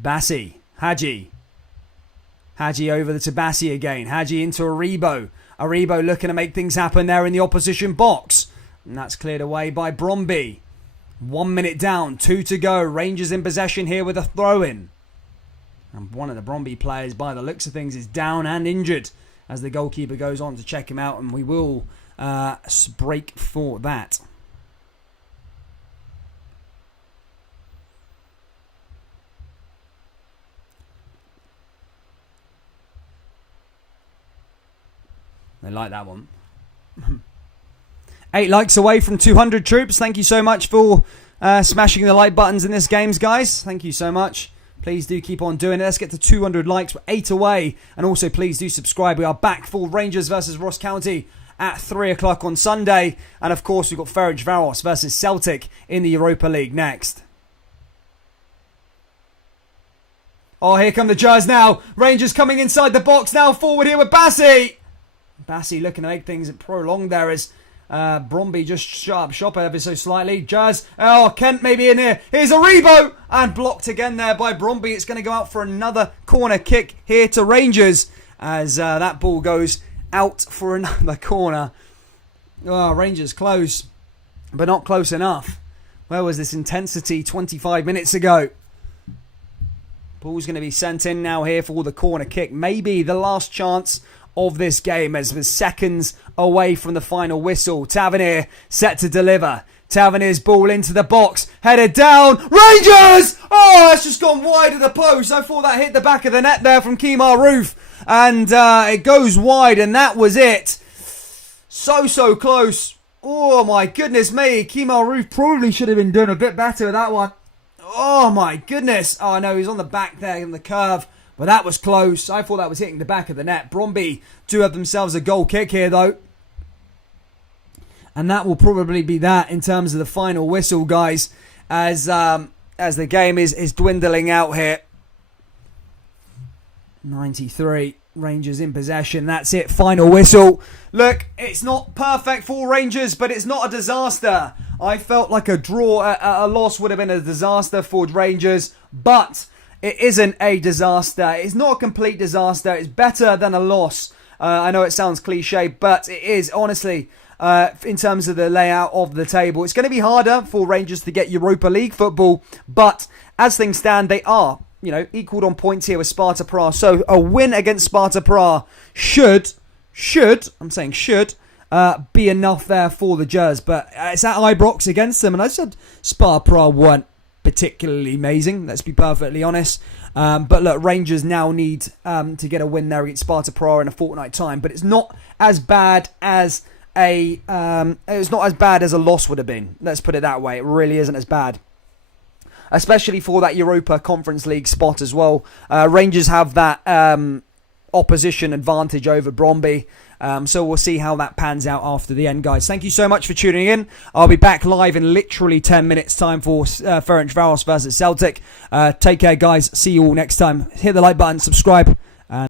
Bassey, Hadji. Hadji over to Bassey again. Hadji into Aribo. Aribo looking to make things happen there in the opposition box. And that's cleared away by Brondby. 1 minute down, 2 to go. Rangers in possession here with a throw-in. And one of the Brondby players, by the looks of things, is down and injured as the goalkeeper goes on to check him out. And we will break for that. They like that one. 8 likes away from 200 troops. Thank you so much for smashing the like buttons in this games, guys. Thank you so much. Please do keep on doing it. Let's get to 200 likes. We're 8 away. And also, please do subscribe. We are back for Rangers versus Ross County at 3 o'clock on Sunday. And, of course, we've got Ferencvaros versus Celtic in the Europa League next. Oh, here come the Jers now. Rangers coming inside the box now. Forward here with Bassey. Bassey looking to make things prolonged there as Brondby just shut up shop ever so slightly. Jers, Kent maybe in here. Here's Aribo and blocked again there by Brondby. It's going to go out for another corner kick here to Rangers as that ball goes out for another corner. Oh, Rangers close, but not close enough. Where was this intensity 25 minutes ago? Ball's going to be sent in now here for the corner kick. Maybe the last chance of this game as we're seconds away from the final whistle. Tavernier set to deliver. Tavernier's ball into the box. Headed down. Rangers! Oh, that's just gone wide of the post. I thought that hit the back of the net there from Kemar Roof. And it goes wide and that was it. So close. Oh my goodness me. Kemar Roof probably should have been doing a bit better with that one. Oh my goodness. Oh no, he's on the back there in the curve. But that was close. I thought that was hitting the back of the net. Brondby do have themselves a goal kick here, though. And that will probably be that in terms of the final whistle, guys, as the game is dwindling out here. 93. Rangers in possession. That's it. Final whistle. Look, it's not perfect for Rangers, but it's not a disaster. I felt like a draw, a loss would have been a disaster for Rangers, but it isn't a disaster. It's not a complete disaster. It's better than a loss. I know it sounds cliche, but it is, honestly, in terms of the layout of the table. It's going to be harder for Rangers to get Europa League football, but as things stand, they are, equaled on points here with Sparta Prague. So a win against Sparta Prague should be enough there for the Gers. But it's at Ibrox against them, and I said Sparta Prague weren't particularly amazing, let's be perfectly honest. But look, Rangers now need to get a win there against Sparta Prague in a fortnight time. But it's not as bad as a loss would have been. Let's put it that way. It really isn't as bad, especially for that Europa Conference League spot as well. Rangers have that opposition advantage over Brondby. So we'll see how that pans out after the end, guys. Thank you so much for tuning in. I'll be back live in literally 10 minutes time for Ferencvaros versus Celtic. Take care, guys. See you all next time. Hit the like button, subscribe.